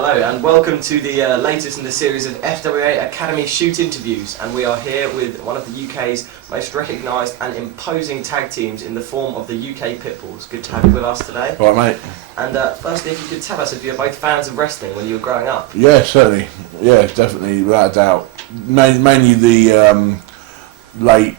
Hello and welcome to the latest in the series of FWA Academy shoot interviews, and we are here with one of the UK's most recognised and imposing tag teams in the form of the UK Pitbulls. Good to have you with us today. Right, mate. And firstly, if you could tell us if you're both fans of wrestling when you were growing up. Yeah, certainly. Yeah, definitely, without a doubt. Mainly the late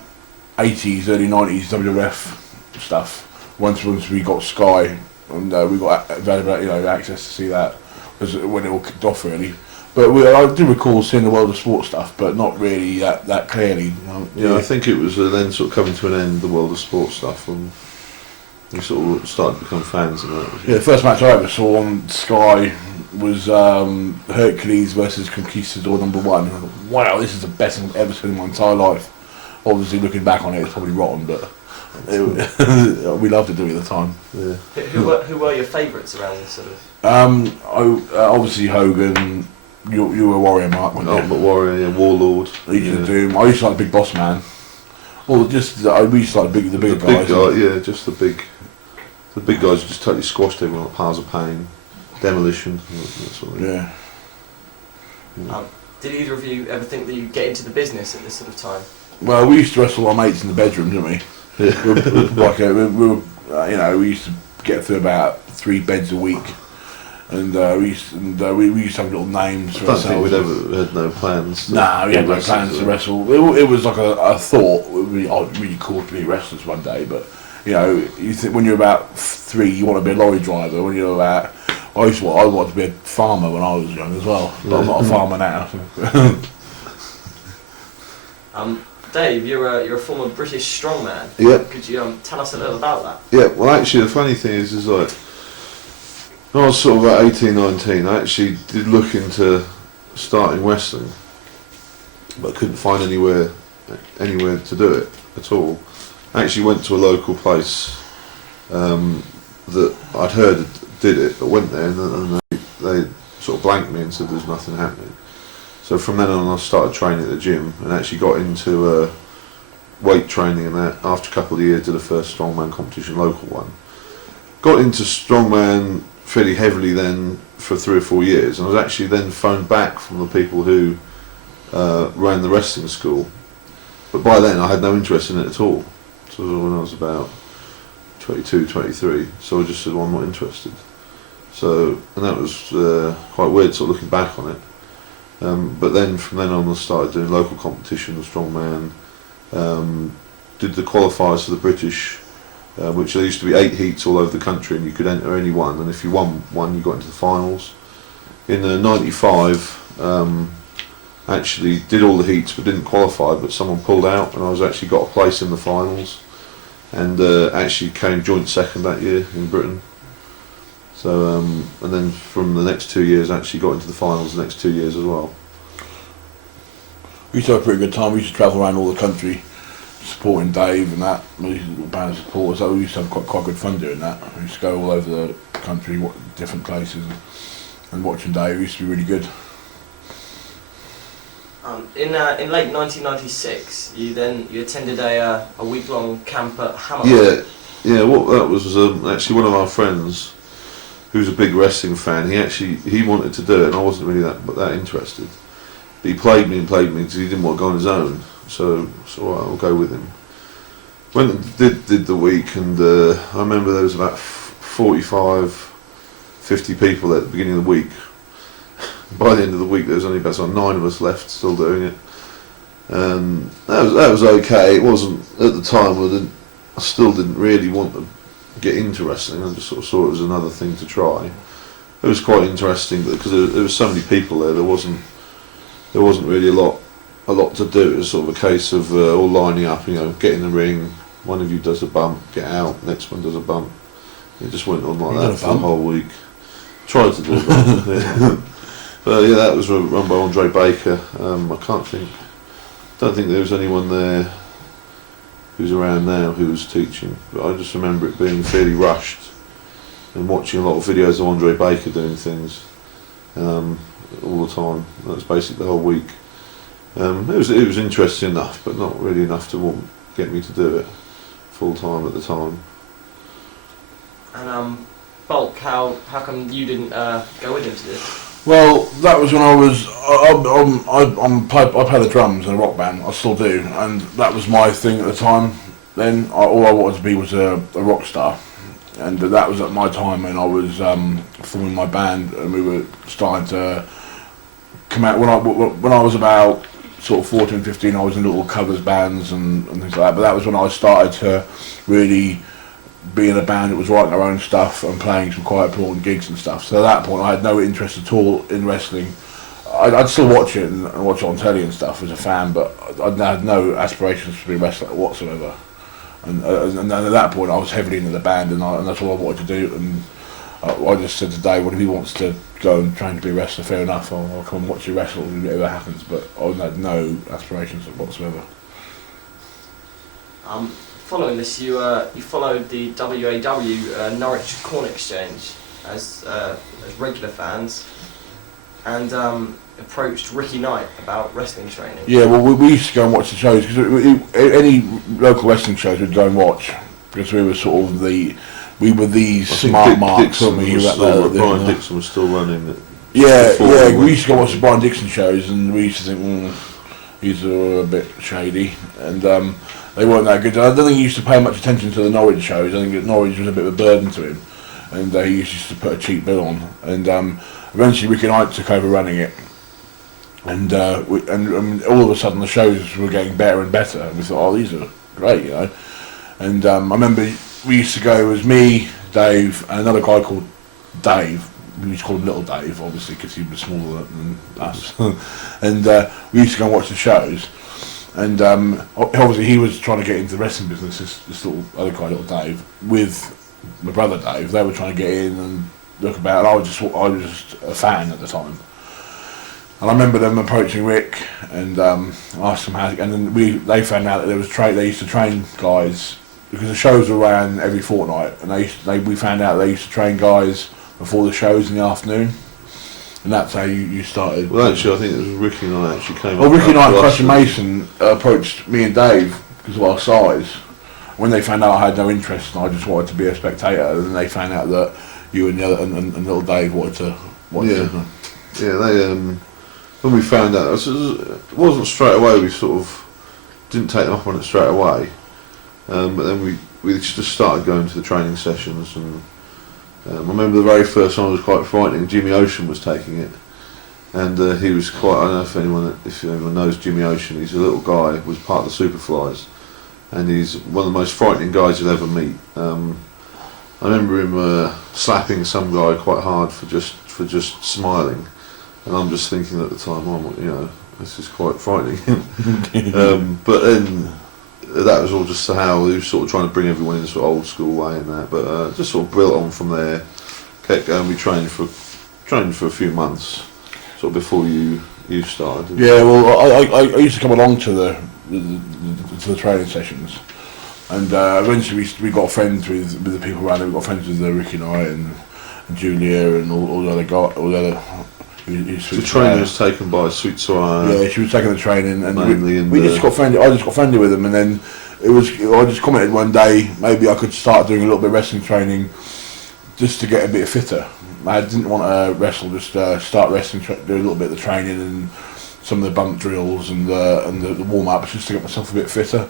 80s, early 90s WWF stuff. Once we got Sky and we got access to see that. Was when it all kicked off, really. But I do recall seeing the World of Sport stuff, but not really that clearly. Yeah, I think it was then sort of coming to an end, the World of Sport stuff, and we sort of started to become fans of that. Yeah, the first match I ever saw on Sky was Hercules versus Conquistador #1. Wow, this is the best I've ever seen in my entire life. Obviously, looking back on it, it's probably rotten, but we loved it doing it at the time. Yeah. Who were your favourites around this sort of? Obviously Hogan. You were a Warrior, Mark, weren't you? Ultimate Warrior, yeah, Warlord. Legion of Doom. I used to like the Big Boss Man. Well, just we used to like the bigger guys. Just the big guys who just totally squashed everyone, like Powers of Pain, Demolition, that sort of thing. Yeah. Did either of you ever think that you'd get into the business at this sort of time? Well, we used to wrestle our mates in the bedroom, didn't we? Yeah. We used to get through about 3 beds a week, and we used to have little names for ourselves. I don't think we'd ever had no plans. No, we had no plans to wrestle. It was like a thought. It would be really cool to be wrestlers one day, but you think when you're about 3, you want to be a lorry driver. When you're about, I wanted to be a farmer when I was young as well, but I'm not a farmer now. So. Dave, you're a former British strongman. Yeah. Could you tell us a little about that? Yeah, well actually the funny thing is like, when I was sort of about 18, 19, I actually did look into starting wrestling, but I couldn't find anywhere to do it at all. I actually went to a local place that I'd heard did it, but went there and they sort of blanked me and said there's nothing happening. So from then on I started training at the gym and actually got into weight training, and that after a couple of years did the first strongman competition, local one. Got into strongman fairly heavily then for 3 or 4 years, and I was actually then phoned back from the people who ran the wrestling school. But by then I had no interest in it at all. So when I was about 22, 23, so I just said, well, I'm not interested. So, and that was quite weird sort of looking back on it. But then from then on I started doing local competitions, strongman, did the qualifiers for the British, which there used to be 8 heats all over the country and you could enter any one, and if you won one you got into the finals. In '95 actually did all the heats but didn't qualify, but someone pulled out and I was actually got a place in the finals, and actually came joint second that year in Britain. So and then from the next 2 years actually got into the finals the next 2 years as well. We used to have a pretty good time. We used to travel around all the country supporting Dave and that. We used to band support, so we used to have quite good fun doing that. We used to go all over the country, different places, and watching Dave. It used to be really good. In late 1996, you attended a week-long camp at Hammer. Yeah. What that was actually one of our friends, who's a big wrestling fan. He wanted to do it, and I wasn't really that interested. But he played me because he didn't want to go on his own. So I'll go with him. Went and did the week, and I remember there was about 45, 50 people at the beginning of the week. By the end of the week, there was only about 9 of us left still doing it. And that was okay. It wasn't at the time. I still didn't really want to get into wrestling. I just sort of saw it as another thing to try. It was quite interesting because there was so many people there. There wasn't really a lot to do. It was sort of a case of all lining up. Get in the ring. One of you does a bump, get out. Next one does a bump. It just went on like that for the whole week. Tried to do a bump. Yeah. But yeah, that was run by Andre Baker. Don't think there was anyone there who's around now who was teaching, but I just remember it being fairly rushed and watching a lot of videos of Andre Baker doing things all the time. That was basically the whole week. It was interesting enough, but not really enough to get me to do it full time at the time. And Bulk, how come you didn't go with him to this? Well, that was when I was. I play the drums in a rock band. I still do, and that was my thing at the time. Then all I wanted to be was a rock star, and that was at my time when I was forming my band, and we were starting to come out. When I was about sort of 14, 15, I was in little covers bands and things like that. But that was when I started to really be in a band that was writing our own stuff and playing some quite important gigs and stuff. So at that point I had no interest at all in wrestling. I'd still watch it and watch it on telly and stuff as a fan, but I had no aspirations to be a wrestler whatsoever. And at that point I was heavily into the band, and that's all I wanted to do. And I just said to Dave, well, if he wants to go and train to be a wrestler, fair enough, I'll come and watch you wrestle if it ever happens. But I had no aspirations whatsoever. Following this, you followed the WAW Norwich Corn Exchange as regular fans, and approached Ricky Knight about wrestling training. Yeah, well, we used to go and watch the shows, because any local wrestling shows we'd go and watch, because we were sort of we were these smart marks, weren't we? Brian Dixon was still running it. Yeah, we used to go watch the Brian Dixon shows, and we used to think, these are a bit shady, and they weren't that good. I don't think he used to pay much attention to the Norwich shows. I think that Norwich was a bit of a burden to him, and he used to put a cheap bill on. And eventually Ricky Knight took over running it, and all of a sudden the shows were getting better and better. And we thought, these are great, you know. And I remember we used to go, it was me, Dave, and another guy called Dave. We used to call him Little Dave, obviously, because he was smaller than us. And we used to go and watch the shows. And obviously he was trying to get into the wrestling business, this little other guy, Little Dave, with my brother Dave. They were trying to get in and look about, and I was just a fan at the time. And I remember them approaching Rick and asked him how, and then they found out that they used to train guys, because the shows were ran every fortnight, and we found out they used to train guys before the shows in the afternoon. And that's how you started. Well, actually, I think it was Ricky Knight actually came. Well, Ricky Knight and Crusher Mason approached me and Dave because of our size. When they found out I had no interest and I just wanted to be a spectator, and then they found out that you and the other and Little Dave wanted to. Yeah, they when we found out, it wasn't straight away. We sort of didn't take them up on it straight away, but then we just started going to the training sessions and. I remember the very first one was quite frightening. Jimmy Ocean was taking it, and he was quite. I don't know if anyone knows Jimmy Ocean. He's a little guy. Was part of the Superflies, and he's one of the most frightening guys you'll ever meet. I remember him slapping some guy quite hard for just smiling, and I'm just thinking at the time, this is quite frightening. But then. That was all just how he was sort of trying to bring everyone in the sort of old school way and that, but just sort of built on from there. Kept going. We trained for a few months, sort of before you started. Yeah, well, I used to come along to the training sessions, and eventually we got friends with the people around there. We got friends with Ricky Knight and Julia and all the other guys. The training was taken by Sweet Soir. Yeah, she was taking the training, and we just got friendly. I just got friendly with them, and then I just commented one day maybe I could start doing a little bit of wrestling training, just to get a bit fitter. I didn't want to wrestle, just start wrestling, do a little bit of the training and some of the bump drills and the warm ups, just to get myself a bit fitter.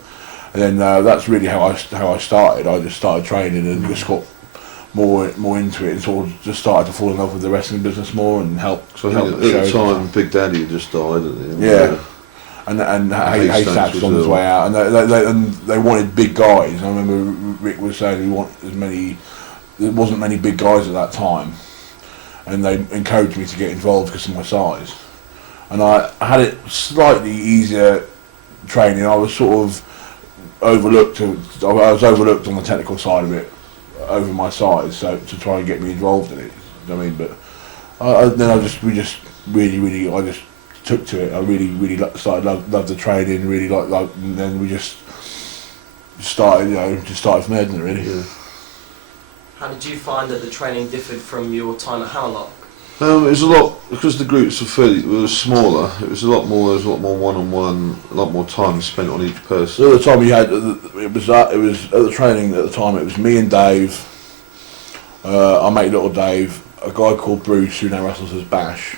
And then that's really how I started. I just started training and just got more into it, and sort of just started to fall in love with the wrestling business more and help. So at the time, Big Daddy had just died, didn't he? Yeah, and Haystack was on his way out, and they wanted big guys. I remember Rick was saying we want as many. There wasn't many big guys at that time, and they encouraged me to get involved because of my size. And I had it slightly easier training. I was sort of overlooked. I was overlooked on the technical side of it, over my size, so to try and get me involved in it. You know what I mean? But then we just really I just took to it. I really started loved the training. Really like, and then we just started from there, didn't it, really? Yeah. How did you find that the training differed from your time at Hammerlock? It was a lot, because the groups were smaller. It was a lot more. There was a lot more one-on-one, a lot more time spent on each person. So at the time we had, it was at the training at the time. It was me and Dave, our mate Little Dave, a guy called Bruce who now wrestles as Bash,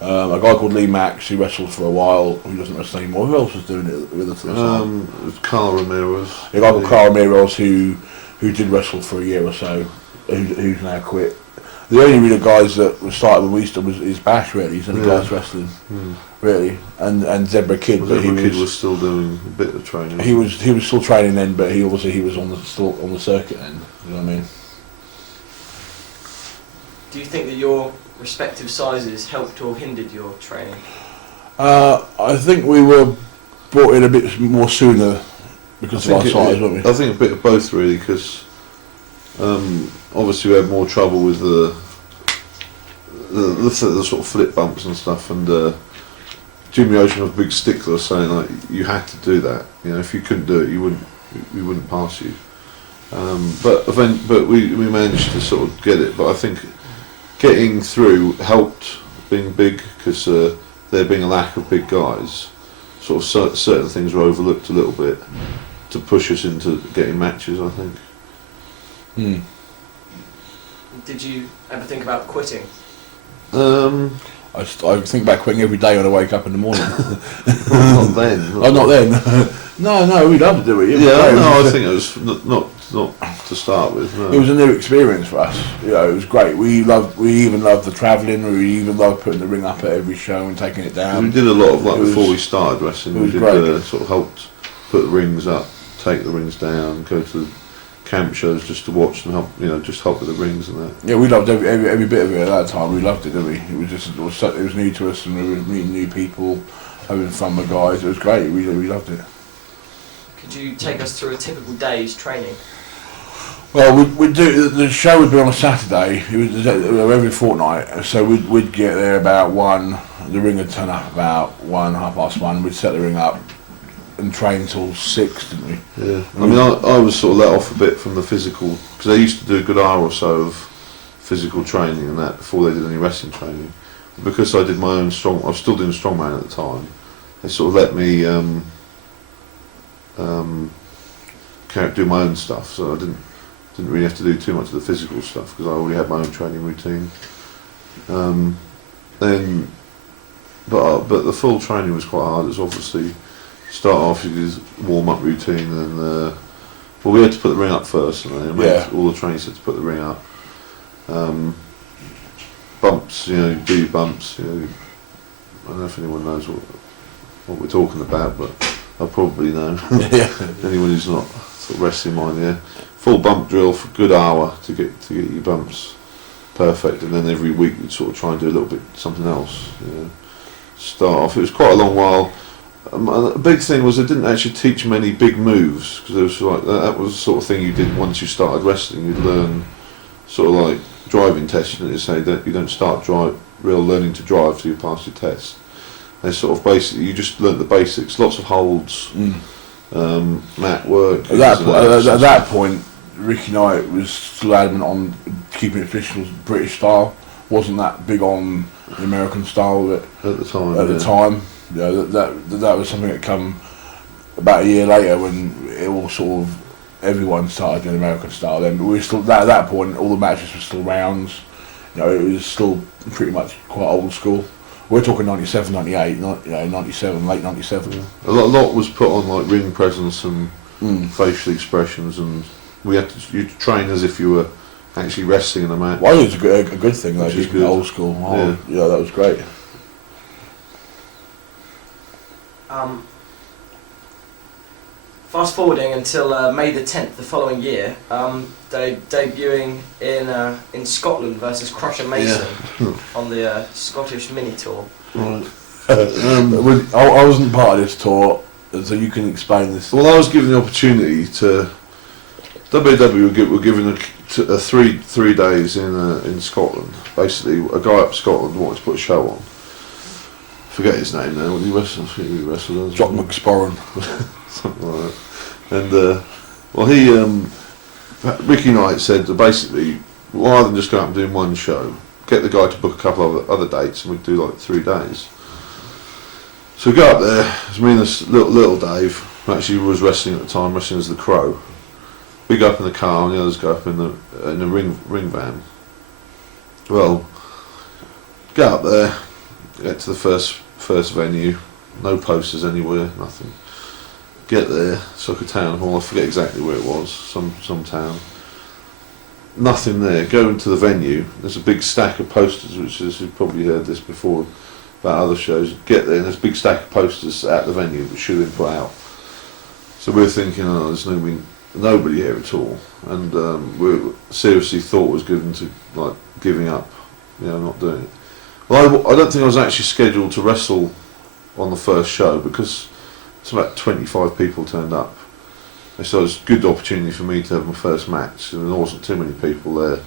A guy called Lee Max, who wrestled for a while, who doesn't wrestle anymore. Who else was doing it with us at the time? It was Carl Ramirez. A guy called Carl Ramirez, who did wrestle for a year or so, who's now quit. The only real guys that were started when we started is Bash, really. He's the only guys wrestling, really, and Zebra Kid. Well, Zebra Kid was still doing a bit of training. He was still training then, but he was still on the circuit then. You know what I mean? Do you think that your respective sizes helped or hindered your training? I think we were brought in a bit more sooner because of our size, weren't we? I think a bit of both, really, because obviously we had more trouble with the sort of flip bumps and stuff, and Jimmy Ocean was a big stickler, saying like you had to do that. You know, if you couldn't do it, we wouldn't pass you. But we managed to sort of get it. But I think getting through helped being big, because there being a lack of big guys, sort of certain things were overlooked a little bit to push us into getting matches, I think. Did you ever think about quitting? I think about quitting every day when I wake up in the morning. Not then. Not then. No, we loved it, didn't we? I think it was not to start with. No. It was a new experience for us. You know, it was great. We even loved the travelling. We even loved putting the ring up at every show and taking it down. We did a lot of before we started wrestling. We did sort of helped put the rings up, take the rings down, go to camp shows just to watch and help. Just help with the rings and that. Yeah, we loved every bit of it at that time. We loved it, didn't we? It was new to us, and we were meeting new people, having fun with guys. It was great. We loved it. Could you take us through a typical day's training? Well, we'd do the show would be on a Saturday. It was every fortnight, so we'd get there about 1. The ring would turn up about 1, 1:30. We'd set the ring up and train till 6, didn't we? Yeah. I mean, I was sort of let off a bit from the physical, because they used to do a good hour or so of physical training and that before they did any wrestling training. Because I did my own I was still doing Strongman at the time. They sort of let me do my own stuff, so I didn't really have to do too much of the physical stuff because I already had my own training routine. But the full training was quite hard. It was obviously start off you did warm up routine, and we had to put the ring up first, and then all the trainees had to put the ring up. Bumps, do your bumps. I don't know if anyone knows what we're talking about, but I probably know. Anyone who's not sort of wrestling mind, full bump drill for a good hour to get your bumps perfect, and then every week you'd sort of try and do a little bit something else. Start off, it was quite a long while. A big thing was they didn't actually teach many big moves, because it was like that was the sort of thing you did once you started wrestling. You'd learn sort of like driving tests, and they say that you don't start learning to drive till you pass your test. They sort of basically you just learnt the basics, lots of holds, mat work. At that point, Ricky Knight was still adamant on keeping it traditional British style. Wasn't that big on the American style of it at the time. The time, that was something that come about a year later when it all sort of everyone started doing American style. Then, but we were still at that point. All the matches were still rounds. It was still pretty much quite old school. We're talking 97, 98, 97, late 97. A lot was put on like ring presence and facial expressions, and you train as if you were actually wrestling in a match. Well, it was a good thing though, just old school. That was great. Fast forwarding until May the 10th the following year, debuting in Scotland versus Crusher Mason on the Scottish mini tour. Right. I wasn't part of this tour, so you can explain this. Well, I was given the opportunity to. WWE were given a 3 days in Scotland. Basically, a guy up Scotland wanted to put a show on. Forget his name now. What he wrestled? Jock McSporran. Something like that. And Ricky Knight said that basically, rather than just go out and do one show, get the guy to book a couple of other dates, and we'd do like 3 days. So we go up there. It's me and this little Dave, who actually was wrestling at the time, wrestling as the Crow. We go up in the car, and the others go up in the ring van. Well, go up there. Get to the first venue, no posters anywhere, nothing. Get there, it's like a town hall, I forget exactly where it was, some town. Nothing there. Go into the venue, there's a big stack of posters, which is, you've probably heard this before about other shows. Get there and there's a big stack of posters at the venue which should have been put out. So we're thinking, oh, there's nobody here at all, and we seriously thought was given to like giving up, not doing it. Well, I don't think I was actually scheduled to wrestle on the first show because it's about 25 people turned up. So it was a good opportunity for me to have my first match, and there wasn't too many people there.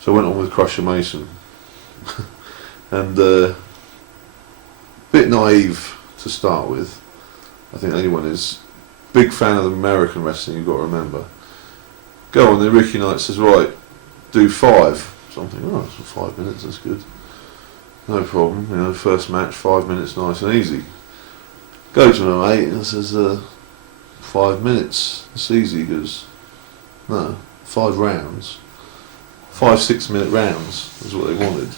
So I went on with Crusher Mason, and bit naive to start with. I think anyone is. Big fan of the American wrestling, you've got to remember. Go on there, Ricky Knight says, right, do 5. So I'm thinking, oh, that's 5 minutes, that's good. No problem, first match, 5 minutes, nice and easy. Go to my mate and says, 5 minutes, it's easy. He goes, no, 5 rounds. 5 6-minute rounds is what they wanted.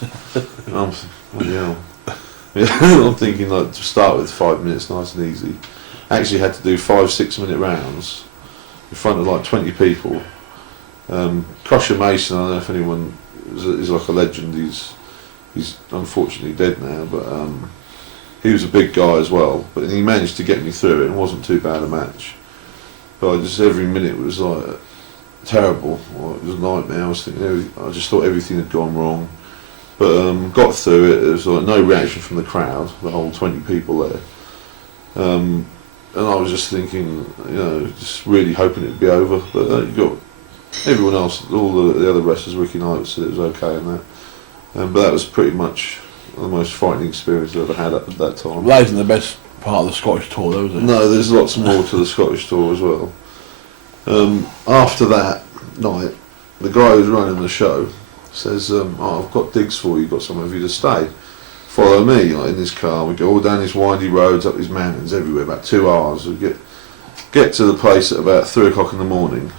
And I'm thinking, hell. I'm thinking, like, to start with 5 minutes, nice and easy. Actually had to do 5 6-minute rounds in front of like 20 people. Crusher Mason, I don't know if anyone is like a legend. He's unfortunately dead now, but he was a big guy as well. But he managed to get me through it, and it wasn't too bad a match. But every minute was like terrible. It was a nightmare. I just thought everything had gone wrong. But got through it. There was like no reaction from the crowd, the whole 20 people there. And I was just thinking, just really hoping it'd be over. But you got everyone else, all the other wrestlers, Ricky Knight said it was okay and that. But that was pretty much the most frightening experience I ever had at that time. That isn't the best part of the Scottish tour, though, is it? No, there's lots more to the Scottish tour as well. After that night, the guy who's running the show says, I've got digs for you, got somewhere for you to stay. Follow me, like in this car. We go all down these windy roads, up these mountains everywhere, about 2 hours. We get to the place at about 3 o'clock in the morning.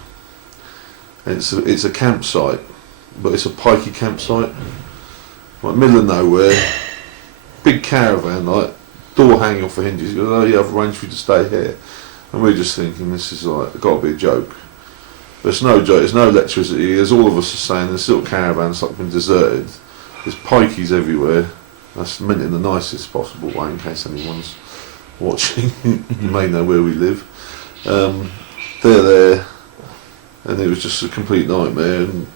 And it's a campsite, but it's a pikey campsite, like middle of nowhere, big caravan, like door hanging off the hinges. He goes, oh yeah, I've arranged for you to stay here. And we're just thinking, this is like, got to be a joke. But it's no joke, there's no electricity, as all of us are saying, this little caravan's like been deserted. There's pikeys everywhere. That's meant in the nicest possible way, in case anyone's watching. You may know where we live. They're there, and it was just a complete nightmare. And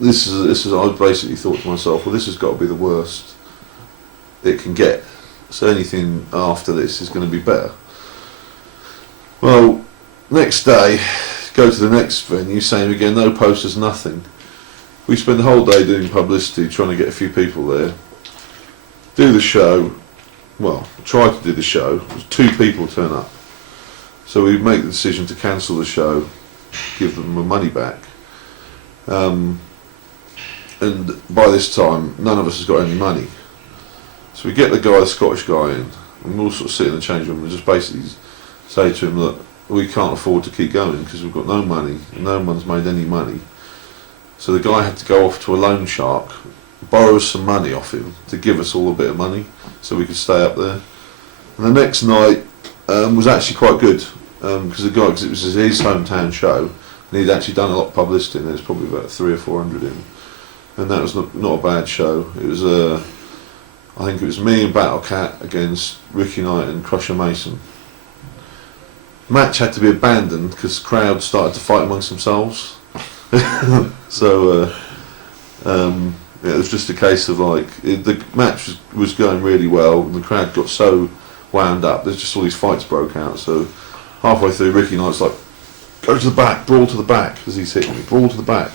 this is. I basically thought to myself, well, this has got to be the worst it can get. So anything after this is going to be better. Well, next day, go to the next venue, same again, no posters, nothing. We spend the whole day doing publicity, trying to get a few people there. Do the show, well, try to do the show, 2 people turn up. So we make the decision to cancel the show, give them the money back. And by this time, none of us has got any money. So we get the Scottish guy in, and we'll sort of sit in the change room and just basically say to him, look, we can't afford to keep going because we've got no money, and no one's made any money. So the guy had to go off to a loan shark, borrow some money off him to give us all a bit of money so we could stay up there. And the next night was actually quite good because it was his hometown show, and he'd actually done a lot of publicity, and there was probably about 300 or 400 in, and that was not a bad show. It was I think it was me and Battle Cat against Ricky Knight and Crusher Mason. Match had to be abandoned because crowds started to fight amongst themselves. So it was just a case of the match was going really well, and the crowd got so wound up. There's just all these fights broke out. So halfway through, Ricky Knight's like, "Go to the back, brawl to the back," as he's hitting me, brawl to the back.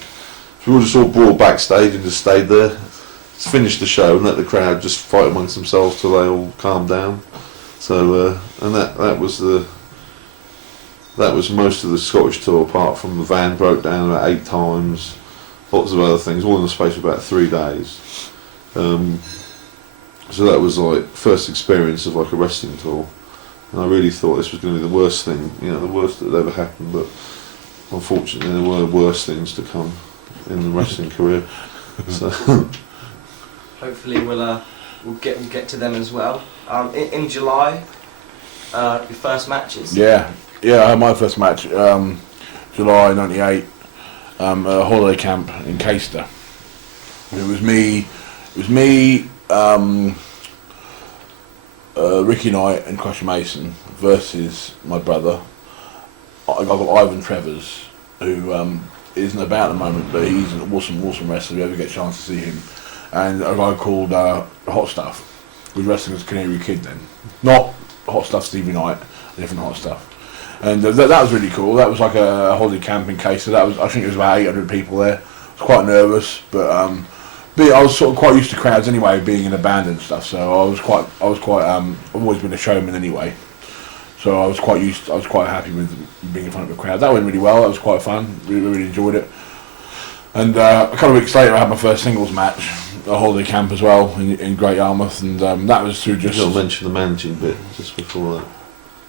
So we all just brawled backstage and just stayed there, just finished the show and let the crowd just fight amongst themselves till they all calmed down. So and that was most of the Scottish tour, apart from the van broke down about 8 times. Lots of other things, all in the space of about 3 days. So that was first experience of a wrestling tour, and I really thought this was going to be the worst thing, the worst that had ever happened. But unfortunately, there were worse things to come in the wrestling career. So hopefully, we'll we'll get to them as well. In July, your first matches. Yeah, I had my first match, July '98, a holiday camp in Caister. It was me, Ricky Knight and Crusher Mason versus my brother. I got Ivan Trevors, who isn't about at the moment, but he's an awesome wrestler. If you ever get a chance to see him, and a guy called Hot Stuff, who was wrestling as Canary Kid then, not Hot Stuff Stevie Knight, a different Hot Stuff. And that was really cool. That was like a holiday camp in Caister. I think it was about 800 people there. I was quite nervous, but I was sort of quite used to crowds anyway, being in a band and stuff. So I was quite. I've always been a showman anyway. So I was quite happy with being in front of a crowd. That went really well. That was quite fun. Really enjoyed it. And a couple of weeks later, I had my first singles match, a holiday camp as well in Great Yarmouth, and that was through just. You'll mention the managing bit just before that.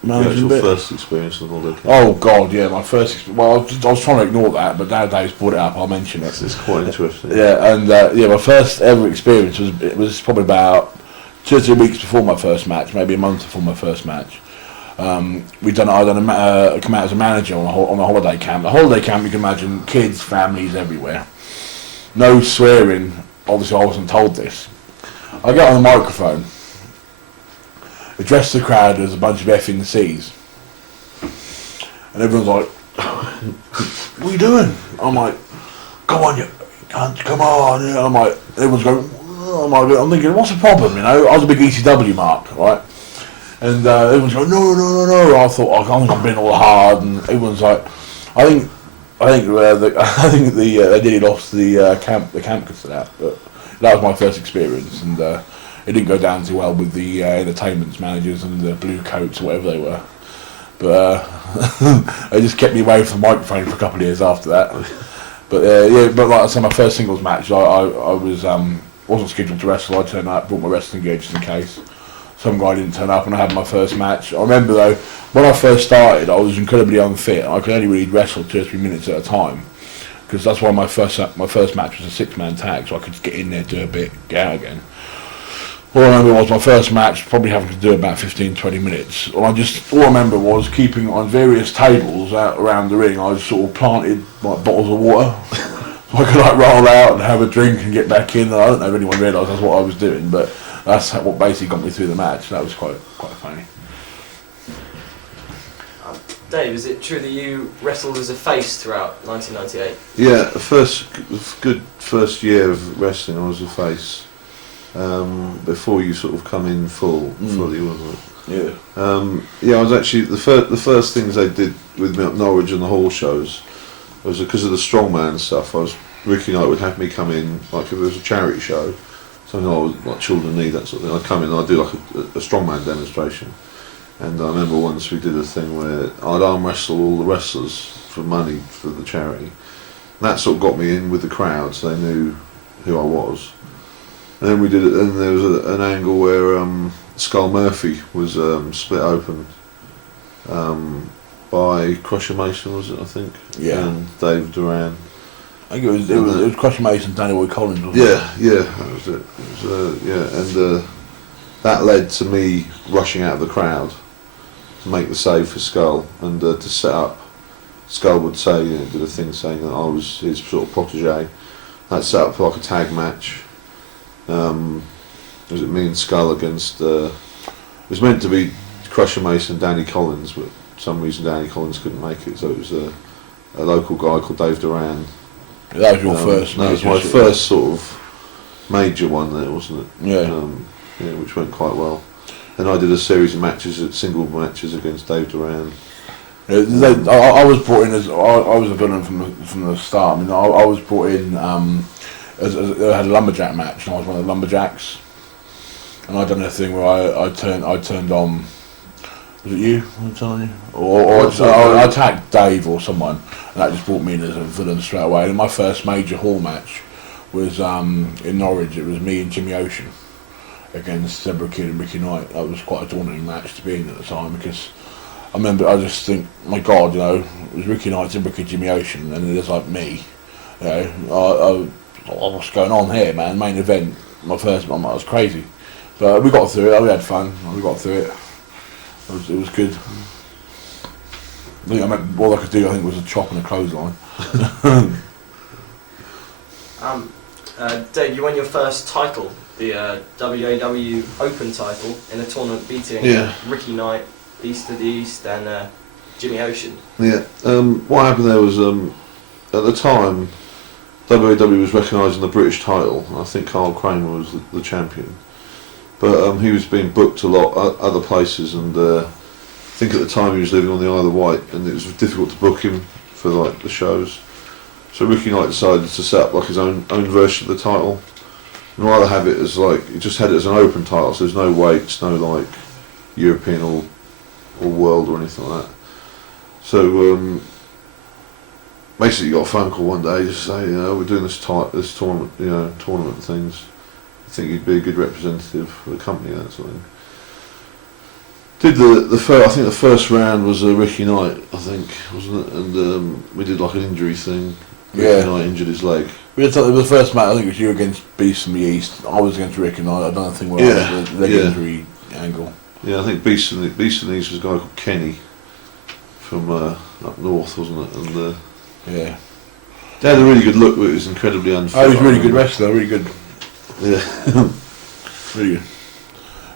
Managing your bit. first experience on the holiday camp. Oh God, yeah, my first. Well, I was trying to ignore that, but now Dave's brought it up. I'll mention it. It's quite interesting. Yeah, and my first ever experience was probably about 2 or 3 weeks before my first match, maybe a month before my first match. I come out as a manager on a holiday camp. A holiday camp, you can imagine, kids, families everywhere. No swearing. Obviously, I wasn't told this. I get on the microphone, address the crowd as a bunch of F and C's, and everyone's like, "What are you doing?" I'm like, "Come on, you cunt, come on!" And I'm like, everyone's going. I'm thinking, what's the problem? You know, I was a big ECW mark, right? And everyone's going, no. I thought, I'm being all hard, and everyone's like, I think they nearly lost the camp because of that. But that was my first experience, and it didn't go down too well with the entertainment managers and the blue coats or whatever they were. But they just kept me away from the microphone for a couple of years after that. But but like I said, my first singles match, I wasn't scheduled to wrestle. I turned up, brought my wrestling gear just in case. Some guy didn't turn up, and I had my first match. I remember though, when I first started, I was incredibly unfit. I could only really wrestle 2 or 3 minutes at a time, because that's why my first match was a 6-man tag, so I could just get in there, do a bit, get out again. All I remember was my first match, probably having to do about 15-20 minutes. All I remember was keeping on various tables out around the ring. I just sort of planted like bottles of water, so I could like roll out and have a drink and get back in. I don't know if anyone realised that's what I was doing, but that's what basically got me through the match. That was quite funny. Dave, is it true that you wrestled as a face throughout 1998? Yeah, good first year of wrestling, I was a face. Before you sort of come in fully, wasn't it? Yeah. I was actually the first things they did with me up Norwich and the hall shows was because of the Strongman stuff. Ricky Knight would have me come in, like if there was a charity show, something like Children Need, that sort of thing. I'd come in and I'd do like a Strongman demonstration. And I remember once we did a thing where I'd arm wrestle all the wrestlers for money for the charity. And that sort of got me in with the crowd, so they knew who I was. And then we did it, and there was an angle where Skull Murphy was split open by Crusher Mason, was it, I think? Yeah. And Dave Duran. I think it was Crusher Mason, Danny Boy Collins, wasn't it? Yeah, that was it. And that led to me rushing out of the crowd to make the save for Skull, and to set up. Skull would say, did a thing saying that I was his sort of protege. That set up for like a tag match. Was it me and Skull against? It was meant to be Crusher Mason and Danny Collins, but for some reason Danny Collins couldn't make it, so it was a local guy called Dave Duran. That was your first. That was my first sort of major one there, wasn't it? Yeah. Which went quite well. Then I did a series of single matches against Dave Duran. I was brought in as I was a villain from the start. I mean, I was brought in as I had a lumberjack match, and I was one of the lumberjacks. And I'd done a thing where I turned on. Was it you? I'm telling you, or I attacked Dave or someone, and that just brought me in as a villain straight away. And my first major hall match was in Norwich. It was me and Jimmy Ocean against Zebra Kid and Ricky Knight. That was quite a daunting match to be in at the time, because I just think, my God, it was Ricky Knight, Zebra Kid, Jimmy Ocean, and there's like me. What's going on here, man? Main event, my first one, that was crazy. But we got through it. We had fun. We got through it. It was good. All I could do, I think, was a chop and a clothesline. Dave, you won your first title, the WAW Open title, in a tournament beating Ricky Knight, Beast of the East, and Jimmy Ocean. Yeah. What happened there was, at the time, WAW was recognising the British title. I think Carl Kramer was the champion. But he was being booked a lot other places, and I think at the time he was living on the Isle of Wight, and it was difficult to book him for like the shows. So Ricky Knight decided to set up like his own version of the title, and rather have it as like he just had it as an open title, so there's no weights, no like European or world or anything like that. So basically, you got a phone call one day just say, we're doing this tournament, tournament things. I think you'd be a good representative for the company, that sort of thing. Did I think the first round was Ricky Knight, I think, wasn't it? And we did like an injury thing. Ricky Knight injured his leg. We had the first match. I think it was you against Beast from the East. I was against Ricky Knight. I don't think I was the leg injury angle. Yeah, I think Beast from the East was a guy called Kenny from up north, wasn't it? And yeah, they had a really good look, but it was incredibly unfair. Oh, he was a really good wrestler. Really good. Yeah. Really good.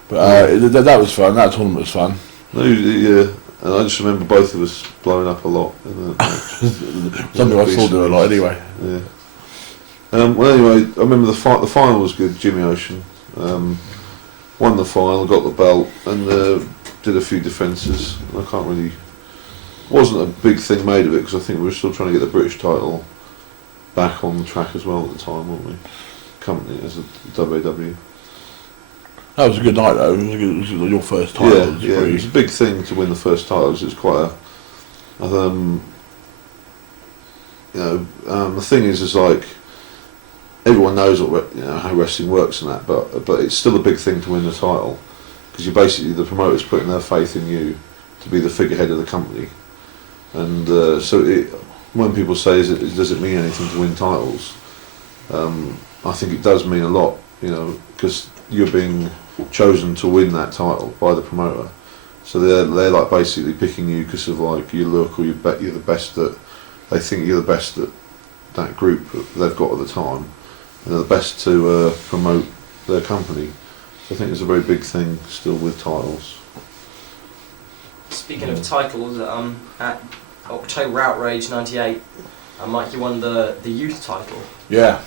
But that was fun. That tournament was fun. No, yeah. And I just remember both of us blowing up a lot. Something I still do a lot anyway. Yeah. Well, anyway, I remember the final was good. Jimmy Ocean won the final, got the belt, and did a few defences. I can't really. Wasn't a big thing made of it because I think we were still trying to get the British title back on the track as well at the time, weren't we? Company as a WAW. That was a good night though. It was your first title. Yeah, it was a big thing to win the first title because it's quite a. The thing is like everyone knows how wrestling works and that, but it's still a big thing to win the title because you're basically the promoters putting their faith in you to be the figurehead of the company, and when people say does it mean anything to win titles, I think it does mean a lot, because you're being chosen to win that title by the promoter. So they're like basically picking you because of like your look, or you're the best that they think you're the best at that group that they've got at the time, and they're the best to promote their company. So I think it's a very big thing still with titles. Speaking of titles, at October Outrage '98, Mike, you won the youth title. Yeah,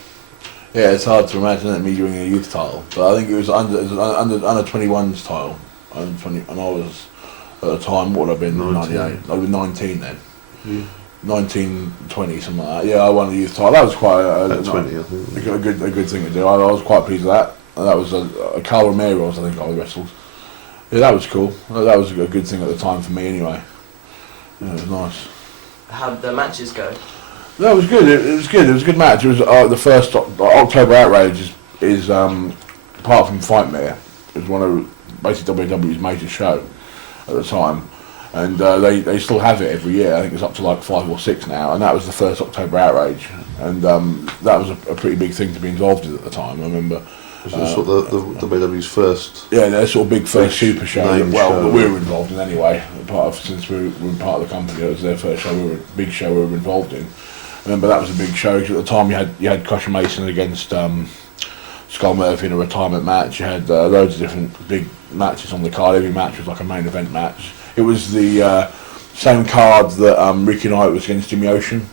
it's hard to imagine that me winning a youth title, but I think it was under 21's title, under 20, and I was at the time what would have been 98. I'd have been 19 then. Yeah. 19, 20, something like that. Yeah, I won the youth title. That was quite a 20, I think. A good thing to do. I was quite pleased with that. And that was a Carl Romero's, I think, I wrestled. Yeah, that was cool. That was a good thing at the time for me, anyway. Yeah, it was nice. How did the matches go? No, it was good. It was good. It was a good match. It was the first October Outrage is apart from Fightmare, it was one of basically WWE's major show at the time, and they still have it every year. I think it's up to like 5 or 6 now, and that was the first October Outrage, and that was a pretty big thing to be involved in at the time. I remember. It was sort of the WWE's first. Yeah, their sort of big first super show. Show. That we were involved in anyway. Since we were part of the company, it was their first show. Big show we were involved in. I remember that was a big show because at the time you had Crusher Mason against Skull Murphy in a retirement match. You had loads of different big matches on the card. Every match was like a main event match. It was the same card that Ricky Knight was against Jimmy Ocean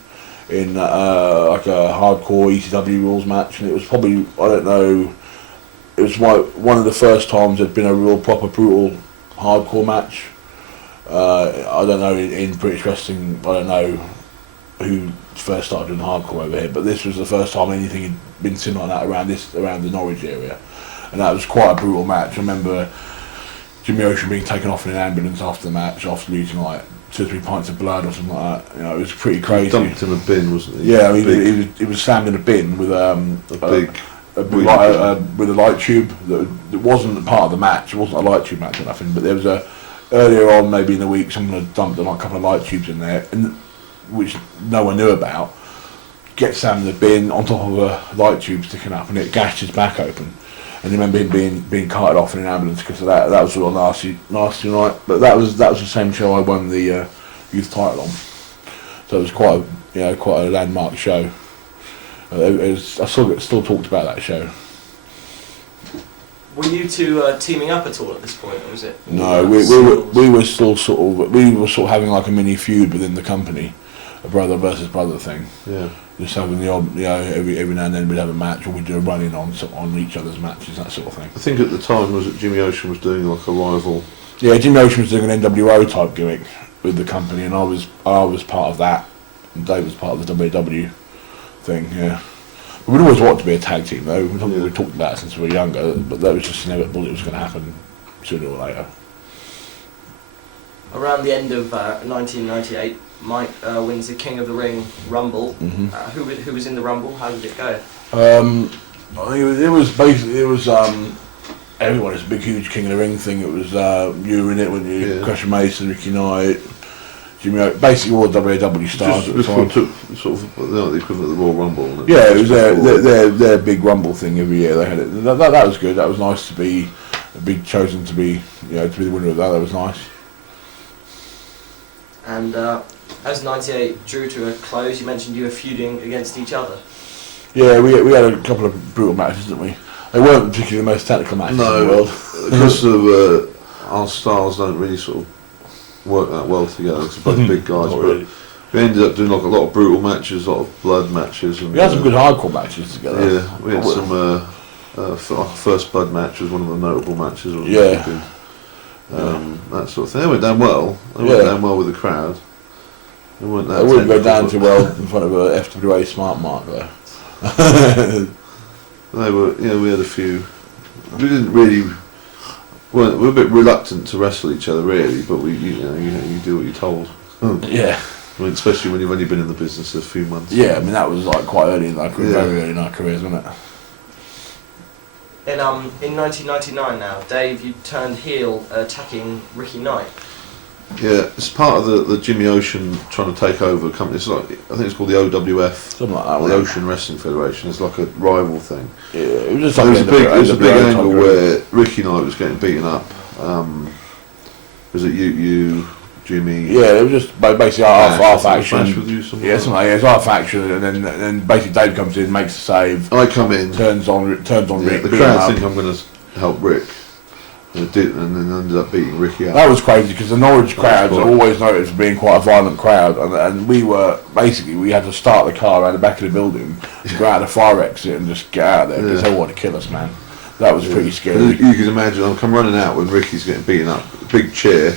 in like a hardcore ECW rules match, and it was probably, I don't know, it was one of the first times there'd been a real proper brutal hardcore match. I don't know in British wrestling, I don't know who first started doing hardcore over here, but this was the first time anything had been seen like that around the Norwich area, and that was quite a brutal match. I remember Jimmy Ocean being taken off in an ambulance after the match after losing like 2 or 3 pints of blood or something like that. It was pretty crazy. Dumped in a bin, wasn't he? Yeah, I mean he was slammed in a bin with with a light tube that wasn't part of the match. It wasn't a light tube match or nothing, but there was earlier on, maybe in the week, someone had dumped a couple of light tubes in there, and which no one knew about. Gets Sam in the bin on top of a light tube sticking up, and it gashed his back open. And I remember him being carted off in an ambulance because of that. That was sort of nasty night. But that was the same show I won the youth title on. So it was quite a landmark show. I still talked about that show. Were you two teaming up at all at this point, or was it? No, we were still sort of having like a mini feud within the company, a brother versus brother thing. Yeah. Just having the odd, every now and then we'd have a match, or we'd do a run-in on each other's matches, that sort of thing. I think at the time was that Jimmy Ocean was doing like a rival. Yeah, Jimmy Ocean was doing an NWO type gimmick with the company, and I was part of that, and Dave was part of the WW thing. Yeah, we'd always wanted to be a tag team though. We talked about it since we were younger, but that was just inevitable. It was going to happen sooner or later. Around the end of 1998, Mike wins the King of the Ring Rumble. Mm-hmm. Who was in the Rumble? How did it go? I think it was everyone. It's a big, huge King of the Ring thing. It was you were in it when you Crusher Mason, Ricky Knight, Jimmy, basically all WW stars at the time. Took sort of the equivalent of the Royal Rumble. Yeah, it was their big Rumble thing every year. They had it. That was good. That was nice to be chosen to be to be the winner of that. That was nice. And as 98 drew to a close, you mentioned you were feuding against each other. Yeah, we had a couple of brutal matches, didn't we? They weren't particularly the most technical matches in the world. Because of our styles don't really sort of work that well together. Because we're both big guys, but we ended up doing like a lot of brutal matches, a lot of blood matches. And, we had some good hardcore matches together. Yeah, we had some. Our first blood match was one of the notable matches. That sort of thing. They went down well. They went down well with the crowd. They weren't that. They wouldn't go down too well in front of a FWA smart mark though. They were, we had a few. We didn't really. We were a bit reluctant to wrestle each other, really, but you do what you're told. Yeah. I mean, especially when you've only been in the business a few months. Yeah, I mean that was like quite early in our career, very early in our careers, wasn't it? In 1999 now, Dave, you turned heel attacking Ricky Knight. Yeah, it's part of the Jimmy Ocean trying to take over a company. It's like, I think it's called the OWF, something like that. The Ocean Wrestling Federation. It's like a rival thing. Yeah, it was just There like was a big angle where Ricky Knight was getting beaten up. Was it you, Jimmy? Yeah, it was just basically our faction. With you, Yeah, something like that. It's our faction, and then basically Dave comes in, makes a save. I come in, turns on Rick. The crowd think I'm going to help Rick. And then ended up beating Ricky out. That was crazy because the Norwich crowds are always noted for being quite a violent crowd, and we had to start the car around the back of the building, go out the fire exit and just get out of there because they wanted to kill us, man. That was pretty scary. You can imagine, I'm come running out when Ricky's getting beaten up, a big chair,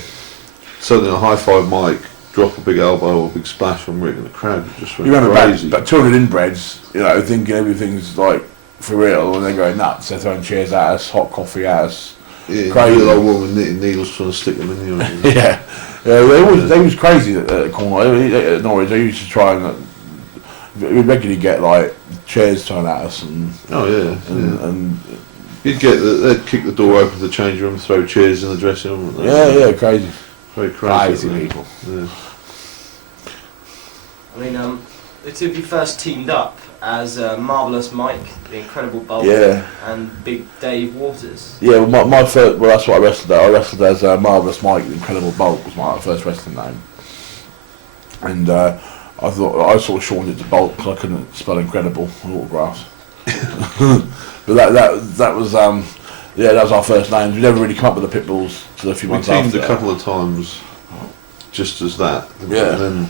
suddenly a high-five Mike, drop a big elbow or a big splash on Rick, and the crowd just went crazy. About 200 inbreds, thinking everything's like for real, and they're going nuts. They're throwing chairs at us, hot coffee at us. Yeah, crazy. Little old woman knitting needles trying to stick them in you. Yeah, they was crazy at Cornwall. At Norwich, they used to try and we'd regularly get like chairs thrown at us and you'd get they'd kick the door open to the change room, throw chairs in the dressing room. Yeah, crazy. Very crazy people. Yeah. I mean, the two of you first teamed up as Marvellous Mike, the Incredible Bulk, and Big Dave Waters. Yeah, well, my first, that's what I wrestled at. I wrestled as Marvellous Mike, the Incredible Bulk was my first wrestling name. And I thought I sort of shortened it to Bulk because I couldn't spell Incredible on autographs. But that was that was our first names. We never really come up with the Pitbulls till a few months after. We teamed a couple of times, just as that. Yeah. And then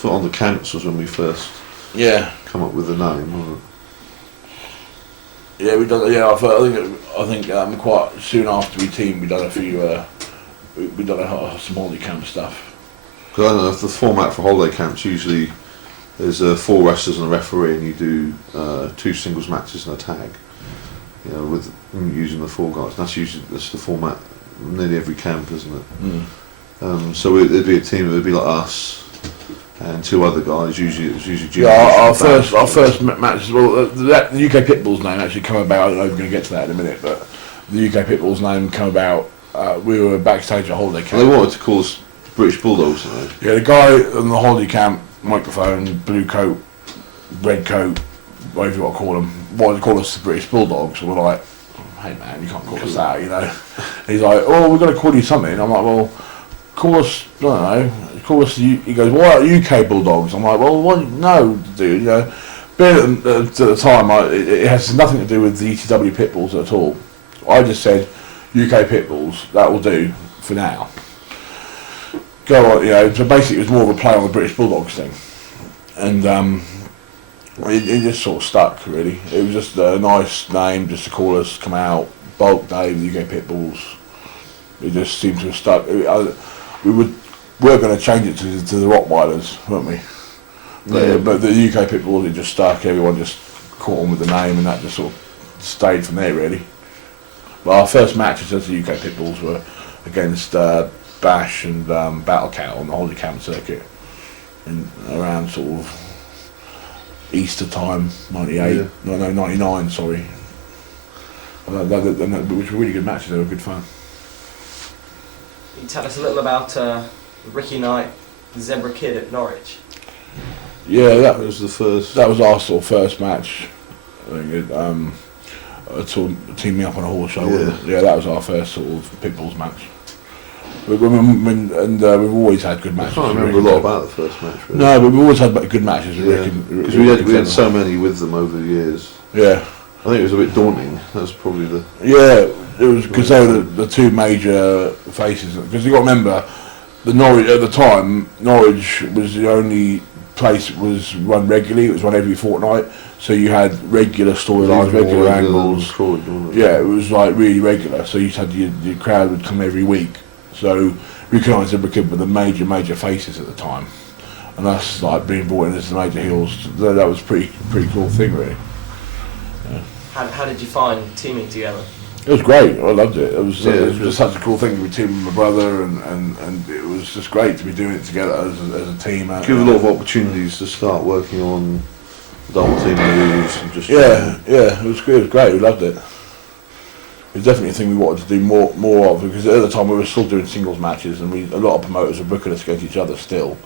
put on the camps was when we first. Come up with the name, wasn't it? Yeah, we done. Yeah, I think quite soon after we teamed, we done a few. We done some holiday camp stuff. Because I don't know if the format for holiday camps usually there's 4 wrestlers and a referee, and you do 2 singles matches and a tag. With using the 4 guys. That's the format. Nearly every camp, isn't it? Mm. So it'd be a team. It'd be like us. And 2 other guys, usually Jimmy. Yeah, our first matches. Well, the UK Pitbulls name actually come about. I don't know if we're going to get to that in a minute, but the UK Pitbulls name come about. We were backstage at holiday camp. They wanted to call us British Bulldogs, didn't they? Yeah, the guy on the holiday camp, microphone, blue coat, red coat, whatever you want to call them, wanted to call us the British Bulldogs. So we're like, hey man, you can't call us that, you know. He's like, oh, we're going to call you something. I'm like, well, call us, I don't know, call us, he goes, what about UK Bulldogs? I'm like, well, no, dude, you know. Being at the time, it has nothing to do with the ECW Pitbulls at all. I just said, UK Pitbulls, that will do for now. Go on, you know, so basically it was more of a play on the British Bulldogs thing. And it just sort of stuck, really. It was just a nice name just to call us, come out, Bulk Day, the UK Pitbulls. It just seemed to have stuck. We were going to change it to the Rottweilers, weren't we? But the UK Pitbulls, it just stuck. Everyone just caught on with the name, and that just sort of stayed from there, really. But our first matches as the UK Pitbulls were against Bash and Battle Cat on the Holy Camp circuit, in around sort of Easter time, 99, sorry. Which were really good matches. They were good fun. Can you tell us a little about Ricky Knight, the Zebra Kid at Norwich? Yeah, that was the first. That was our sort of first match. I think it teamed me up on a horse show. Yeah, that was our first sort of Pitbulls match. We've always had good matches. I can't remember a lot about the first match. Really. No, but we've always had good matches. Because we had so many with them over the years. Yeah. I think it was a bit daunting. That was probably the. Yeah, it was because they were the two major faces. Because you got to remember, the Norwich at the time, Norwich was the only place that was run regularly. It was run every fortnight, so you had regular storylines, regular angles. Yeah, it was like really regular. So you had your crowd would come every week. So Ricky Knight and Zebra Kid were the major faces at the time, and us like being brought in as the major heels. That was pretty cool thing, really. Yeah. How did you find teaming together? It was great. I loved it. It was just such a cool thing to be teaming with my brother, and it was just great to be doing it together as a team. Give a lot of opportunities to start working on double team moves and just. Yeah, it was good. It was great. We loved it. It was definitely a thing we wanted to do more of, because at the time we were still doing singles matches, and a lot of promoters were booking us against each other still,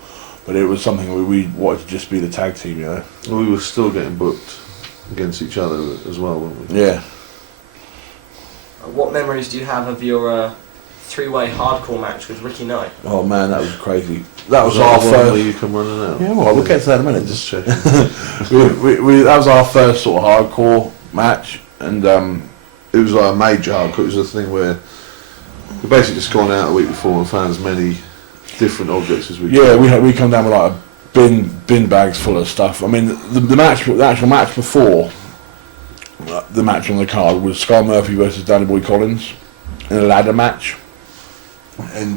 but it was something we wanted to just be the tag team, you know. Well, we were still getting booked against each other as well, weren't we? Yeah. What memories do you have of your three-way hardcore match with Ricky Knight? Oh man, that was crazy. That was our our first. Where you come running out. Yeah, well, we'll get to that in a minute. Just checking. That was our first sort of hardcore match, and it was like a major hardcore. It was a thing where we basically just gone out a week before and found as many different objects as we could. Yeah, we come down with like a bin bags full of stuff. I mean, the actual match before the match on the card was Scar Murphy versus Danny Boy Collins in a ladder match, and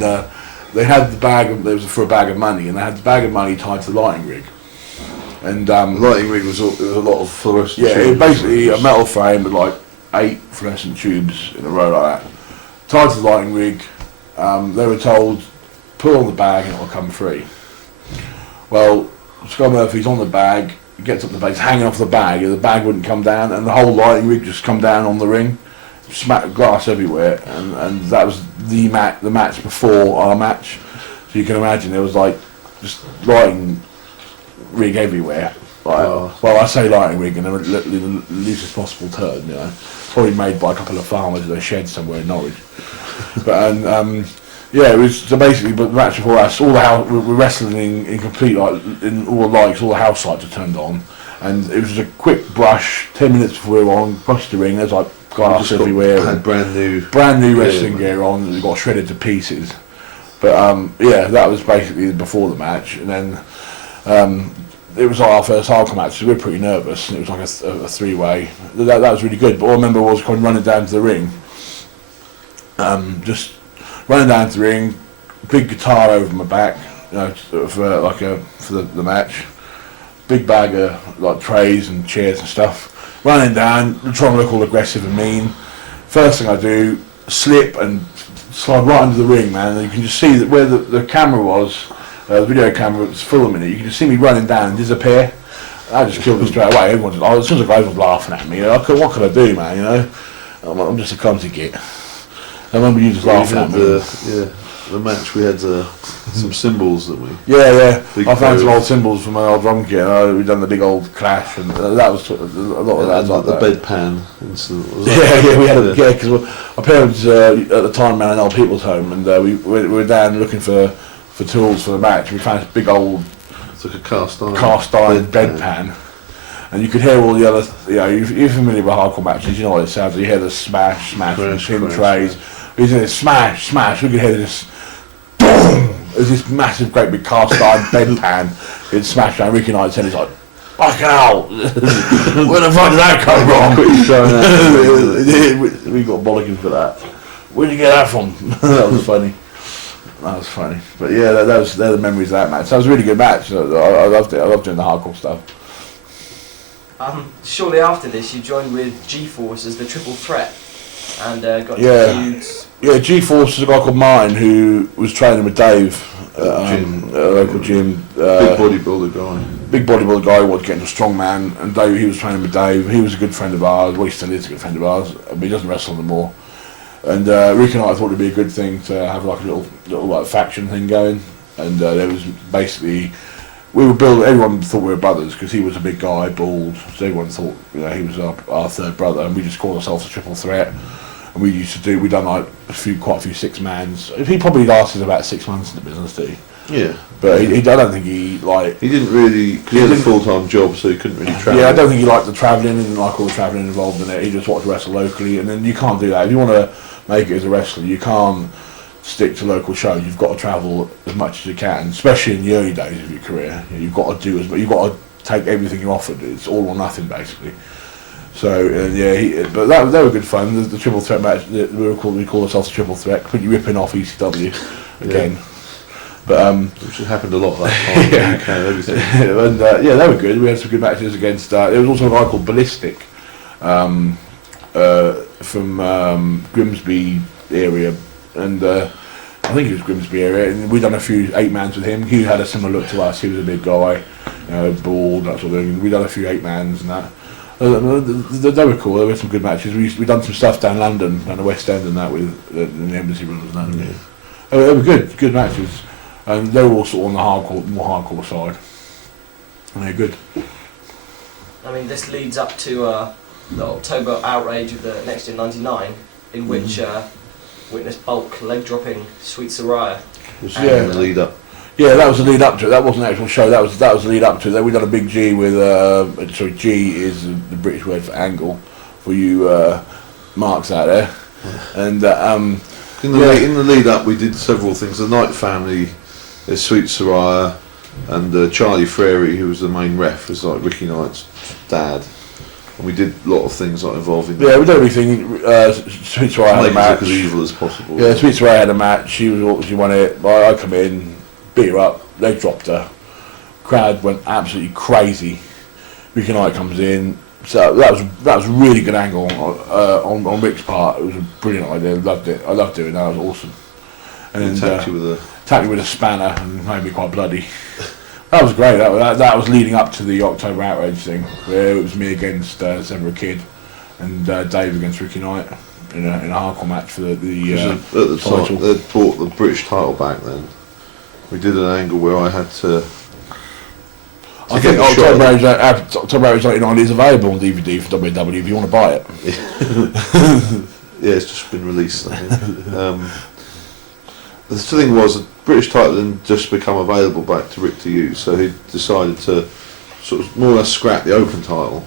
they had the bag. It was for a bag of money, and they had the bag of money tied to the lighting rig. And the lighting rig was a lot of fluorescent. Yeah, it basically a metal frame with like 8 fluorescent tubes in a row like that, tied to the lighting rig. They were told, pull on the bag and it will come free. Well, Scott Murphy's on the bag, he gets up the bag, he's hanging off the bag, and the bag wouldn't come down, and the whole lighting rig just come down on the ring, smack glass everywhere, and that was the match before our match. So you can imagine there was like just lighting rig everywhere. Well, I say lighting rig in the loosest possible term, you know. Probably made by a couple of farmers in a shed somewhere in Norwich. But yeah, it was so basically. But the match before us, all the house we were wrestling in complete like in all the lights, all the house lights were turned on, and it was a quick brush. 10 minutes before we were on, brushed the ring. There's like glass everywhere. Had brand new wrestling gear on. It got shredded to pieces. But yeah, that was basically before the match, and then. It was our first hardcore match, so we were pretty nervous, and it was like a three-way. That was really good, but all I remember was coming running down to the ring. Just running down to the ring, big guitar over my back, you know, for the match. Big bag of like trays and chairs and stuff. Running down, trying to look all aggressive and mean. First thing I do, slip and slide right into the ring, man. And you can just see that where the camera was. The video camera was filming it. You can just see me running down and disappear. I just killed it straight away. As soon as the guys were laughing at me, what could I do, man? You know, I'm just a clumsy git. I remember you just laughing at me. the match, we had some cymbals that we. Yeah. Big I found some pair old cymbals from my old drum kit. We'd done the big old clash, and that was a lot of that. And like the bedpan incident. Was Yeah, we had because our parents at the time ran an old people's home, and we were down looking for tools for the match. We found this big old It's like a cast iron bedpan. And you could hear all the other, you're familiar with hardcore matches, you know what it sounds like. You hear the smash, and tin trays. We hear this smash, we could hear this boom. There's this massive, great big cast iron bedpan. It'd smash down. Ricky Knight said, he's like, fucking hell. Where the fuck did that come from? We got bollocking for that. Where'd you get that from? That was funny. But yeah, they're the memories of that match. That was a really good match. I loved it. I loved doing the hardcore stuff. Shortly after this, you joined with G-Force as the triple threat, and got feuds. Yeah, G-Force is a guy called Martin who was training with Dave at a local gym. Big bodybuilder guy who wanted to get into Strongman, and Dave, he was training with Dave. He was a good friend of ours. Well, he still is a good friend of ours, but he doesn't wrestle anymore. And Rick and I thought it'd be a good thing to have like a little like faction thing going, and there was basically. We were building. Everyone thought we were brothers because he was a big guy, bald. So everyone thought he was our third brother, and we just called ourselves a triple threat. And we used to we done like quite a few 6-mans. He probably lasted about 6 months in the business too. Yeah, but I don't think he like. He didn't really. Cause he had a full-time job, so he couldn't really travel. Yeah, I don't think he liked the travelling and like all the travelling involved in it. He just wanted to wrestle locally, and then you can't do that if you want to make it as a wrestler. You can't stick to local shows. You've got to travel as much as you can, especially in the early days of your career. You've got to do you've got to take everything you're offered. It's all or nothing basically. So but they were good fun. The triple threat match we call ourselves the triple threat. Completely ripping off ECW again. Yeah. But which has happened a lot that time. Yeah. In the UK, everything. And they were good. We had some good matches against. There was also a guy called Ballistic from Grimsby area. And I think it was Grimsby area, and we'd done a few 8-mans with him. He had a similar look to us. He was a big guy, bald, that sort of thing. We'd done a few 8-mans and that. They were cool. There were some good matches. We done some stuff down London, down the West End, and that with the Embassy Brothers and that. Yeah. They were good matches, and they were all sort of on the more hardcore side. And they're good. I mean, this leads up to the October outrage of the Next Gen '99, in which. Witness Bulk leg dropping Sweet Soraya. The lead up. Yeah, that was the lead up to it. That wasn't an actual show. That was the lead up to it. We done a big G with. G is the British word for angle, for you marks out there. And in the lead up, we did several things. The Knight family, there's Sweet Soraya, and Charlie Frary, who was the main ref, was like Ricky Knight's dad. And we did a lot of things like involving. Yeah, we did everything. Sweet Soraya had a match. As evil as possible. Yeah, Sweet Soraya had a match. She won it. I come in, beat her up. They dropped her. Crowd went absolutely crazy. Ricky Knight comes in. So that was a really good angle on Rick's part. It was a brilliant idea. I loved it. I loved doing that. It was awesome. And then attacked me with a spanner and made me quite bloody. That was great. That was leading up to the October outrage thing, where it was me against Zebra Kid and Dave against Ricky Knight in a hardcore match for the at the title. time they'd bought the British title back then. We did an angle where I had to. I think October outrage '99 is available on DVD for WWE if you want to buy it. Yeah, it's just been released. I think. The thing was, the British title didn't just become available back to Rick to use, so he decided to sort of more or less scrap the open title.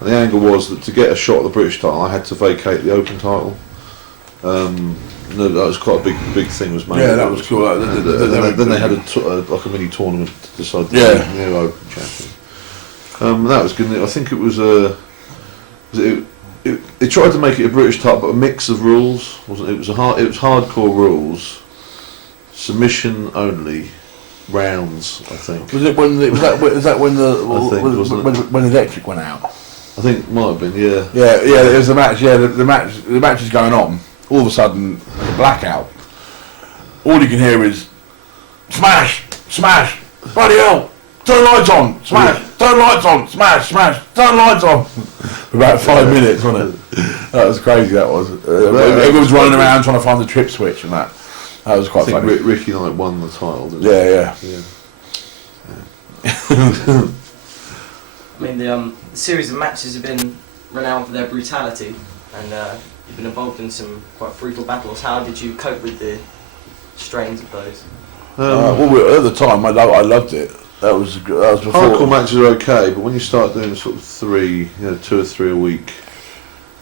And the angle was that to get a shot at the British title, I had to vacate the open title. That was quite a big thing was made. Yeah, that was cool. Then they had like a mini tournament to decide the new open champion. That was good. I think it was it tried to make it a British title, but a mix of rules. It was hardcore rules. Submission only rounds, I think. Was it when the when the electric went out? I think it might have been, yeah. Yeah, it was the match. Yeah, the match is going on. All of a sudden, there's a blackout. All you can hear is smash, smash, bloody hell, turn lights on, smash, turn lights on, smash, smash, turn lights on. For about 5 minutes, wasn't it? That was crazy. That was. Everyone was running around trying to find the trip switch and that. That was quite I think funny. Ricky Knight won the title, didn't Yeah. he? Yeah. I mean, the series of matches have been renowned for their brutality, and you've been involved in some quite brutal battles. How did you cope with the strains of those? At the time, I loved it. That was before. Hardcore matches are okay, but when you start doing sort of 2 or 3 a week,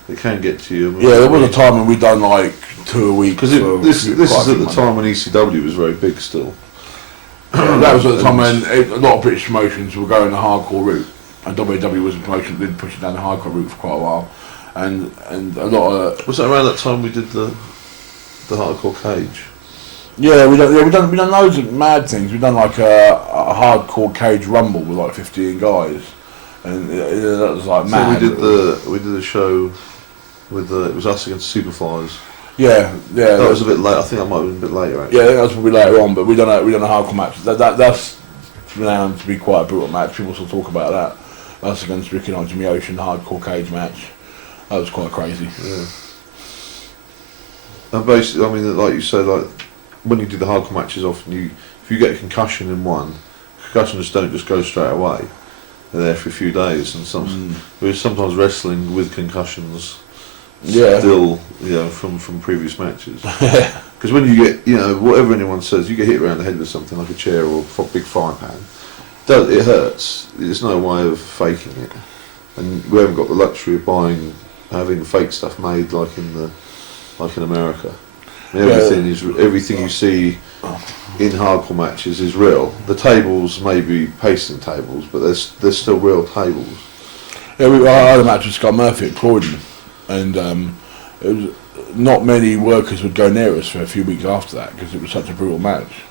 it can get to you. Yeah, there was a time when we done like 2 a week. Because this is at the time when ECW was very big still. That was at the time when a lot of British promotions were going the hardcore route, and WWE was a promotion that did push it down the hardcore route for quite a while, and a lot of. Was that around that time we did the hardcore cage? Yeah, we done loads of mad things. We've done like a hardcore cage rumble with like 15 guys, and that was like mad. So we did the show with it was us against Superflies. Yeah. That was a bit late. I think that might have been a bit later. Actually. Yeah, I think that was probably later on. But we done a hardcore match. That's renowned to be quite a brutal match. People still talk about that. Us against Ricky Knight, Jimmy Ocean, hardcore cage match. That was quite crazy. Yeah. And basically, I mean, like you said, like when you do the hardcore matches, often if you get a concussion in one, concussions don't just go straight away. They're there for a few days, and sometimes wrestling with concussions. Still, from previous matches. Because when you get, whatever anyone says, you get hit around the head with something like a chair or a big frying pan. It hurts. There's no way of faking it, and we haven't got the luxury of having fake stuff made like in America. I mean, everything you see in hardcore matches is real. The tables may be pasting tables, but there's still real tables. Yeah, I had a match with Scott Murphy at Croydon, and it was not many workers would go near us for a few weeks after that because it was such a brutal match.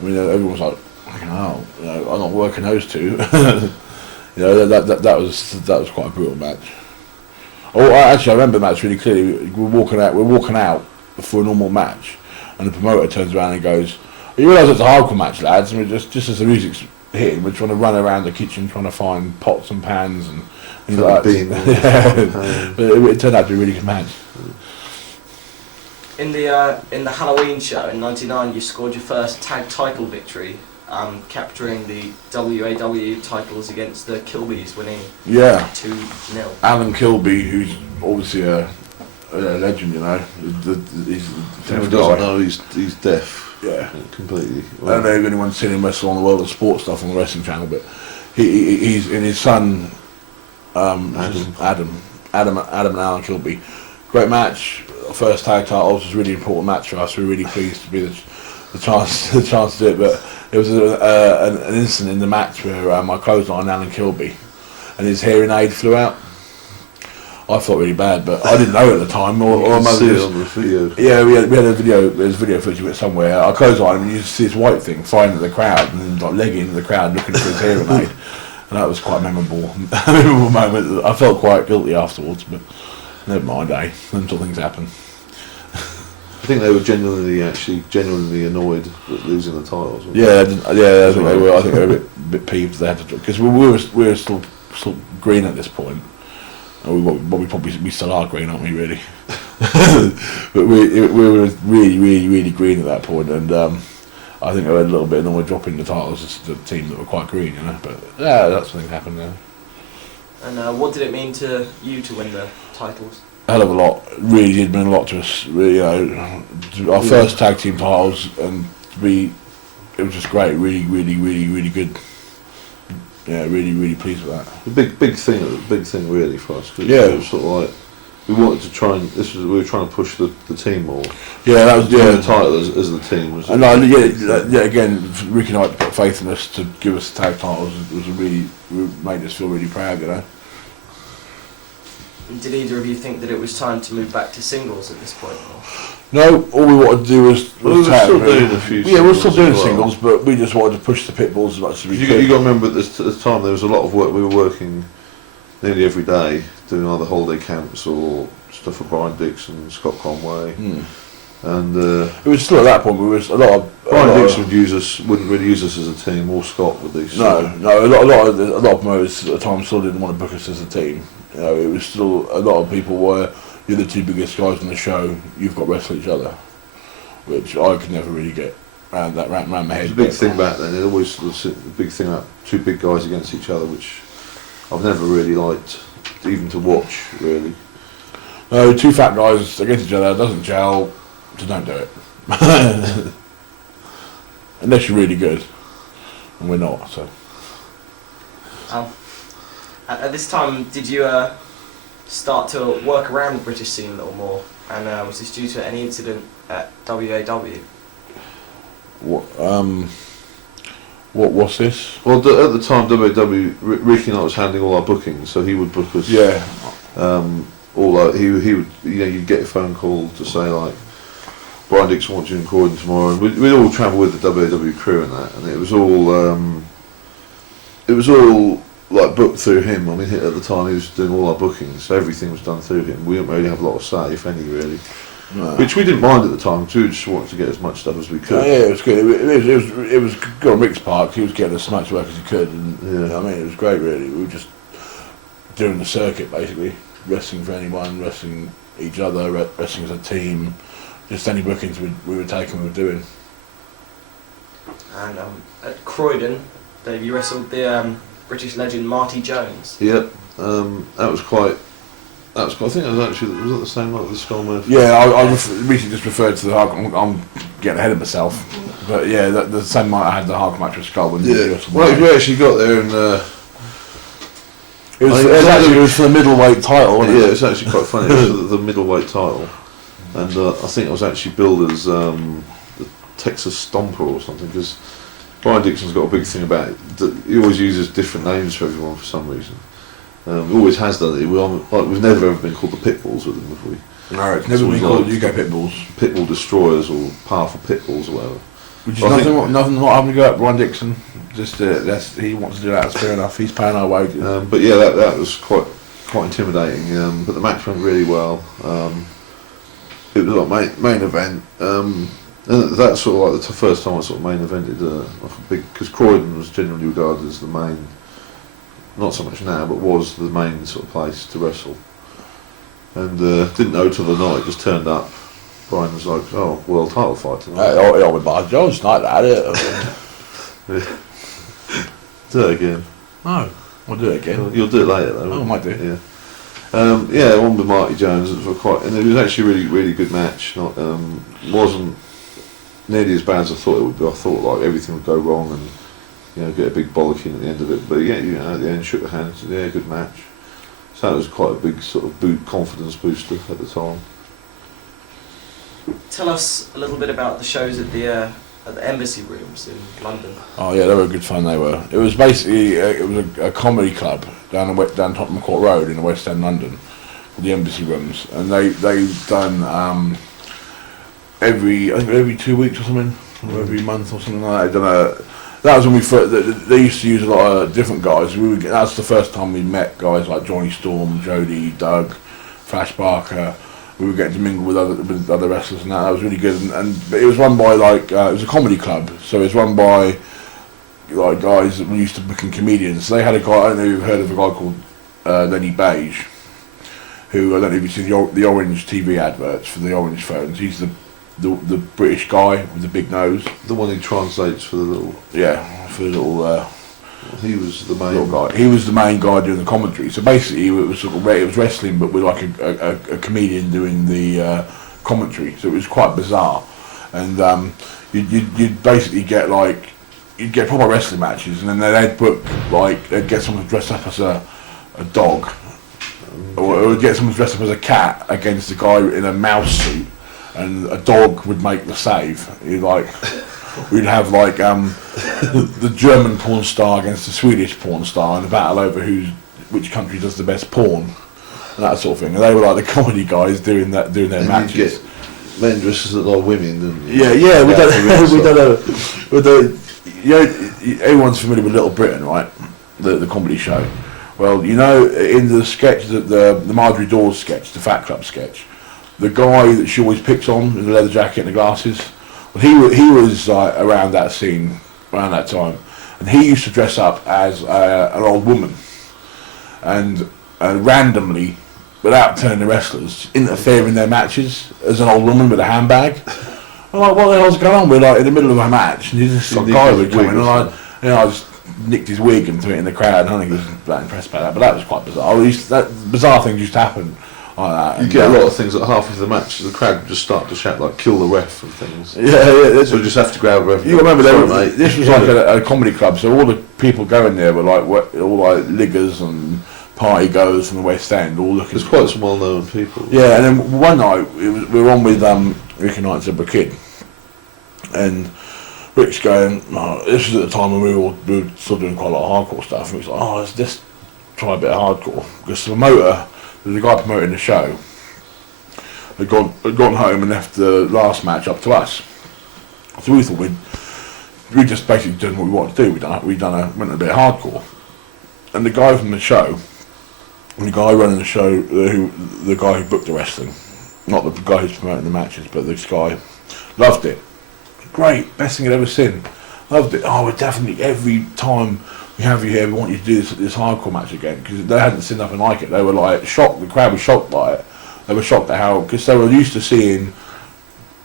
I mean, everyone was like, "Oh, I'm not working those two." That was quite a brutal match. Oh, I remember the match really clearly. We're walking out for a normal match, and the promoter turns around and goes, "You realise it's a hardcore match, lads?" And we're just as the music's hitting, we're trying to run around the kitchen trying to find pots and pans and things like that. But it turned out to be a really good match. In the Halloween show in '99, you scored your first tag title victory, capturing the WAW titles against the Kilbys, winning 2-0. Alan Kilby, who's obviously a legend, he's he's deaf. Yeah, completely. I don't know if anyone's seen him wrestle on the World of Sport stuff on the wrestling channel, but he's in his son Adam and Alan Kilby. Great match. First tag titles was a really important match for us. We were really pleased to be the chance to do it. But there was an incident in the match where I closed on Alan Kilby, and his hearing aid flew out. I felt really bad, but I didn't know at the time. Or see it on the video. Yeah, we had a video. There's video footage of it somewhere. I closed on him, and you see this white thing flying into the crowd, and then like legging into the crowd, looking for his hearing aid, and that was quite a memorable moment. I felt quite guilty afterwards, but never mind. Them sort of things happen. I think they were genuinely annoyed at losing the titles. Yeah, I think they were. I think they were a bit peeved they had to, because we were still green at this point. We still are green, aren't we? Really, but we were really green at that point, and I think I had a little bit annoyed dropping the titles as the team that were quite green, But yeah, that's something happened there. And what did it mean to you to win the titles? A hell of a lot. Really did mean a lot to us. Really, our first tag team titles, and it was just great. Really good. Yeah, really pleased with that. The big thing really for us. Cause yeah, it was sort of like we wanted to try and we were trying to push the team more. Yeah, that was the title as the team. And again, Ricky Knight put faith in us to give us the tag titles. It was made us feel really proud, Did either of you think that it was time to move back to singles at this point? Or? No, all we wanted to do was tag. Still doing a few. Yeah, we're still doing singles, but we just wanted to push the Pitbulls as much as we could. You got to remember at this time there was a lot of work. We were working nearly every day, doing either holiday camps or stuff for Brian Dixon, Scott Conway, and it was still at that point. We was a lot of Brian Dixon wouldn't really use us as a team, or Scott would these. No, a lot of promoters at the time still didn't want to book us as a team. It was still a lot of people were, you're the two biggest guys on the show, you've got to wrestle each other. which I could never really get around my head. It's a big thing back then. It always was a big thing about two big guys against each other, which I've never really liked, even to watch, really. No, two fat guys against each other doesn't gel, so don't do it. Unless you're really good, and we're not. So. At this time, did you start to work around the British scene a little more? And was this due to any incident at WAW? What's this? Well, at the time, WW, Ricky and I was handling all our bookings, so he would book us. Yeah. He would, you'd get a phone call to say like, Brian Dixon wants you in Croydon tomorrow, and we'd all travel with the WW crew and that, and it was all like booked through him. I mean, at the time he was doing all our bookings, so everything was done through him. We didn't really have a lot of say, if any, really. No. Which we didn't mind at the time, because we just wanted to get as much stuff as we could. Yeah, it was good. It was good on Rick's part. He was getting as much work as he could, and I mean, it was great. Really, we were just doing the circuit basically, wrestling for anyone, wrestling each other, wrestling as a team. Just any bookings we were taking, we were doing. And at Croydon, Dave, you wrestled the British legend Marty Jones. Yep, that was quite. I think it was actually, was it the same night with the Strongman? Yeah, I recently just referred to the hardcore. I'm getting ahead of myself, but yeah, the same night I had the hardcore match with Skull. Yeah, well, we actually got there and it was for the middleweight title, wasn't it? Yeah, it's actually quite funny. It was the middleweight title, and I think it was actually billed as the Texas Stomper or something, because Brian Dixon's got a big thing about it. He always uses different names for everyone for some reason. He always has done it. We've never ever been called the Pitbulls with him, have we? No, it's never been called UK Pitbulls. Pitbull Destroyers or Powerful Pitbulls or whatever. Which is nothing not having to go at Brian Dixon. Just he wants to do that. That's fair enough. He's paying our wages. But yeah, that was quite intimidating. But the match went really well. It was like main event. And that's sort of like the first time I sort of main evented like a big, because Croydon was generally regarded as the main. Not so much now, but was the main sort of place to wrestle. And didn't know till the night, just turned up. Brian was like, "Oh, world title fight tonight." I went by Jones like that. Do it again. No, we'll do it again. You'll do it later though. Oh, I might do. Yeah. One with Marty Jones. It was and it was actually a really, really good match. Wasn't nearly as bad as I thought it would be. I thought like everything would go wrong and get a big bollocking at the end of it. But yeah, at the end, shook the hands. Yeah, good match. So that was quite a big sort of confidence booster at the time. Tell us a little bit about the shows at the Embassy Rooms in London. Oh yeah, they were good fun. They were. It was basically a comedy club down Tottenham Court Road in the West End, London, called the Embassy Rooms, and they've done every 2 weeks or something, or every month or something like that. That was when we first. They used to use a lot of different guys. That's the first time we met guys like Johnny Storm, Jody, Doug, Flash Barker. We were getting to mingle with other wrestlers and that. That was really good. But it was run by it was a comedy club, so it was run by like guys that were used to booking comedians. So they had a guy. I don't know if you've heard of a guy called Lenny Beige, who I don't know if you've seen the Orange TV adverts for the Orange phones. He's the British guy with the big nose. The one who translates for the little. Yeah, for the little. He was the main guy. He was the main guy doing the commentary. So basically, it was wrestling, but with like a comedian doing the commentary. So it was quite bizarre, and you'd basically get you'd get proper wrestling matches, and then they'd book they'd get someone dressed up as a dog, or would get someone dressed up as a cat against a guy in a mouse suit, and a dog would make the save. We'd have the German porn star against the Swedish porn star in a battle over which country does the best porn, and that sort of thing. And they were like the comedy guys doing their matches. You'd get men dressed as like women, didn't you? Yeah. We done everyone's familiar with Little Britain, right? The comedy show. Well, in the sketch, the Marjorie Dawes sketch, the Fat Club sketch, the guy that she always picks on in the leather jacket and the glasses. He was around that scene, around that time, and he used to dress up as an old woman, and randomly, without telling the wrestlers, interfere in their matches as an old woman with a handbag. I'm like, what the hell's going on? We're like in the middle of a match, and this guy would come in, and I just nicked his wig and threw it in the crowd. And I think he was that impressed by that, but that was quite bizarre. Bizarre things used to happen like that. You get a lot of things at half of the match. The crowd would just start to shout like "kill the ref" and things. Yeah. So you just have to grab a ref. You remember this was like a comedy club, so all the people going there were like all like liggers and party goers from the West End, all looking. There's quite some well-known people. Yeah, and then one night we were on with Ricky Knight and Zebra Kid, and Rick's going, this was at the time when we were still doing quite a lot of hardcore stuff, and he was like, let's just try a bit of hardcore, because the promoter, the guy promoting the show, had gone home and left the last match up to us. So we thought we just basically done what we wanted to do. Went a bit of hardcore, and the guy from the show. And the guy running the show, the guy who booked the wrestling, not the guy who's promoting the matches, but this guy, loved it. Great, best thing I'd ever seen. Loved it. Oh, we're definitely, every time we have you here, we want you to do this hardcore match again, because they hadn't seen nothing like it. They were like shocked. The crowd was shocked by it. They were shocked at how, because they were used to seeing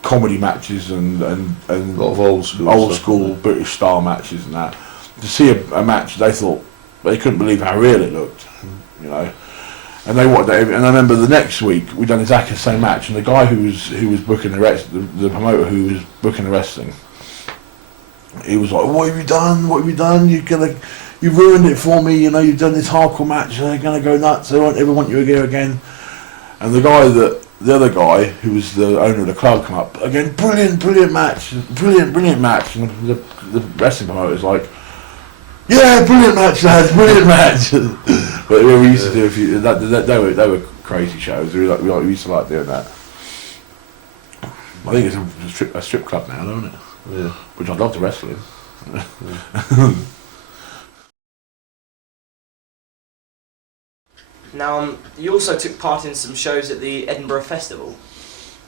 comedy matches and a lot of old school British style matches and that. To see a match, they thought they couldn't believe how real it looked. You know, and they wanted that. And I remember the next week we done exactly the same match, and the guy who was booking the promoter who was booking the wrestling, he was like, "What have you done? What have you done? You ruined it for me. You know, you've done this hardcore match, and they're gonna go nuts. They won't ever want you here again." And the other guy who was the owner of the club come up again. Brilliant match. And the wrestling promoter's like, "Yeah, brilliant match, lads, brilliant match." But we used to do a few. They were crazy shows. We used to like doing that. I think it's a strip club now, isn't it? Yeah. Which I'd love to wrestle in. Yeah. Now, you also took part in some shows at the Edinburgh Festival.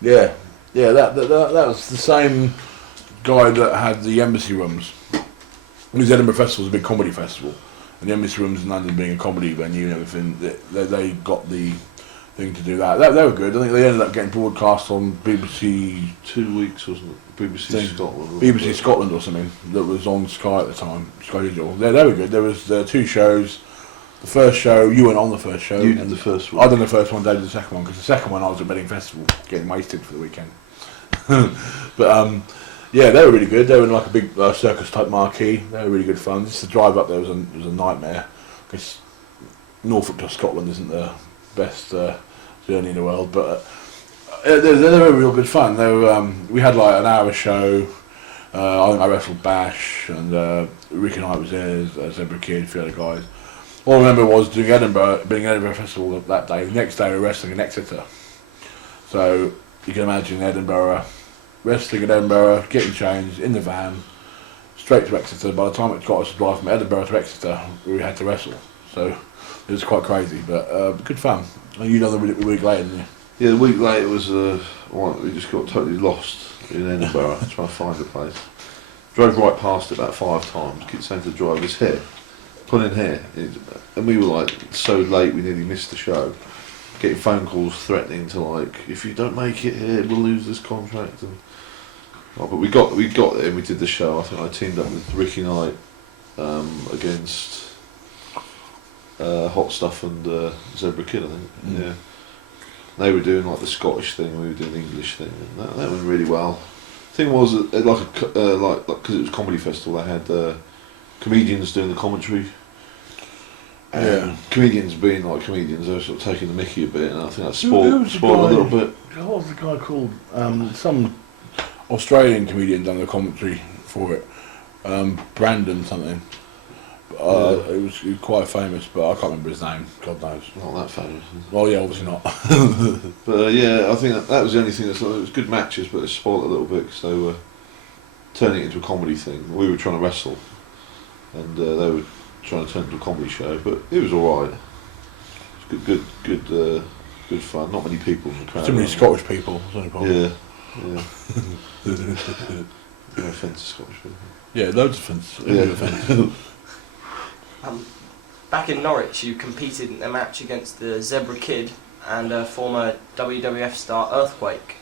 Yeah. That was the same guy that had the Embassy Rooms. Because the Edinburgh Festival is a big comedy festival, and the Embassy Rooms in London being a comedy venue and everything, they got the thing to do that. They were good. I think they ended up getting broadcast on BBC 2 weeks, wasn't it? BBC Scotland. BBC Scotland or something that was on Sky at the time. Sky Digital. They were good. There was 2 shows. The first show, you went on the first show. You did the first one. I done the first one, Dave did the second one, because the second one I was at Reading Festival getting wasted for the weekend. But yeah, they were really good. They were in like a big circus type marquee. They were really good fun. Just the drive up there was a nightmare, because Norfolk to Scotland isn't the best journey in the world, but they were real good fun. They were, we had like an hour show. I think I wrestled Bash, and Ricky Knight was there, Zebra Kid, a few other guys. All I remember was doing being Edinburgh Festival that day. The next day we were wrestling in Exeter. So you can imagine Edinburgh, wrestling in Edinburgh, getting changed in the van, straight to Exeter. By the time it got us to drive from Edinburgh to Exeter, we had to wrestle. So it was quite crazy, but good fun. And you done the week later, didn't you? Yeah, the week later was we just got totally lost in Edinburgh trying to find a place. Drove right past it about 5 times. Kept saying to the driver, "It's here, put in here," and we were like so late we nearly missed the show. Getting phone calls threatening to like, "If you don't make it here, we'll lose this contract." And but we got there and we did the show. I think I teamed up with Ricky Knight against Hot Stuff and Zebra Kid, I think. Yeah. They were doing like the Scottish thing, we were doing the English thing, and that went really well. Thing was, like because it was a comedy festival, they had comedians doing the commentary. Yeah. Comedians being like comedians, they were sort of taking the mickey a bit, and I think that spoiled a little bit. What was the guy called? Some Australian comedian done the commentary for it. Brandon something. It was quite famous, but I can't remember his name. God knows. Not that famous. Well, yeah, obviously not. But yeah, I think that was the only thing it was good matches, but it spoiled it a little bit because they were turning it into a comedy thing. We were trying to wrestle, and they were trying to turn it into a comedy show, but it was all right. It was good fun. Not many people in the crowd. Too many Scottish people. That's the only problem. Yeah. No offence to Scottish people. Yeah, loads of offence. Yeah. Back in Norwich, you competed in a match against the Zebra Kid and former WWF star Earthquake.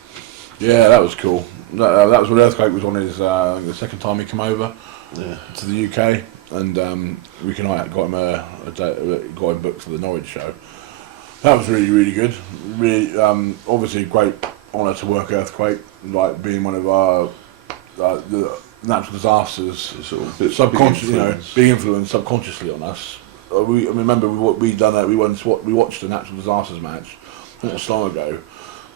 Yeah, that was cool. That was when Earthquake was on his the second time he came over to the UK, and Rick and I got him booked for the Norwich show. That was really good. Really, obviously, great honour to work Earthquake, like being one of our the natural disasters, sort of big, subconscious, big influence subconsciously on us. I remember we done that. We watched the natural disasters match not so long ago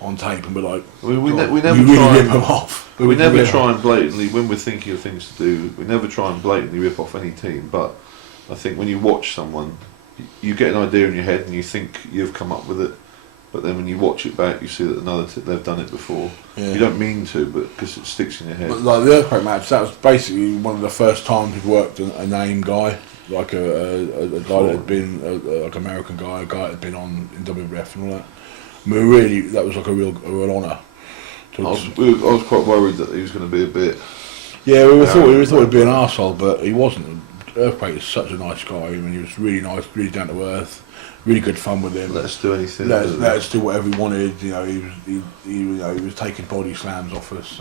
on tape, and we're like, we never really try rip them off. We never try and blatantly, when we're thinking of things to do, we never try and blatantly rip off any team. But I think when you watch someone, you get an idea in your head and you think you've come up with it. But then when you watch it back, you see that they've done it before. Yeah. You don't mean to, but because it sticks in your head. But like the Earthquake match, that was basically one of the first times we've worked a name guy, like a guy that had been like an American guy, a guy that had been on in WWF and all that. That was like a real honour. I was quite worried that he was going to be a bit. Yeah, we thought he'd be an arsehole, but he wasn't. Earthquake is such a nice guy. I mean, he was really nice, really down to earth, really good fun with him. Let us do anything. Let us do whatever we wanted. You know, he was taking body slams off us,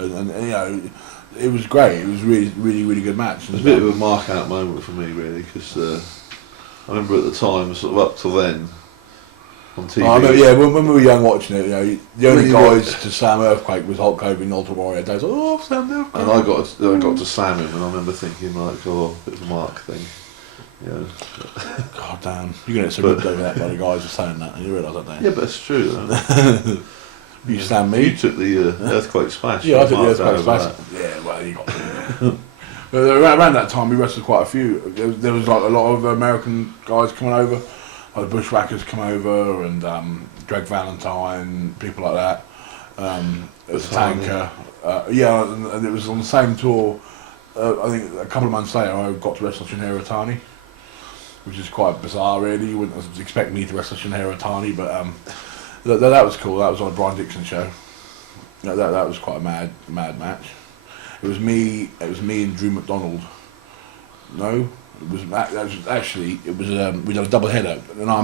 and you know, it was great. It was really good match. It was a bit of a mark out moment for me, really, because I remember at the time, sort of up till then, on TV. Oh, I know, when we were young watching it, you know, the only guys to slam Earthquake was Hulk Hogan and Ultimate Warrior. Days, oh, Sam Earthquake. And I got to slam him, and I remember thinking like, oh, a bit of a mark thing. Yeah. God damn, you're gonna get some ripped over that by the guys are saying that, and you realise that, don't you? Yeah, but it's true. Though. You slammed me. You took the Earthquake smash. Yeah, I took the Earthquake smash. Yeah, well, you got to. But around that time, we wrestled quite a few. There was like a lot of American guys coming over. Like the Bushwhackers come over, and Greg Valentine, people like that. The Tanker. And it was on the same tour. I think a couple of months later, I got to wrestle Shinhiro Tani, which is quite bizarre, really. You wouldn't expect me to wrestle Shinhiro Tani, but that was cool. That was on a Brian Dixon show. That was quite a mad match. It was me and Drew McDonald. No, it was actually we did a double header, a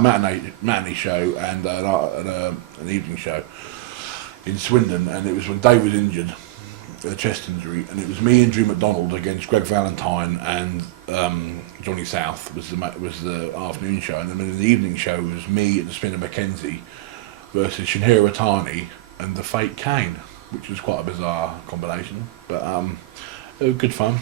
matinee show and an evening show in Swindon, and it was when Dave was injured, a chest injury, and it was me and Drew McDonald against Greg Valentine and Johnny South was the afternoon show, and then the evening show was me and Spinner McKenzie versus Shinhiro Tani and the Fake Kane, which was quite a bizarre combination, but it was good fun.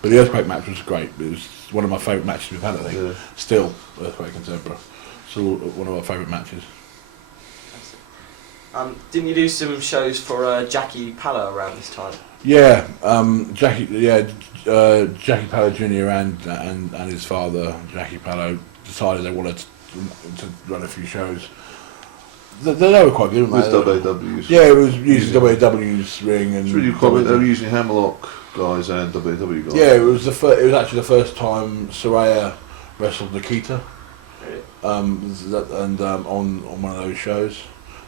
But the Earthquake match was great. It was one of my favourite matches we've had, I think. Yeah. Still, Earthquake and Zebra. Still one of our favourite matches. Didn't you do some shows for Jackie Palla around this time? Yeah, Jackie Palla Jr. and his father, Jackie Palla, decided they wanted to run a few shows. They were quite good. It was WW's. Yeah, it was using WW's ring, and it's really common. They were using Hammerlock guys and WW guys. Yeah, it was actually the first time Saraya wrestled Nikita, on one of those shows.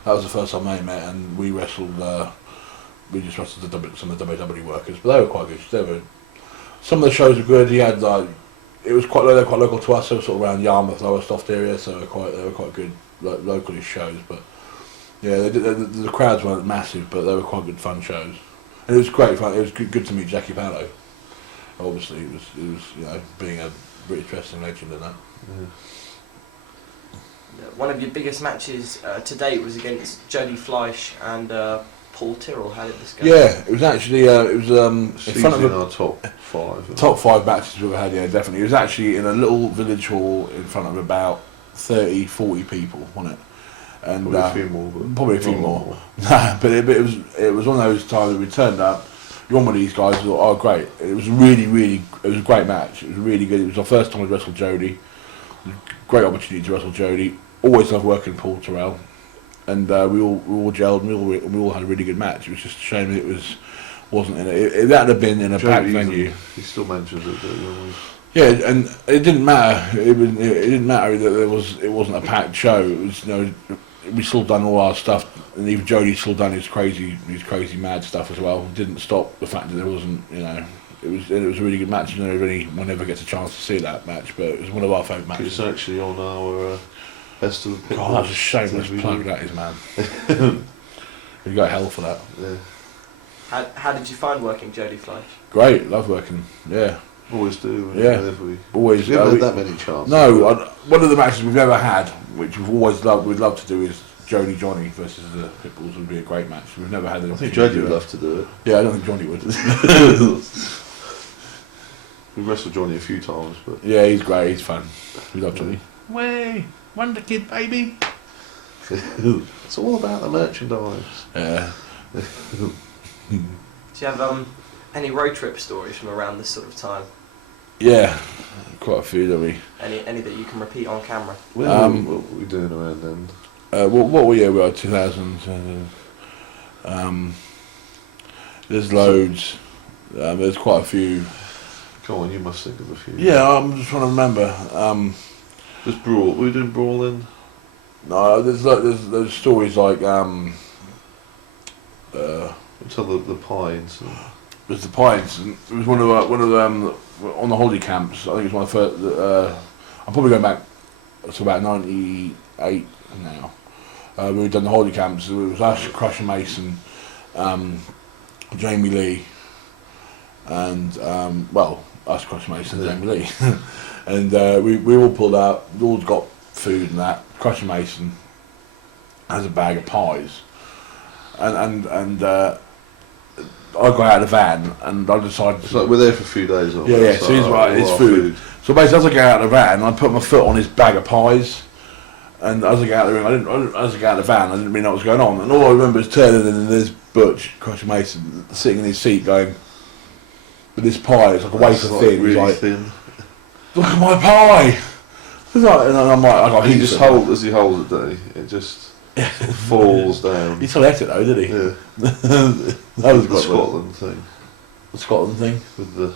That was the first time they met, and we wrestled. We just wrestled some of the WWE workers, but they were quite good. Some of the shows were good. He had it was quite local to us, so sort of around Yarmouth, Lowestoft area, so they were quite good localish shows. But yeah, the crowds weren't massive, but they were quite good fun shows, and it was great fun. It was good to meet Jackie Pallo. Obviously, it was being a British wrestling legend and that. Yeah. One of your biggest matches to date was against Jody Fleisch and Paul Tyrrell. How did this go? Yeah, it was actually in front of our top five. Top 5 matches we've had. Yeah, definitely. It was actually in a little village hall in front of about 30, 40 people, wasn't it? And probably a few more. But it was one of those times that we turned up. One of these guys thought, oh great! It was it was a great match. It was really good. It was our first time we wrestled Jody. Great opportunity to wrestle Jody. Always loved working Paul Tyrrell, and we all gelled and we all had a really good match. It was just a shame that it wasn't in it. If that had been in a packed venue. He still mentions it. Yeah, and it didn't matter. It didn't matter that it wasn't a packed show. It was we still done all our stuff, and even Jody still done his crazy mad stuff as well. It didn't stop the fact that there wasn't It was a really good match. Anyone ever gets a chance to see that match, but it was one of our favourite matches. It's actually on our Best of the Pitbulls. God, that's a shameless TV. plug, that is, man. You got hell for that. Yeah. How did you find working Jodie Fleisch? Great, love working. Yeah, Always do. Yeah. Whenever we always. never had that many chances. No, one of the matches we've ever had, which we've always loved, we'd love to do, is Jodie Johnny versus the Pitbulls. Would be a great match. We've never had. I think Jodie would love to do it. Yeah, I don't think Johnny would. We've wrestled Johnny a few times, but Yeah, he's great. He's fun. We love Johnny. Way, Wonder Kid, baby. it's all about the merchandise. Yeah. Do you have any road trip stories from around this sort of time? Yeah, quite a few, don't we? Any that you can repeat on camera? What were we doing around then? What were we at? 2000. There's loads. There's quite a few. Come on, you must think of a few. Yeah, I'm just trying to remember. Just Brawl. Were we doing Brawl then? No, there's stories like Until the Pie incident. there's the Pie incident. It was one of them on the holiday camps. I think it was one of the first. I'm probably going back to about 98 now. We've done the holiday camps. It was us, Crusher Mason, Jamie Lee, and us, Crusher Mason, and Jamie Lee, and we all pulled out. We all got food and that. Crusher Mason has a bag of pies, and I got out of the van and I decided. It's like we're there for a few days. Yeah. So he's right. It's food. So basically, as I get out of the van, I put my foot on his bag of pies. And as I get out of the room, as I get out of the van, I didn't really know what was going on. And all I remember is turning and there's Butch, Crusher Mason, sitting in his seat going, with this pie, it's like a wafer thin. Really He's like, thin. look at my pie! And I'm like, I got And he heaps just of holds, as he holds it, doesn't he? It just falls down. He still ate it though, did he? Yeah. That was The quite Scotland thing. The Scotland thing? With the...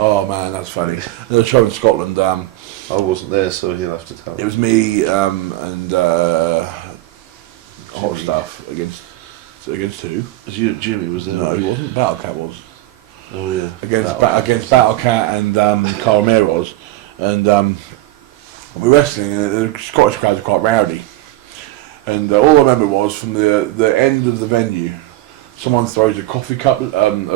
Oh man, that's funny. There was a show in Scotland, I wasn't there, so he'll have to tell it was me and Hot Jimmy. Stuff against who? Jimmy was there. No, he wasn't. Battlecat was. Oh yeah. Against Battlecat and Carl Meros, and we were wrestling, and the Scottish crowds were quite rowdy. And all I remember was from the end of the venue, someone throws a coffee cup, a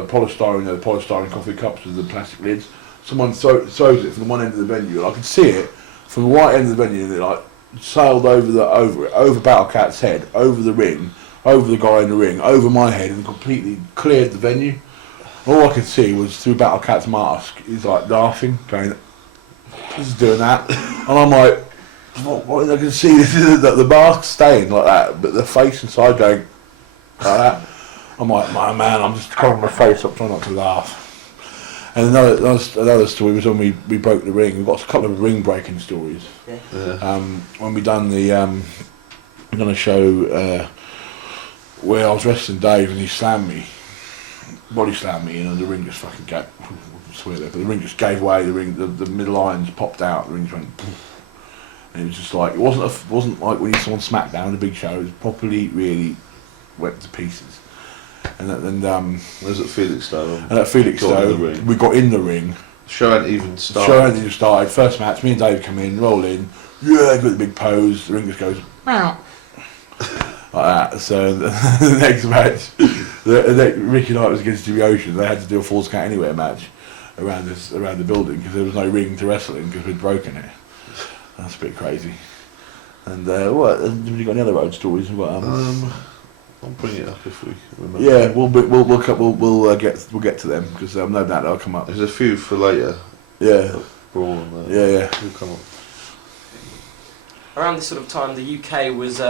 polystyrene coffee cups with the plastic lids. Someone throws it from the one end of the venue, and I could see it from the right end of the venue, and it like sailed over Battlecat's head, over the ring, over the guy in the ring, over my head, and completely cleared the venue. All I could see was through Battlecat's mask, he's like laughing, going, he's doing that, and I'm like, what? I can see the mask staying like that, but the face inside going like that. I'm like, my man, I'm just covering my face up, trying not to laugh. And another story was when we broke the ring. We've got a couple of ring breaking stories. Yeah. When we done the we done a show where I was wrestling Dave and he slammed me, body slammed me, and the ring just fucking gave. I swear that, but the ring just gave away. The ring, the middle lines popped out. The ring just went. Poof. And it was just like it wasn't like when you saw on SmackDown, the big show. It was properly really went to pieces. And was at Felixstowe. And at Felixstowe, we got in the ring. Show hadn't even started. First match, me and Dave come in, roll in. Yeah, got the big pose. The ring just goes meow, like that. So the next match, Ricky and I was against Jimmy Ocean. They had to do a Falls Count Anywhere match around the building because there was no ring to wrestle in because we'd broken it. That's a bit crazy. And what? Have you got any other road stories? We've got, I'll bring it up if we remember. Yeah, we'll get to them because no doubt they'll come up. There's a few for later. Yeah. Brawl and Yeah. We'll come up. Around this sort of time, the UK was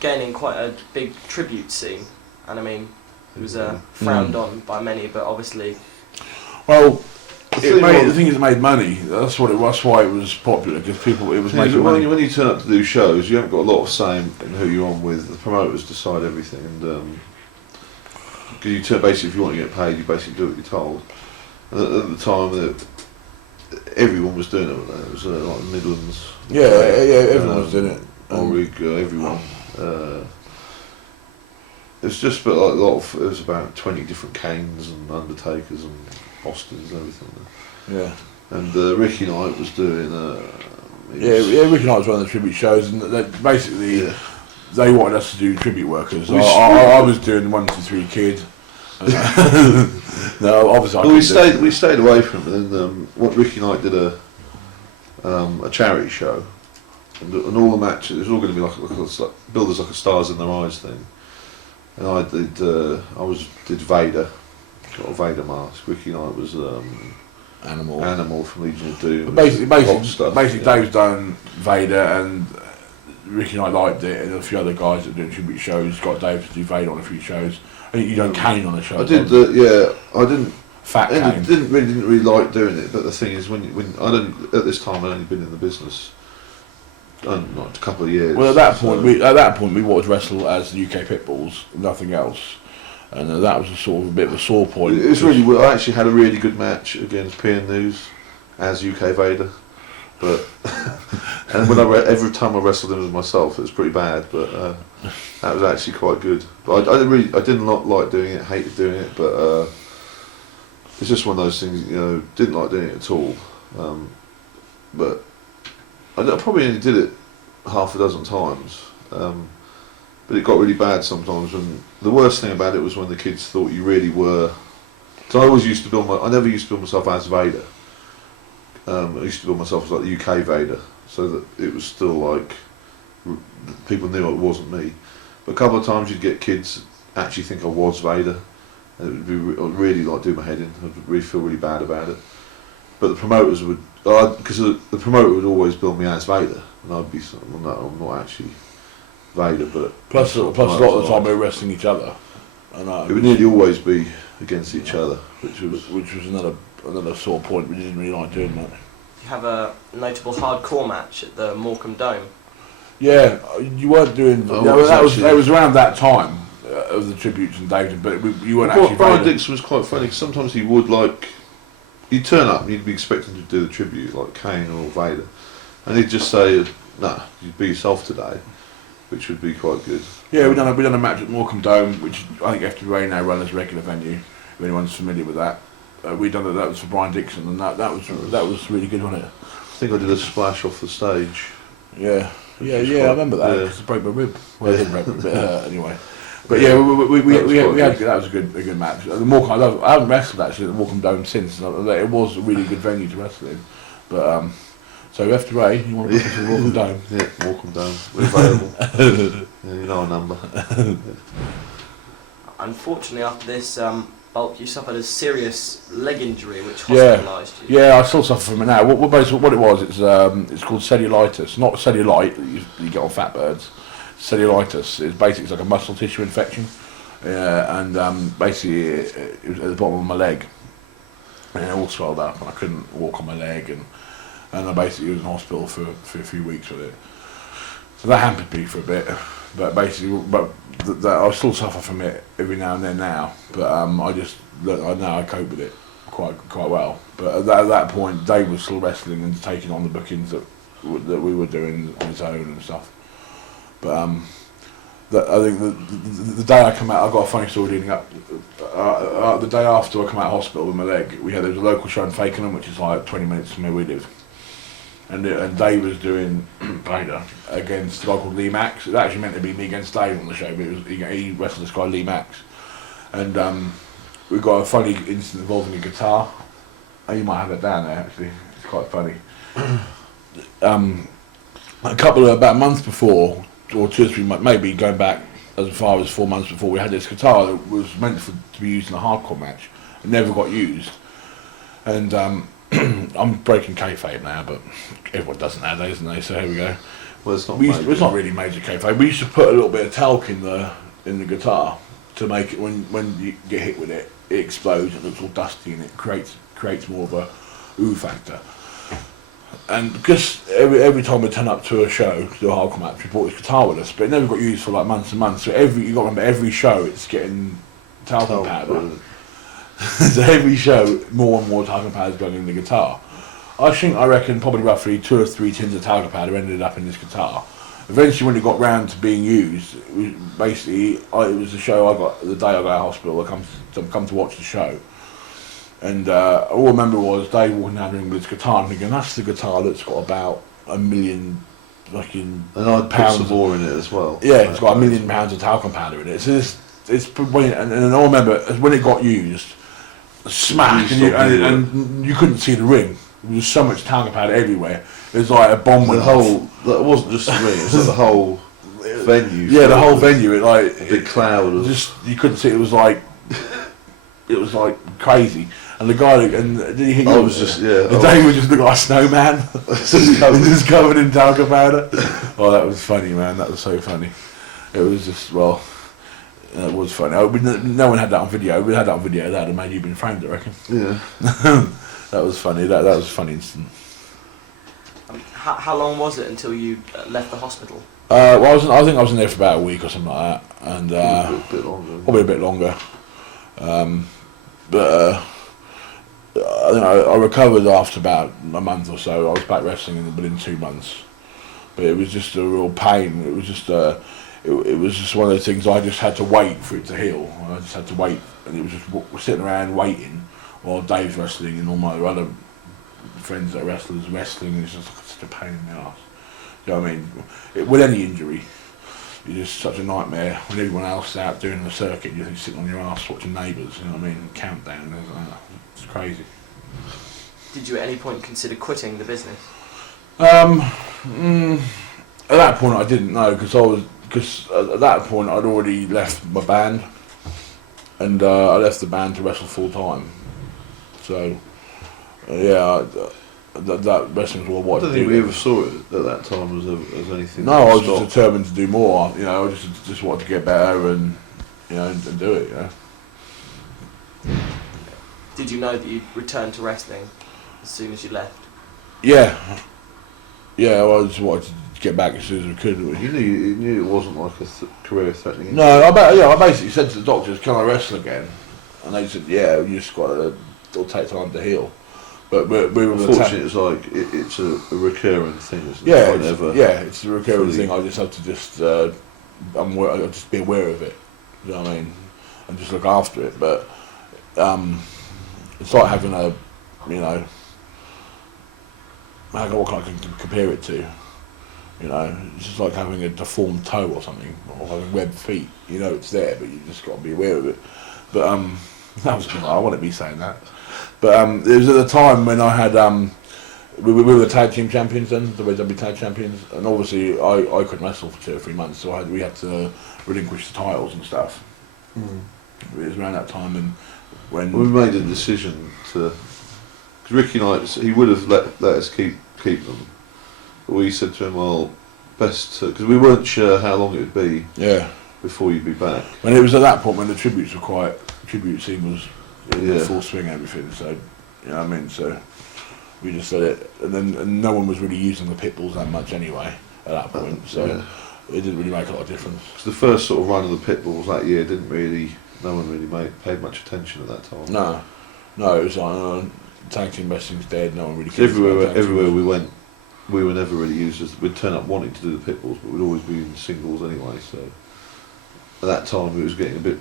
gaining quite a big tribute scene, and I mean, it was frowned on by many, but obviously. Well, the thing is, it made money. That's why it was popular because it was making money. When you turn up to do shows, you haven't got a lot of say in who you're on with. The promoters decide everything, and because you turn basically, if you want to get paid, you basically do what you're told. And at the time, everyone was doing it. It was like the Midlands. Yeah, everyone was doing it. Ulrich, everyone. It's just but like a lot of. It was about 20 different Kanes and Undertakers and Austins and everything. Yeah. And Ricky Knight was doing Ricky Knight was one of the tribute shows, and basically they wanted us to do tribute workers. I was doing 1 to 3 Kid. No, obviously we stayed away from it. And then what Ricky Knight did a charity show, and all the matches it was all going to be like billed as like a stars in their eyes thing. And I did Vader, got a Vader mask. Ricky Knight was Animal from Legion of Doom. But basically, Dave's done Vader, and Ricky Knight liked it, and a few other guys that do tribute shows got Dave to do Vader on a few shows. I think you done Kane on a show. I did I didn't. Fat Kane. Didn't really like doing it, but the thing is, when I don't at this time I'd only been in the business, not a couple of years. Well, at that point we wanted to wrestle as the UK Pitbulls, nothing else, and that was a sort of a bit of a sore point. It was really. I actually had a really good match against PN News as UK Vader, but and every time I wrestled him as myself, it was pretty bad. But that was actually quite good. But I didn't like doing it, hated doing it, but. It's just one of those things, didn't like doing it at all. But I probably only did it half a dozen times. But it got really bad sometimes. And the worst thing about it was when the kids thought you really were. So I always used to I never used to build myself as Vader. I used to build myself as like the UK Vader, so that it was still like people knew it wasn't me. But a couple of times you'd get kids actually think I was Vader. It would be really like do my head in. I'd really feel really bad about it. But the promoters would, because the promoter would always build me as Vader, and I'd be well, no, I'm not actually Vader. But plus a lot of the time we were wrestling each other. And it would nearly always be against each other, which was another sore point. We didn't really like doing that. You have a notable hardcore match at the Morecambe Dome. Yeah, you weren't doing. It was around that time. Of the tributes and David, but you weren't actually. Brian Dixon was quite funny because sometimes he would he'd turn up and you'd be expecting to do the tribute like Kane or Vader, and he'd just say, "Nah, you'd be yourself today," which would be quite good. Yeah, we done a match at Morecambe Dome, which I think FWA now run as a regular venue. If anyone's familiar with that, we done that was for Brian Dixon, and that was really good, wasn't it? I think I did a splash off the stage. Yeah, I remember that because I broke my rib. Well, I didn't break my rib, anyway. But yeah, we had that was a good match. The Morecambe, I haven't wrestled actually at the Morecambe Dome since. It was a really good venue to wrestle in. But so FWA, you want to book us to Morecambe Dome? Yeah, Morecambe Dome. We're available. Yeah, you know our number. Unfortunately, after this bulk, you suffered a serious leg injury, which hospitalised you. Yeah, I still suffer from it now. What it was, it's called cellulitis, not cellulite that you get on fat birds. Cellulitis is basically like a muscle tissue infection, and basically it was at the bottom of my leg, and it all swelled up, and I couldn't walk on my leg, and I basically was in hospital for a few weeks with it. So that hampered me for a bit, but basically, I still suffer from it every now and then now. But I cope with it quite well. But at that point, Dave was still wrestling and taking on the bookings that we were doing on his own and stuff. But I think the day I come out, I've got a funny story leading up. The day after I come out of hospital with my leg, there was a local show in Fakenham, which is like 20 minutes from where we live. And Dave was doing Vader against a guy called Lee Max. It was actually meant to be me against Dave on the show, but he wrestled this guy Lee Max. And we got a funny incident involving a guitar. And you might have it down there actually. It's quite funny. About a month before, or 2 or 3 months, maybe going back as far as 4 months before, we had this guitar that was meant to be used in a hardcore match. It never got used. And I'm breaking kayfabe now, but everyone does it nowadays, doesn't they? So here we go. Well, it's not really major kayfabe. We used to put a little bit of talc in the guitar to make it when you get hit with it, it explodes. It looks all dusty and it creates more of a ooh factor. And because every time we turn up to a show, to do a hardcore match, we brought this guitar with us, but it never got used for like months and months. So you got to remember, every show it's getting talcum powder. So every show, more and more talcum powder is going in the guitar. I reckon probably roughly 2 or 3 tins of talcum powder ended up in this guitar. Eventually, when it got round to being used, it was the show I got the day I got out of hospital. I come to watch the show. And all I remember was Dave walking down the ring with his guitar and thinking, that's the guitar that's got about a million fucking And I'd put pounds some more in it as well. Yeah, it's got £1 million of talcum powder in it. So it's when, and I remember when it got used, smack, and you couldn't see the ring. There was so much talcum powder everywhere. It was like a bomb went off. That wasn't just the ring. It was like the whole venue. Yeah, the whole venue. It like a big cloud of just you couldn't see. It was like crazy. And the guy, and did he hit you? I was just The day would just look like a snowman, just covered in talcum powder. Oh, that was funny, man. That was so funny. It was just it was funny. No one had that on video. If we had that on video, that'd have made you been framed, I reckon. Yeah. That was funny. That was a funny incident. How long was it until you left the hospital? Well, I think I was in there for about a week or something like that, and probably a bit longer. But I think I recovered after about a month or so. I was back wrestling within 2 months, but it was just a real pain. It was just it was just one of those things. I just had to wait for it to heal. I just had to wait, and it was just sitting around waiting while Dave's wrestling and all my other friends that are wrestlers wrestling. And it's just such a pain in the ass. You know what I mean? With any injury, it's just such a nightmare when everyone else is out doing the circuit. You're sitting on your ass watching Neighbours. You know what I mean? Countdown. It's crazy. Did you at any point consider quitting the business? At that point, I didn't know because at that point I'd already left my band, and I left the band to wrestle full time. So that wrestling was what I don't think we ever saw it at that time as anything. No, I was just determined to do more. You know, I just wanted to get better and and do it. You know. Did you know that you'd return to wrestling as soon as you left? Yeah. I just wanted to get back as soon as I could. You knew it wasn't like a career-threatening injury. No, I basically said to the doctors, "Can I wrestle again?" And they said, "Yeah, you just got to. It'll take time to heal." But we were unfortunately, it's like it's a recurring thing, isn't it? It's a recurring thing. I just have to just be aware of it. You know what I mean? And just look after it. But it's like having a, what can I compare it to? You know, it's just like having a deformed toe or something, or having webbed feet. You know it's there, but you just got to be aware of it. But that was I wouldn't be saying that. But it was at the time when I had we were the tag team champions then, the WWE tag champions, and obviously I couldn't wrestle for 2 or 3 months, so we had to relinquish the titles and stuff. It was around that time, and when we made a decision to, because Ricky and I, he would have let us keep them, but we said to him, well, best because we weren't sure how long it would be before you'd be back. When it was at that point when the tribute scene was in full swing and everything, so you know what I mean. So we just said it, and no one was really using the Pitbulls that much anyway at that point, so it didn't really make a lot of difference. Because the first sort of run of the Pitbulls that year no one really paid much attention at that time. No, it was like tag team wrestling's dead. No one really. Everywhere we went, we were never really used as. We'd turn up wanting to do the Pitbulls, but we'd always be in singles anyway. So at that time, it was getting a bit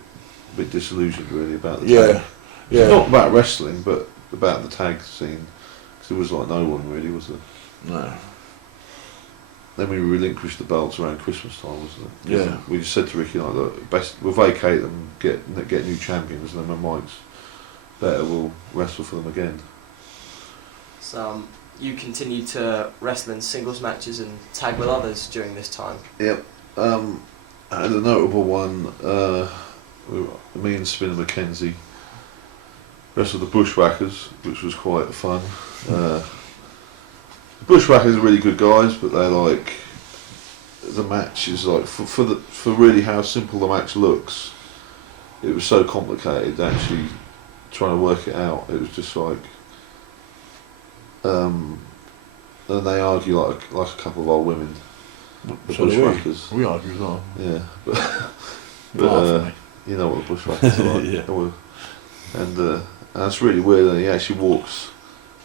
disillusioned really about the tag. Yeah. Not about wrestling, but about the tag scene. Because there was like no one really, was there? No. Then we relinquished the belts around Christmas time, wasn't it? Yeah. We just said to Ricky, like, look, best we'll vacate them, get new champions, and then when Mike's better, we'll wrestle for them again. So you continued to wrestle in singles matches and tag with others during this time? Yep. I had a notable one. Me and Spinner McKenzie wrestled the Bushwhackers, which was quite fun. The Bushwhackers are really good guys, but they're like, the match is like for really how simple the match looks. It was so complicated actually trying to work it out. It was just like, and they argue like a couple of old women. The so Bushwhackers. We argue as well. Yeah, but you know what the Bushwhackers are like. Yeah. And that's really weird. And he actually walks.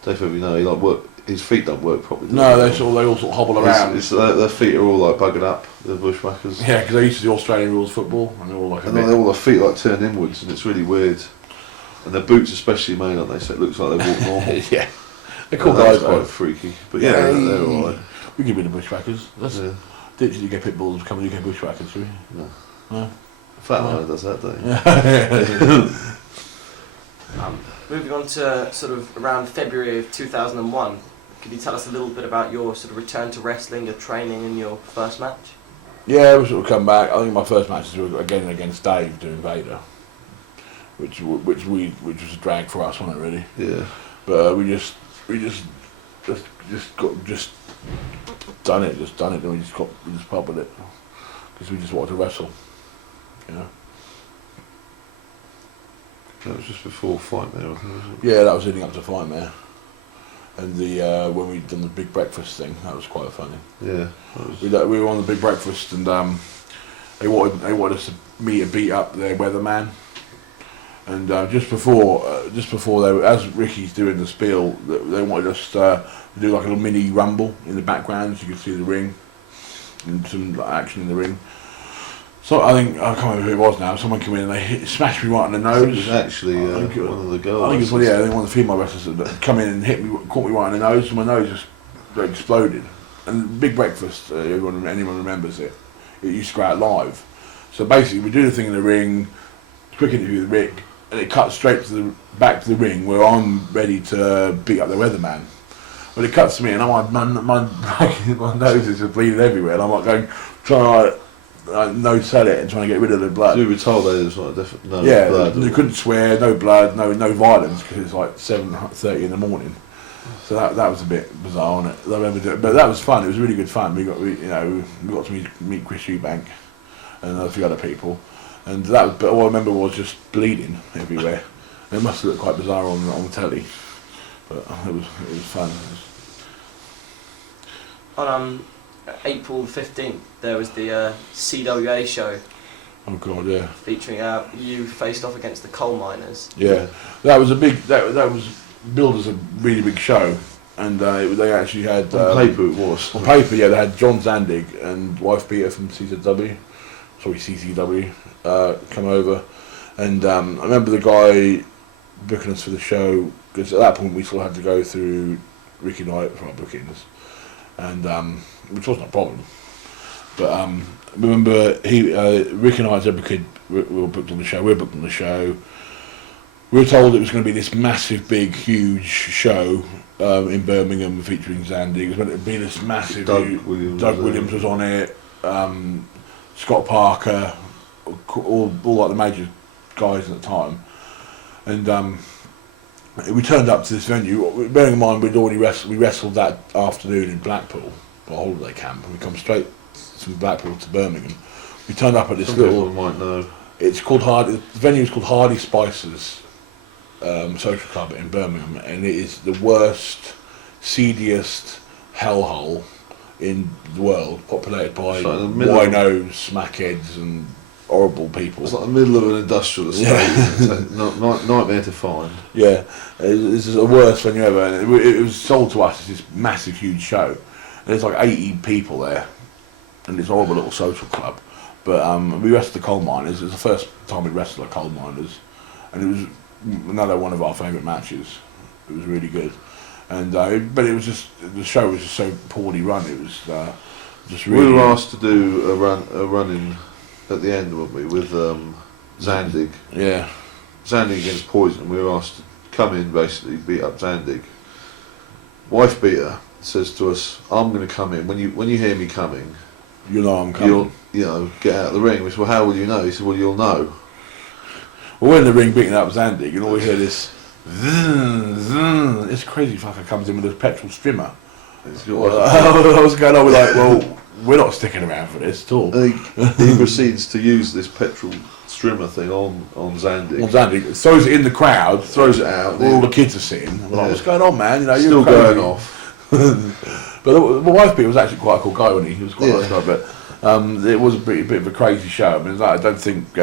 Don't know if you know. His feet don't work properly. No, they all sort of hobble around. Their feet are all like buggered up. The Bushwhackers. Yeah, because they used to do Australian rules football, and they're all like. And all their feet like turned inwards, and it's really weird. And their boots, especially, made like they say, it looks like they walk normal. Yeah. They're cool That's guys, quite though. freaky. But yeah, they're alright. We give me the bushwhackers. That's ditch the UK Pitbulls, become the UK bushwhackers, do we? No. No. Fat Man does that, don't he? Moving on to sort of around February of 2001, could you tell us a little bit about your sort of return to wrestling, your training and your first match? Yeah, we sort of come back. I think my first matches were again against Dave doing Vader, which was a drag for us, wasn't it really? Yeah. But we just done it, and we just pop with it because we just wanted to wrestle, you know. That was just before Fight There, wasn't it? Yeah, that was leading up to Fight There, and the when we'd done the big breakfast thing, that was quite funny. Yeah. We were on the big breakfast, and they wanted us to meet and beat up their weatherman. And just before they were, as Ricky's doing the spiel, they wanted us to do like a little mini rumble in the background, so you could see the ring and some like, action in the ring. So I can't remember who it was now. Someone came in and they smashed me right in the nose. It was actually one of the girls. I think it was one of the female wrestlers that come in and caught me right in the nose, and my nose just exploded. And big breakfast, anyone remembers it. It used to go out live. So basically, we do the thing in the ring, quick interview with Rick, and it cuts straight back to the ring where I'm ready to beat up the weatherman. But it cuts to me, and my nose is just bleeding everywhere, and I'm like trying to no sell it and trying to get rid of the blood. So we were told there was like no yeah, blood. you couldn't swear, no blood, no violence because it's like 7:30 in the morning. So that was a bit bizarre, wasn't it? I remember but that was fun. It was really good fun. We got to meet Chris Eubank and a few other people, and but all I remember was just bleeding everywhere. It must have looked quite bizarre on the telly, but it was fun. On April 15th, there was the CWA show. Oh God, yeah. Featuring you faced off against the coal miners. Yeah, that was a big. That was billed as a really big show, and they actually had on paper it was. On paper, yeah, they had John Zandig and wife Peter from CCW come over, and I remember the guy booking us for the show because at that point we still had to go through Ricky Knight for our bookings, and which wasn't a problem. But remember, Rick and I as Kid we were booked on the show. We were booked on the show. We were told it was going to be this massive, big, huge show in Birmingham featuring Zandig. It was going to be this massive. Doug Williams was on it. Scott Parker, all like the major guys at the time, and we turned up to this venue. Bearing in mind we'd already wrestled that afternoon in Blackpool, a holiday camp, and we come straight from Blackpool to Birmingham. We turned up at this little. People might know. It's called The venue is called Hardy Spices Social Club in Birmingham, and it is the worst, seediest hellhole in the world, populated by winos, smackheads, and horrible people. It's like the middle of an industrial estate. Yeah. Nightmare to find. Yeah, this is the worst venue ever. And it was sold to us as this massive, huge show. And there's like 80 people there, and it's a horrible little social club. But we wrestled the coal miners. It was the first time we wrestled the coal miners, and it was another one of our favourite matches. It was really good, and but it was just the show was just so poorly run. It was just really. We were asked to do a run-in at the end, weren't we, with Zandig? Yeah. Zandig against Poison. We were asked to come in, basically beat up Zandig. Wife beater says to us, "I'm going to come in when you hear me coming. You know I'm coming. You'll get out of the ring." We said, "Well, how will you know?" He said, "Well, you'll know." Well, we're in the ring beating up Zandig, and all we hear this, this crazy fucker comes in with a petrol strimmer. What's going on? We're like, well, we're not sticking around for this at all. He proceeds to use this petrol strimmer thing on Zandig. On Zandig, throws it in the crowd, throws it out. Where all the kids are sitting. We're like, what's going on, man? You know, still going off. But my wife beater was actually quite a cool guy, wasn't he? He was quite a nice guy, but it was a bit of a crazy show. I mean, I don't think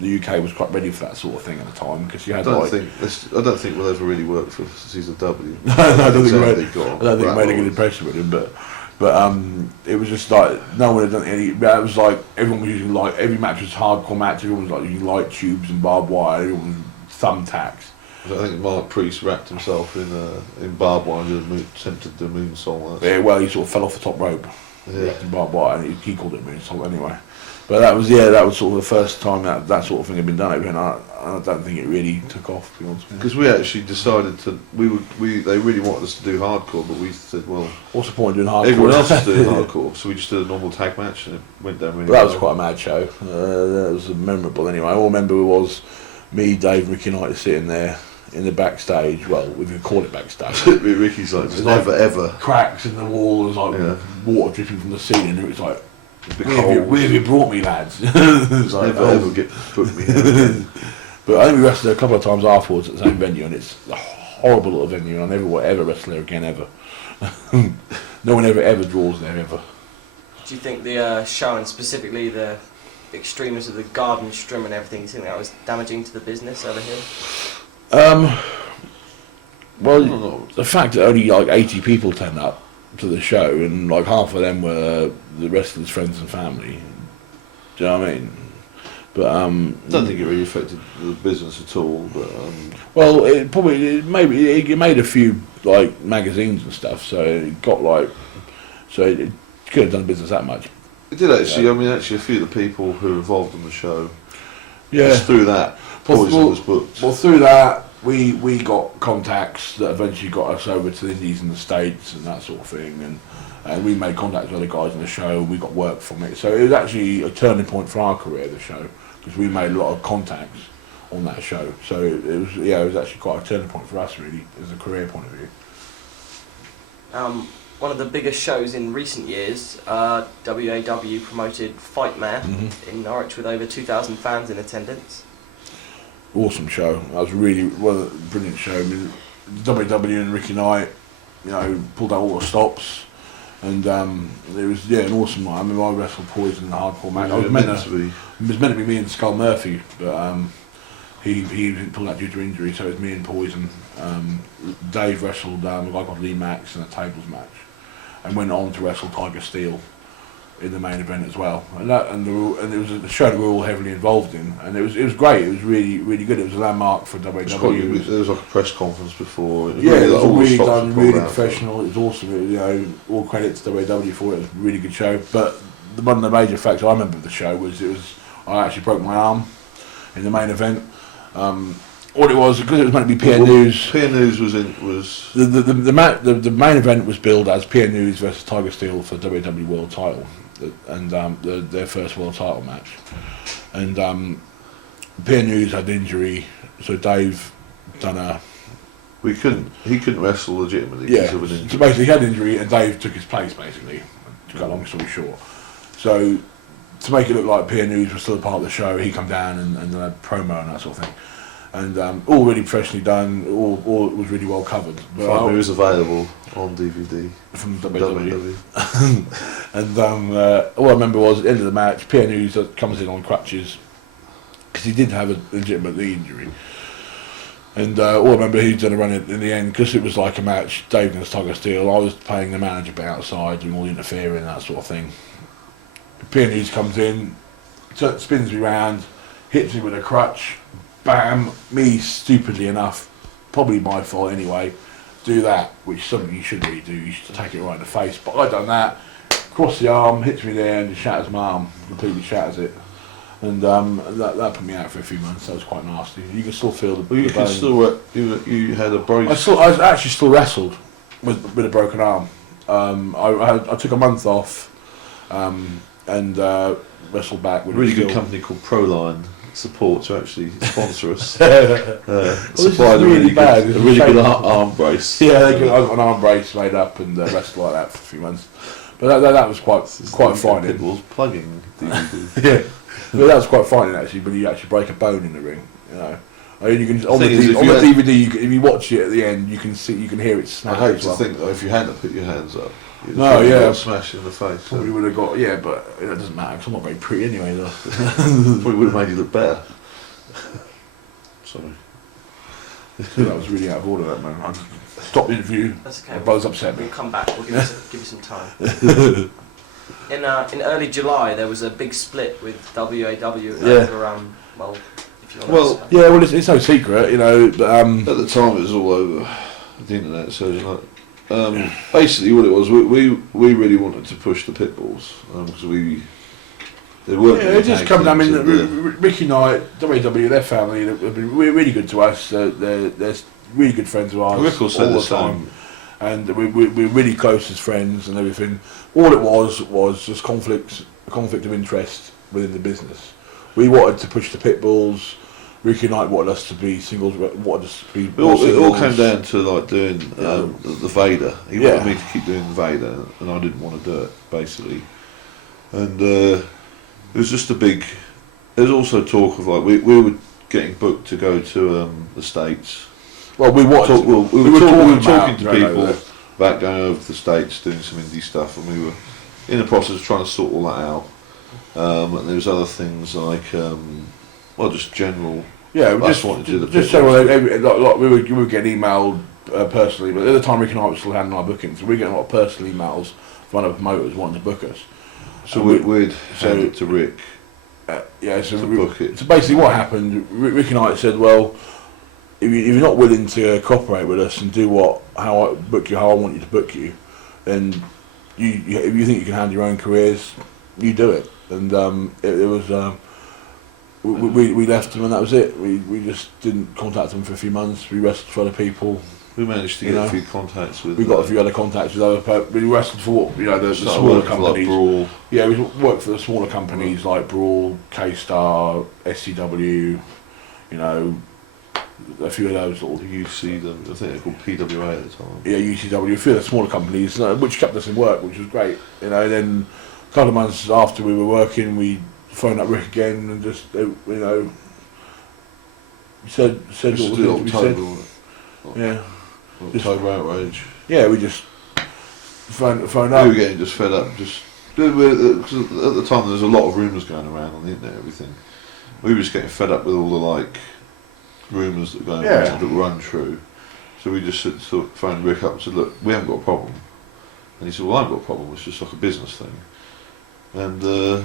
the UK was quite ready for that sort of thing at the time because you had. I don't think we'll ever really work for CZW. No, I don't think it made a good impression with him, but it was just like no one had done any. It was like everyone was using every match was a hardcore match. Everyone was like using light tubes and barbed wire. Everyone was thumbtacks. I think Mark Priest wrapped himself in barbed wire and attempted the moonsault. Yeah, well, he sort of fell off the top rope. Yeah. Barbed wire, and he called it moonsault anyway. But that was sort of the first time that sort of thing had been done over here, and I don't think it really took off. Because we actually decided to, they really wanted us to do hardcore, but we said, well, what's the point of doing hardcore? Everyone else is doing hardcore, so we just did a normal tag match, and it went down really That was well. quite a mad show. That was memorable anyway. All I remember was me, Dave, Ricky Knight sitting there in the backstage. Well, we could call it backstage. Ricky's like, There's never ever. Cracks in the wall, there's like Yeah. water dripping from the ceiling, and it was like, Where where have you brought me, lads? It's like, never ever get booked me out again. But I think we wrestled a couple of times afterwards at the same venue, and it's a horrible little venue, and I never will ever wrestle there again, ever. No one ever draws there, ever. Do you think the show, and specifically the extremeness of the garden strum and everything, do you think that was damaging to the business over here? Well, No. the fact that only like 80 people turned up to the show, and like half of them were the wrestlers' friends and family. Do you know what I mean? But I don't think it really affected the business at all. But well, it made a few like magazines and stuff, so it got like, so it could have done business that much. it did actually. I mean, actually, a few of the people who were involved in the show, Yeah. just through that, Poison was booked. Well, through that, we got contacts that eventually got us over to the Indies and the States and that sort of thing, and we made contacts with other guys in the show. We got work from it, so it was actually a turning point for our career, the show, because we made a lot of contacts on that show. So it was actually quite a turning point for us, really, as a career point of view. One of the biggest shows in recent years, WAW promoted Fight Man in Norwich with over 2,000 fans in attendance. Awesome show. That was really a brilliant show. I mean, WW and Ricky Knight, pulled out all the stops, and it was an awesome night. I mean, I wrestled Poison in the hardcore match. It was meant to be me and Skull Murphy, but he didn't pull out due to injury, so it was me and Poison. Dave wrestled a guy called Lee Max in a tables match, and went on to wrestle Tiger Steel in the main event as well. And it was a show that we were all heavily involved in, and it was great. It was really, really good. It was a landmark for WWE. There was like a press conference before. It was all really stops done, were really pulled out. professional. It was awesome. All credit to WWE for it. It was a really good show. But one of the major facts I remember of the show was I actually broke my arm in the main event. All it was, because it was meant to be PN News. PN News was The main event was billed as PN News versus Tiger Steel for WWE World Title, and their first World Title match. And PN News had an injury, so Dave done a. He couldn't wrestle legitimately Yeah. because of an injury. So basically, he had an injury, and Dave took his place. Basically, to cut a long story short. So to make it look like PN News was still a part of the show, he come down and done a promo and that sort of thing. And all really professionally done, all was really well covered. But It was available on DVD from WWE. And all I remember was at the end of the match, PN News comes in on crutches because he did have a legitimate knee injury. And all I remember, he'd done a run in the end because it was like a match. Dave against Tiger Steel. I was playing the manager bit outside, doing all the interfering and that sort of thing. PN News comes in, spins me round, hits me with a crutch. Bam! Me, stupidly enough, probably my fault anyway, do that, which is something you shouldn't really do. You should take it right in the face. But I done that, cross the arm, hits me there, and just shatters my arm. Completely shatters it, and that put me out for a few months. That was quite nasty. You can still feel the. Well, you the can bone. still you had a brace. I actually still wrestled with a broken arm. I took a month off, and wrestled back with a really still. good company called Proline Support to actually sponsor us. This is Supplied really bad. a really good arm brace. Yeah, they got an arm brace made up and wrestled like that for a few months. But that was quite frightening. Pitbulls plugging DVD. Yeah, but that was quite frightening actually. When you actually break a bone in the ring, I mean, you can on the thing is, DVD. If you watch it at the end, you can hear it I snap. hate as to well. think that if you hadn't put your hands up, you'd No, have yeah. got smashed in the face. Probably would have got but it doesn't matter because I'm not very pretty anyway. Though. Probably would have made you look better. Sorry. That was really out of order. That man. I stopped the interview. That's okay. My brother's upset me. We'll come back. We'll give you some time. In early July, there was a big split with WAW over, if you Well, yeah, well, it's no secret, you know. But, at the time, it was all over the internet. So you know, basically, what it was, we really wanted to push the Pitbulls because they weren't. yeah, really it just tag come. I teams mean, at the- Ricky Knight, WWE, their family have been really good to us. They're really good friends of ours. Rick will say all the the time. same. And we're really close as friends and everything. All it was just conflict of interest within the business. We wanted to push the Pitbulls. Ricky Knight wanted us to be singles. Wanted us to be It all singles. came down to like doing the Vader. He Yeah. wanted me to keep doing the Vader, and I didn't want to do it basically. And it was just a big. There's also talk of like we were getting booked to go to the States. Well, we wanted. We were talking about to going people over about going over to the States, doing some indie stuff, and we were in the process of trying to sort all that out. And there was other things like, well, just general. Yeah, we I just wanted to do the just so we were getting emailed personally, but at the time Rick and I were still handling our bookings, so we were getting a lot of personal emails from other promoters wanting to book us. So we'd hand it to Rick. Yeah, so to book it. So basically, what happened? Rick and I said, well, if you're not willing to cooperate with us and do how I book you, how I want you to book you, then if you think you can handle your own careers, you do it. And it was we left them and that was it. We just didn't contact them for a few months. We wrestled for other people. We managed to get a few contacts with. We got a few other contacts with other. We wrestled for the started smaller working for, like, companies. Brawl. Yeah, we worked for the smaller companies like Brawl, K-Star, SCW, you know, a few of those sort of. UC, I think they're called PWA at the time. Yeah, UCW, a few of the smaller companies, which kept us in work, which was great. You know, then a couple of months after we were working, we phoned up Rick again and just, you know, said what was Just it did to be said. October. Yeah. October outrage. Yeah, we just phoned We up. were getting just fed up. Cause at the time there was a lot of rumours going around on the internet, everything. We were just getting fed up with all the like rumours that were going around that were untrue. So we just sort of phoned Rick up and said, look, we haven't got a problem. And he said, well, I haven't got a problem, it's just like a business thing. And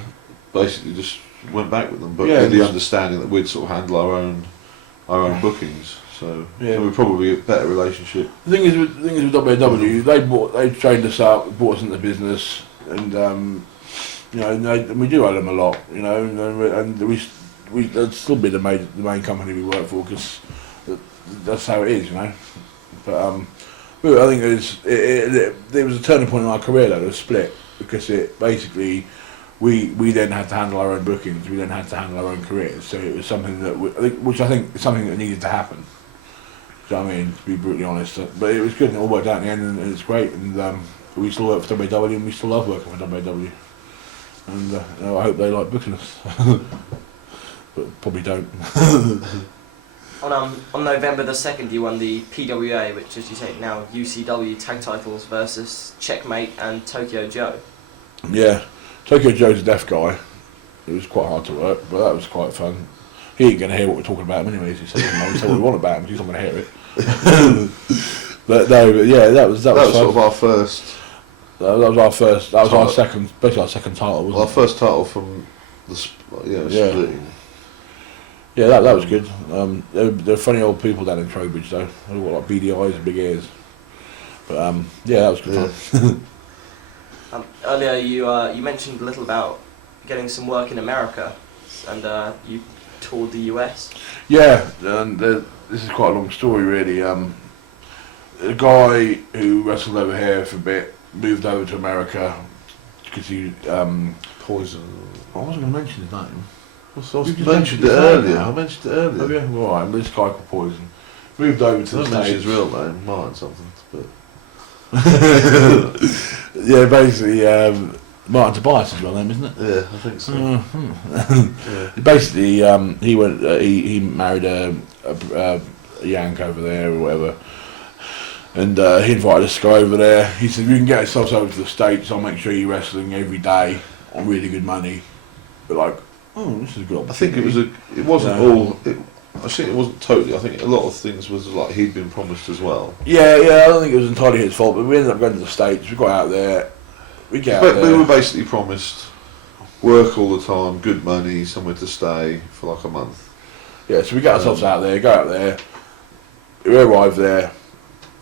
basically just went back with them, but with the understanding that we'd sort of handle our own bookings. So we're probably a better relationship. The thing is with WWE, they trained us up, brought us into the business, and you know, and we do owe them a lot, you know, and we that'd still be the main company we work for because that's how it is, you know. But I think it was a turning point in our career though, the split, because it basically we then had to handle our own bookings, we then had to handle our own careers, so it was something that I think is something that needed to happen. Do you know what I mean, to be brutally honest, but it was good and it all worked out in the end and it's great, and we still work for WWE and we still love working for WWE, and you know, I hope they like booking us, but probably don't. On November the 2nd you won the PWA, which as you say now UCW tag titles versus Checkmate and Tokyo Joe. Yeah, Tokyo Joe's a deaf guy. It was quite hard to work, but that was quite fun. He ain't going to hear what we're talking about him anyways. He said, we say what we want about him, but he's not going to hear it. But yeah, that was fun. Sort of our first. That was our first. That was our second, basically our second title, wasn't Our first title from the splitting. Yeah, that was good. They're funny old people down in Trowbridge though. They've got like beady eyes and big ears. But yeah, that was good fun. Earlier you mentioned a little about getting some work in America, and you toured the US. Yeah, and this is quite a long story really. A guy who wrestled over here for a bit moved over to America because he Poison. I wasn't going to mention his name. I mentioned it earlier. Oh yeah, well, alright, this guy called Poison moved over to the I mentioned States. his real name, Martin something, but Yeah, basically, Martin Tobias is his real name, isn't it? yeah, I think so. Yeah. Basically, he went. He married a Yank over there or whatever, and he invited us to go over there. He said, "We can get ourselves over to the States. I'll make sure you're wrestling every day on really good money." But like, this is a good opportunity. I think it wasn't all. I think it wasn't totally. I think a lot of things was like he'd been promised as well. Yeah. I don't think it was entirely his fault, but we ended up going to the States. We got out there. We were basically promised work all the time, good money, somewhere to stay for like a month. Yeah, so we get ourselves out there, go out there, we arrive there,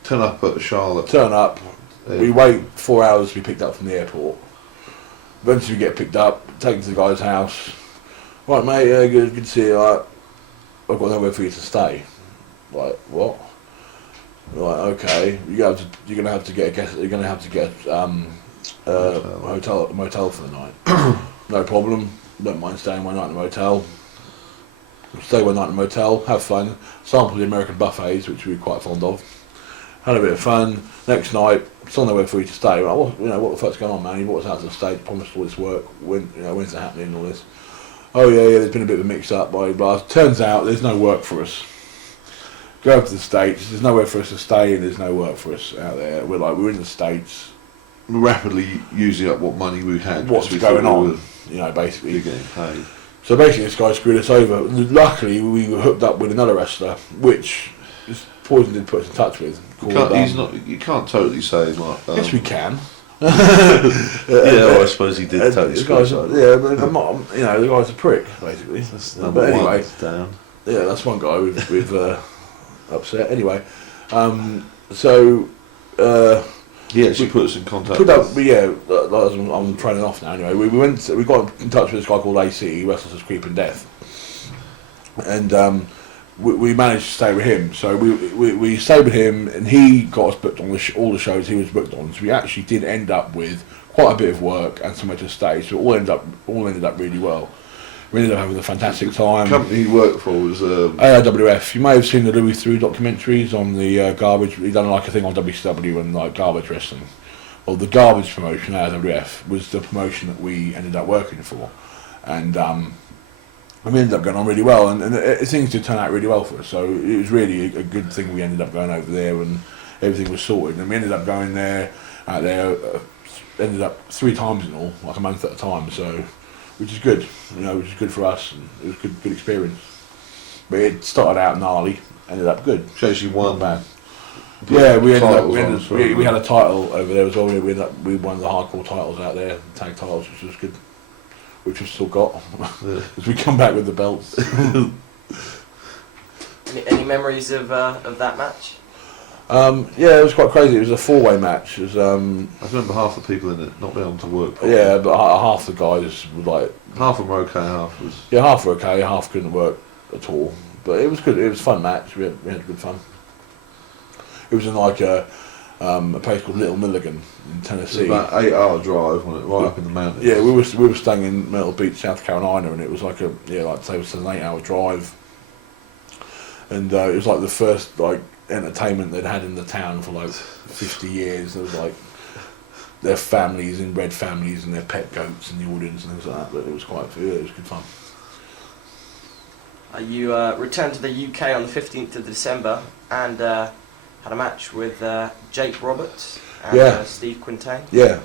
Turn up at Charlotte. turn up, we wait 4 hours to be picked up from the airport. Eventually we get picked up, taken to the guy's house. Right, mate, yeah, good to see you. Like, I've got nowhere for you to stay. Like, what? Like, okay, you're gonna have to get a motel for the night. No problem. Don't mind staying one night in a motel. Stay one night in a motel, have fun, sample the American buffets, which we're quite fond of. Had a bit of fun. Next night, still nowhere for you to stay. Like, what the fuck's going on, man? You brought us out to the States, promised all this work. When's it happening and all this? Oh yeah, there's been a bit of a mix-up, blah, blah. Turns out there's no work for us. Go up to the States, there's nowhere for us to stay and there's no work for us out there. We're in the States. We're rapidly using up what money we had. What's going on? Basically. You're getting paid. So basically this guy screwed us over. Luckily we were hooked up with another wrestler, which this Poison did put us in touch with. You can't totally say like. Yes, we can. Well, I suppose he did totally screw us over. Yeah, but I'm not, the guy's a prick, basically. That's but anyway, down. Yeah, that's one guy we've upset. Anyway, He actually put us in contact. I'm training off now. Anyway, we got in touch with this guy called AC. He wrestles as Creeping Death, and we managed to stay with him. So we stayed with him, and he got us booked on all the shows he was booked on. So we actually did end up with quite a bit of work and somewhere to stay. So it all ended up really well. We ended up having a fantastic time. The company he worked for was AWF. You may have seen the Louis Theroux documentaries on the garbage. He done like a thing on WCW and like garbage wrestling. Well, the garbage promotion AWF was the promotion that we ended up working for, and we ended up going on really well. And things did turn out really well for us. So it was really a good thing. We ended up going over there and everything was sorted. And we ended up going out there, ended up 3 times in all, like a month at a time. So. Which is good, which is good for us, and it was good experience. But it started out gnarly, ended up good. Shows you won. Not bad. Yeah, we had a title over there as well. We won the hardcore titles out there, tag titles, which was good, which we've still got as we come back with the belts. Any memories of that match? Yeah, it was quite crazy. It was a 4-way match. It was, I remember half the people in it not being able to work properly. Yeah, but half the guys were like... Half of them were okay, half was... Yeah, half were okay, half couldn't work at all. But it was good. It was a fun match. We had good fun. It was in like a place called Little Milligan in Tennessee. It was about 8-hour drive, wasn't it? Right up in the mountains. Yeah, we were staying in Myrtle Beach, South Carolina, and it was like an 8-hour drive. And it was like the first entertainment they'd had in the town for like 50 years. There was like their families, inbred families, and their pet goats in the audience and things like that. But it was it was good fun. You returned to the UK on the 15th of December and had a match with Jake Roberts and Steve Quintain. Yeah,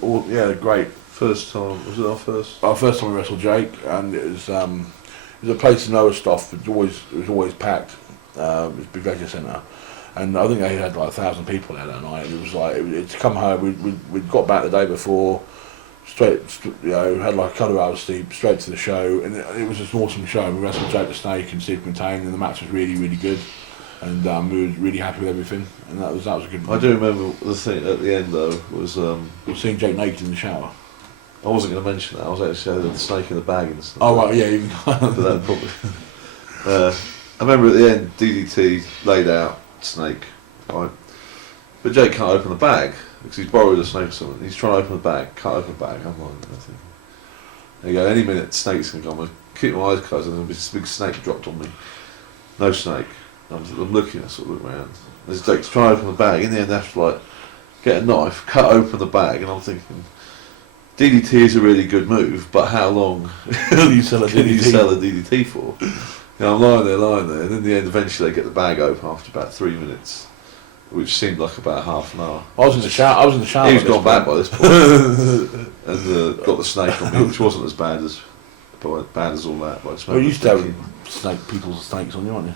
great. First time, was it our first? Our first time we wrestled Jake, and it was a place in Lowestoft. It was always packed. It was a big leisure centre, and I think they had like 1,000 people there that night. It was like it's come home. We'd got back the day before, straight had like a couple of hours sleep, straight to the show, and it was just an awesome show. We wrestled Jake the Snake and Steve Quintain, and the match was really really good, and we were really happy with everything, and that was a good one. I do remember the thing at the end though was seeing Jake naked in the shower. I wasn't going to mention that. I was actually the snake in the bag and stuff. Oh right, yeah. But that probably. I remember at the end, DDT laid out snake, right? But Jake can't open the bag because he's borrowed a snake or something. He's trying to open the bag, can't open the bag. I'm like, nothing. There you go. Any minute, snake's gonna come. I keep my eyes closed, and this big snake dropped on me. No snake. I'm looking. I sort of look around. There's Jake's trying to open the bag. In the end, I have to get a knife, cut open the bag, and I'm thinking. DDT is a really good move, but how long can you sell a DDT for? I'm lying there, and in the end, eventually they get the bag open after about 3 minutes, which seemed like about half an hour. I was in the shower. He's gone back by this point, and got the snake on me, which wasn't as bad as all that. But you used to have people's snakes on you, aren't you?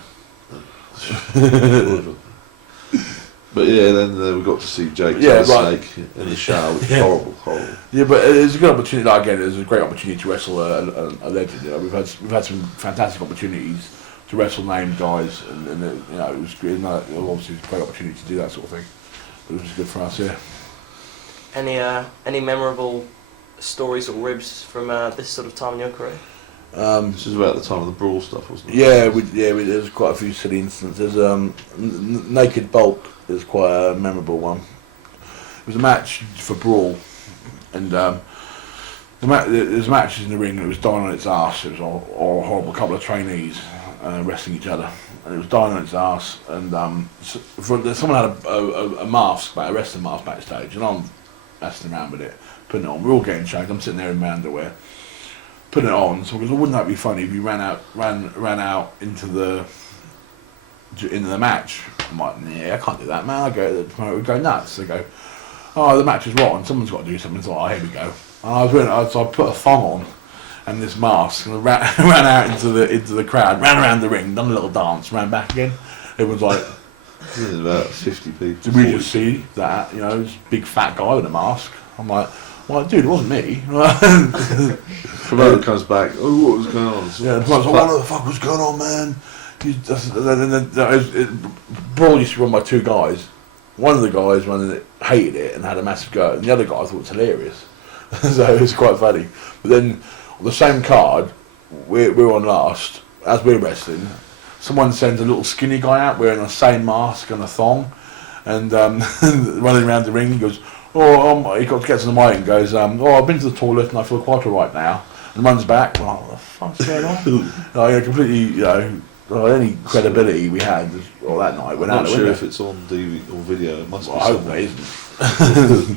But yeah, then we got to see Jake snake in the shower, which was horrible. Yeah, but it was a good opportunity. Again, it was a great opportunity to wrestle a legend. We've had some fantastic opportunities wrestle named guys, and it, you know, it was good. Obviously, it was a great opportunity to do that sort of thing. But it was good for us, yeah. Any memorable stories or ribs from this sort of time in your career? This was about the time of the brawl stuff, wasn't it? Yeah, there was quite a few silly instances. Naked Bulk is quite a memorable one. It was a match for brawl, and there's matches in the ring. And it was dying on its arse. It was all horrible. A couple of trainees wrestling each other, and it was dying on its arse. And someone had a mask, a wrestling mask backstage, and I'm messing around with it, putting it on. We're all getting changed. I'm sitting there in my underwear, putting it on. So because wouldn't that be funny if you ran out into the match? I'm like, yeah, I can't do that, man. The promoter would go nuts. They go, oh, the match is rotten. Someone's got to do something. So here we go. And so I put a thong on and this mask and ran out into the crowd, ran around the ring, done a little dance, ran back again. Everyone's like, there's about 50 people. did we just see that? You know, this big fat guy with a mask. I'm like, well, dude, it wasn't me. Promoter comes back. Oh, what was going on? Yeah, the promoter's like, what the fuck was going on, man? Brawl used to run by two guys. One of the guys running it hated it and had a massive go, and the other guy thought it was hilarious. So it was quite funny. But then on the same card, we're on last, as we're wrestling, someone sends a little skinny guy out wearing the same mask and a thong, and running around the ring. He goes, he gets on the mic and goes, I've been to the toilet and I feel quite alright now. And runs back. Well, what the fuck's going on? Completely, any credibility we had that night went out the window. I'm not sure if it's on DVD or video. It must be. I hope it isn't.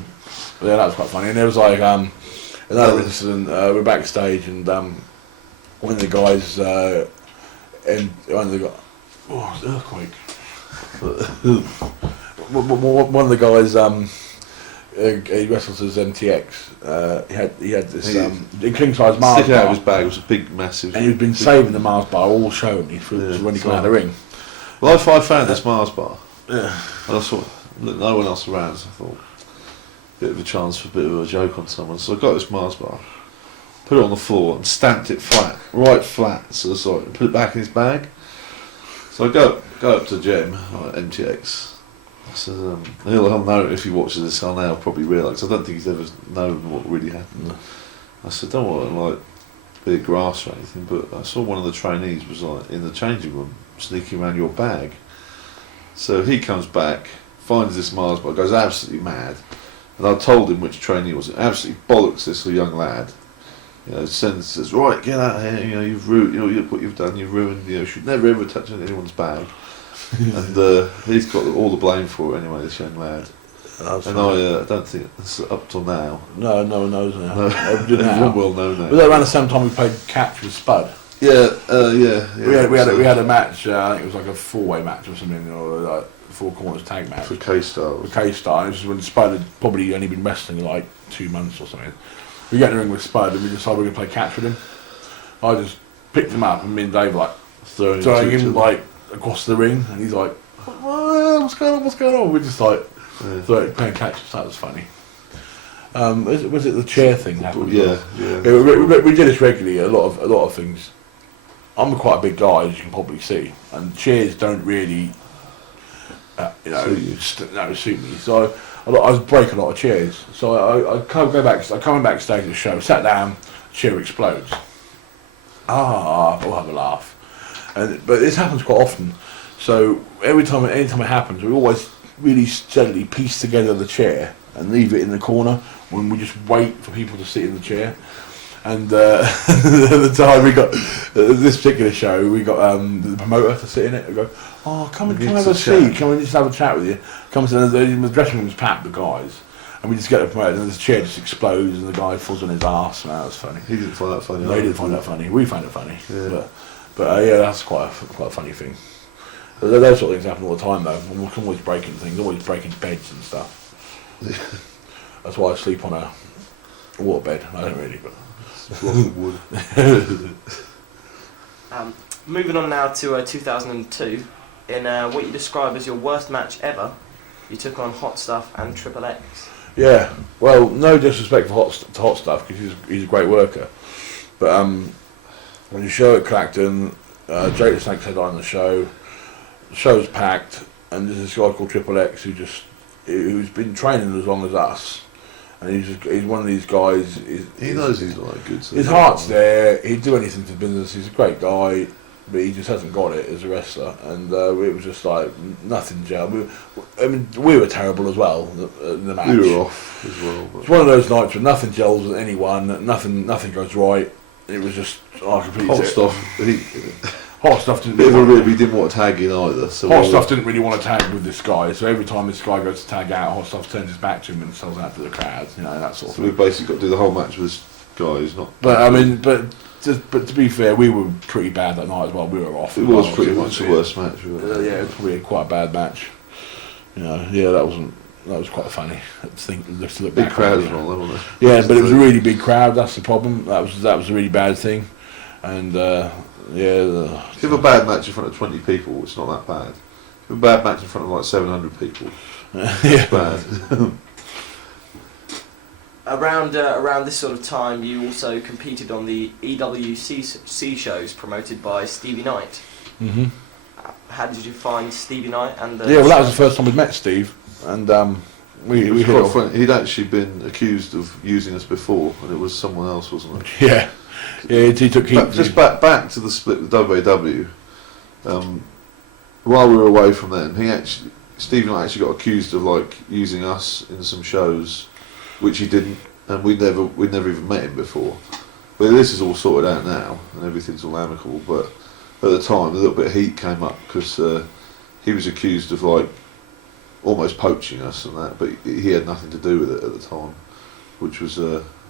But yeah, that was quite funny. And there was like another incident. We're backstage, and one of the guys, earthquake. One of the guys, he wrestles as MTX. He had this king size Mars sticking bar. Out of his bag. It was a big, massive. And he'd been saving the Mars bar all show me when he came out of the ring. Well, I found this Mars bar. Yeah. And I thought, no one else around, so I thought, bit of a chance for a bit of a joke on someone. So I got this Mars bar, put it on the floor and stamped it flat, right flat, so put it back in his bag. So I go up to Jem, MTX. I said, he'll know if he watches this, I'll now probably realise. I don't think he's ever known what really happened. I said, don't want to like be a grass or anything, but I saw one of the trainees was like in the changing room sneaking around your bag. So he comes back, finds this Mars bar, goes absolutely mad. And I told him which trainee it was. It absolutely bollocks this young lad. Says, right, get out of here. You've ruined. What you've done. You've ruined. You should never ever touch anyone's bag. And he's got all the blame for it anyway. This young lad. And I don't think it's up till now. No one knows now. No, everyone will know now. Was that around the same time we played catch with Spud? Yeah. We had a match. I think it was like a 4-way match or something, or like 4 corners tag match. For K-Star. For K-Star. And this was when Spud had probably only been wrestling like 2 months or something. We get in the ring with Spud and we decided we were going to play catch with him. I just picked him up and me and Dave like throwing him like across the ring, and he's like, what's going on? We're just like playing catch. So that was funny. Was it the chair thing happened? Yeah. We did this regularly. A lot of things. I'm quite a big guy, as you can probably see, and chairs don't really, suit me. So I break a lot of chairs. So I come backstage at the show, sat down, chair explodes. We'll have a laugh. But this happens quite often. So anytime it happens, we always really steadily piece together the chair and leave it in the corner when we just wait for people to sit in the chair. And at the time we got this particular show, we got the promoter to sit in it. We go, come and have a seat, come and just have a chat with you. Comes in the dressing room's packed with guys, and we just get the promoter, and the chair just explodes, and the guy falls on his arse. And that was funny. He didn't find that funny. No, he didn't find that funny. We found it funny. Yeah. But that's quite a funny thing. Those sort of things happen all the time though. And we're always breaking things, always breaking beds and stuff. That's why I sleep on a waterbed. I don't really, but. Moving on now to 2002, in what you describe as your worst match ever, you took on Hot Stuff and Triple X. Yeah, well, no disrespect for Hot Stuff because he's a great worker, but when the show at Clacton, Jake the Snakehead on the show. The show's packed, and there's this guy called Triple X who's been training as long as us, and he's one of these guys. He knows he's not that good. So his heart's there. He'd do anything for business. He's a great guy, but he just hasn't got it as a wrestler. And it was just like nothing gel. We were terrible as well in the match. We were off as well. It's one of those nights where nothing gels with anyone. Nothing goes right. It was just completely hot stuff. Hot stuff didn't. Bit of a rib. He didn't want to tag in either. So Hot Stuff didn't really want to tag with this guy. So every time this guy goes to tag out, Hot Stuff turns his back to him and sells out to the crowd. That sort of So thing. we basically got to do the whole match with this guy who's not. But to be fair, we were pretty bad that night as well. We were off. It was pretty much the worst match. Yeah, it was probably quite a bad match. That was quite funny. To look Big back crowd on, as well, wasn't it? Yeah, but it was a really big crowd. That's the problem. That was a really bad thing. And if you have a bad match in front of 20 people, it's not that bad. If you have a bad match in front of like 700 people, it's bad. Around this sort of time, you also competed on the EWC shows promoted by Stevie Knight. Mhm. How did you find Stevie Knight and the? Yeah, well, that was the first time we'd met Steve, and we It was hit quite off. funny. He'd actually been accused of using us before, and it was someone else, wasn't it? Yeah, he took heat. Just back to the split with WAW. While we were away from them, Stephen actually got accused of like using us in some shows, which he didn't, and we'd never even met him before. But this is all sorted out now, and everything's all amicable. But at the time, a little bit of heat came up because he was accused of like almost poaching us and that, but he had nothing to do with it at the time, which was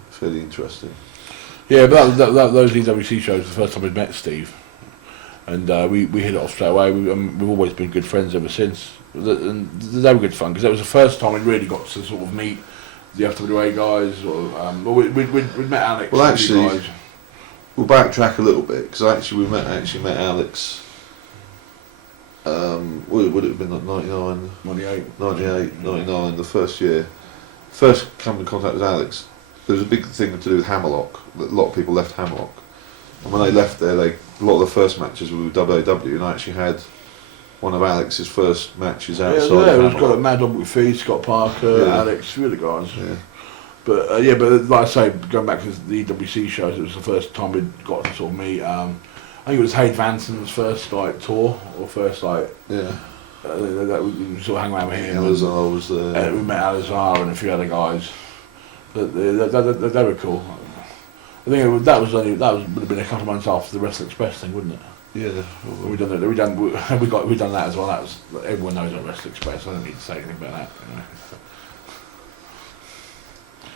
fairly interesting. Yeah, but those EWC shows was the first time we'd met Steve, and we hit it off straight away. We've always been good friends ever since, and they were good fun because that was the first time we really got to sort of meet the FWA guys. We'd met Alex. Well, actually, guys. we'll backtrack a little bit because we met Alex. Would it have been like 99, 98, 99, the first year. First come in contact with Alex, there was a big thing to do with Hammerlock. A lot of people left Hammerlock. And when they left there, a lot of the first matches were with WAW, and I actually had one of Alex's first matches outside of we've Hammerlock. got Mad Dog McPhee, Scott Parker, Yeah. Alex, few of the guys. Yeah. But like I say, going back to the EWC shows, it was the first time we'd got to sort of meet. I think it was Hayde Vanson's first tour, or first Yeah. that we sort of hung around with him. Alizar was there. We met Alizar and a few other guys. But they were cool. I think that would have been a couple of months after the Wrestle Express thing, wouldn't it? Yeah. We done that as well. That was everyone knows about Wrestle Express. I don't need to say anything about that. Anyway.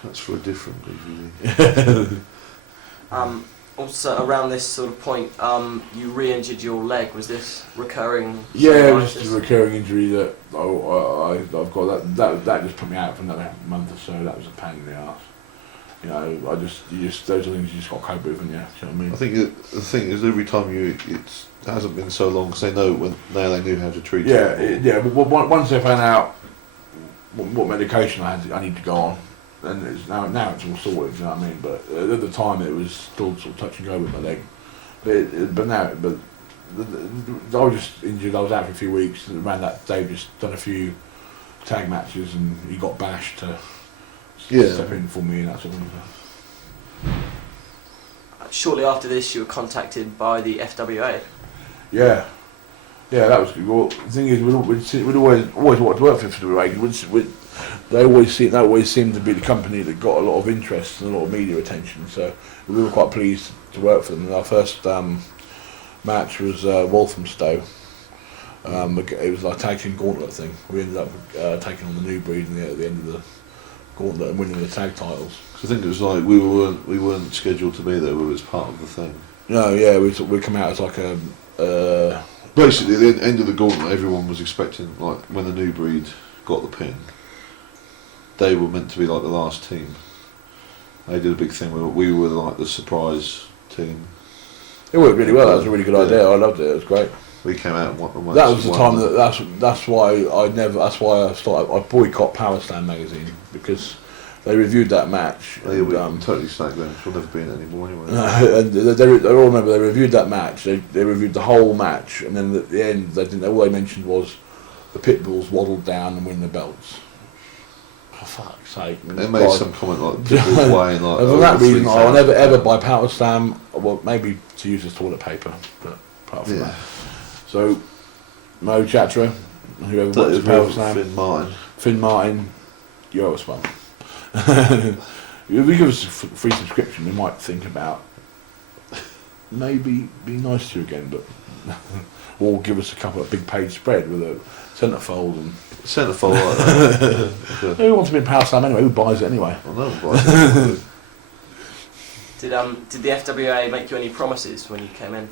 That's for a different DVD. Also, around this sort of point, you re-injured your leg. Was this recurring? Yeah, it was just a recurring injury that I've got. That just put me out for another month or so. That was a pain in the arse. Those are things you just got to cope with, and you know what I mean. I think the thing is, every time it hasn't been so long because they knew how to treat it. But once they found out what medication I need to go on, and now it's all sorted. You know what I mean? But at the time it was still sort of touch and go with my leg. But now I was just injured. I was out for a few weeks. And around that day, just done a few tag matches, and he got bashed to step in for me and that sort of thing. Shortly after this, you were contacted by the FWA. Yeah, that was good. Well, the thing is, we'd always wanted to work for FWA. They always seemed to be the company that got a lot of interest and a lot of media attention. So we were quite pleased to work for them. And our first match was Walthamstow. It was like a tag team gauntlet thing. We ended up taking on the New Breed at the end of the gauntlet and winning the tag titles. I think it was like we weren't scheduled to be there. We was part of the thing. No, yeah, we come out as like a. Basically, at the end of the gauntlet, everyone was expecting, like, when the New Breed got the pin, they were meant to be like the last team. They did a big thing where we were like the surprise team. It worked really well. That was a really good idea. I loved it. It was great. We came out and won. That was the time that's why I boycott Power Slam magazine, because they reviewed that match. Oh, yeah, we totally snagged them. We'll never be in it anymore anyway. And I all remember they reviewed that match. They reviewed the whole match, and then at the end, all they mentioned was the Pitbulls waddled down and win the belts. For fuck's sake! They made some comment like Pitbull weighing like. For that reason, I'll never ever buy Power Slam. Well, maybe to use as toilet paper, but apart from that. So, Mo Chatra, whoever wants Power Slam, Finn Martin, you owe us one. If you give us a free subscription, we might think about maybe being nice to you again, but or give us a couple of big page spread with a centrefold and centrefold like that. Yeah. Who wants to be in Power Slam anyway? Who buys it anyway? I know who buys it. Did the FWA make you any promises when you came in?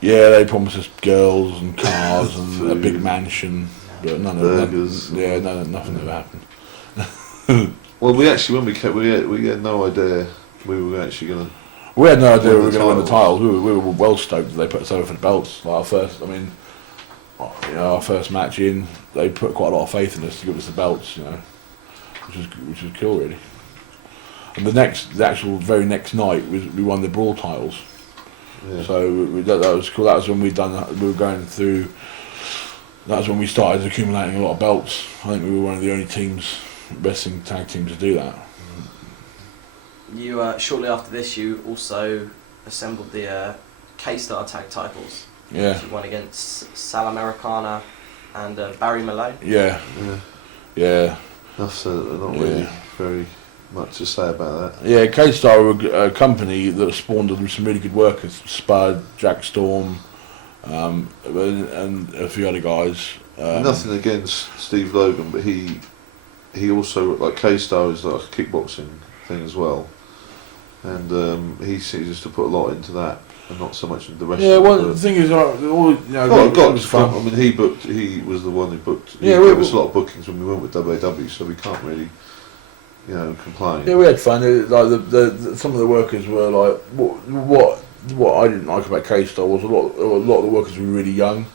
Yeah, they promised us girls and cars and a big mansion, but burgers. Nothing ever happened. Well, we actually, when we came, we had no idea we were actually going to. We had no idea we were going to win the titles. We were well stoked that they put us over for the belts. Like our first match in, they put quite a lot of faith in us to give us the belts, which was cool really. And the actual very next night, we won the Brawl titles. Yeah. So that was cool. That was when we were going through. That was when we started accumulating a lot of belts. I think we were one of the only wrestling tag teams to do that. You shortly after this, you also assembled the K-Star tag titles. Yeah. You won against Sal Americana and Barry Malone. Yeah. Enough said, not really very much to say about that. Yeah, K-Star were a company that spawned some really good workers. Spud, Jack Storm, and a few other guys. Nothing against Steve Logan, but he also, like, K-Star is like a kickboxing thing as well, and he seems to put a lot into that and not so much into the rest. Yeah, well, the thing is, it was fun. I mean, he was the one who booked. He gave us a lot of bookings when we went with WAW, so we can't really, complain. Yeah, we had fun. Like some of the workers were like, what I didn't like about K-Star was a lot of the workers were really young,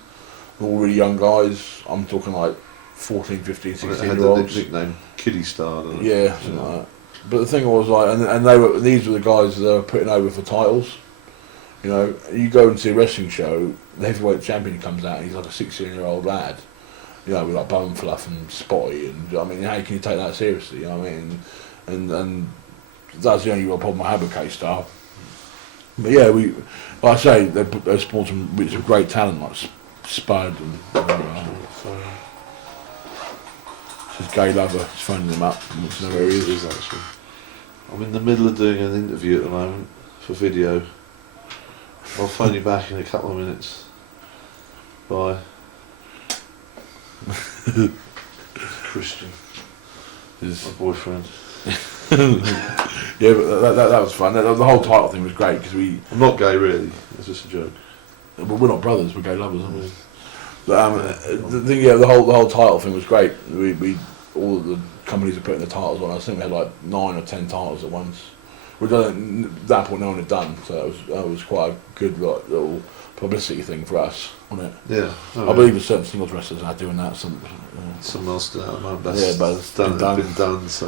all really young guys. I'm talking like 14, 15, 16 year olds. The nickname Kiddie Star. Yeah, something like that. But the thing was like, and these were the guys that were putting over for titles. You go and see a wrestling show, the heavyweight champion comes out, and he's like a 16-year-old lad. With like bum fluff and spotty, and how can you take that seriously? You know what I mean? And that's the only real problem I have with K-Star. But yeah, like I say, they spawned some great talent like Spud and. His gay lover is phoning him up and wants to know where he is. Actually, I'm in the middle of doing an interview at the moment for video. I'll phone you back in a couple of minutes. Bye. Christian, my boyfriend. Yeah, but that was fun. The whole title thing was great because I'm not gay really. It's just a joke. But we're not brothers. We're gay lovers, aren't we? The thing, the whole title thing was great. We all of the companies were putting the titles on. I think we had like 9 or 10 titles at once. Which at that point no one had done, so that was quite a good little publicity thing for us, wasn't it? Yeah. I believe there's certain singles wrestlers are doing that. Someone else did that. My best. Yeah, but it's been done. So.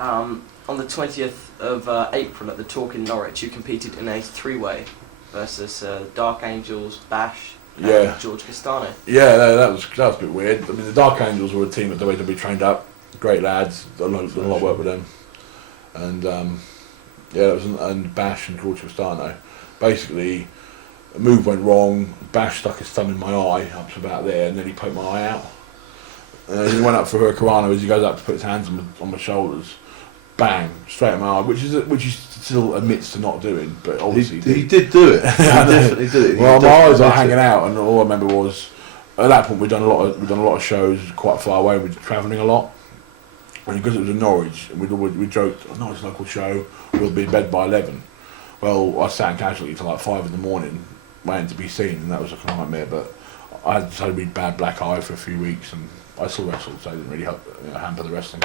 On the 20th of April at the Talk in Norwich, you competed in a 3-way versus Dark Angels, Bash, and George Castano. Yeah, that was a bit weird. I mean, the Dark Angels were a team that WWE trained up, great lads, done a lot of work with them, and that was and Bash and George Castano. Basically, a move went wrong. Bash stuck his thumb in my eye up to about there, and then he poked my eye out. And he went up for Hurricanrana as he goes up to put his hands on my shoulders. Bang! Straight in my eye, which he still admits to not doing, but obviously he did do it. He definitely did it. Well, my eyes are hanging out, and all I remember was at that point we'd done a lot of shows quite far away. We'd travelling a lot, and because it was in Norwich, and we joked, "Oh, no, it's a local show. We'll be in bed by 11." Well, I sat in casualty till like 5 in the morning, waiting to be seen, and that was a nightmare. But I had a really bad black eye for a few weeks, and I still wrestled, so it didn't really hamper the wrestling.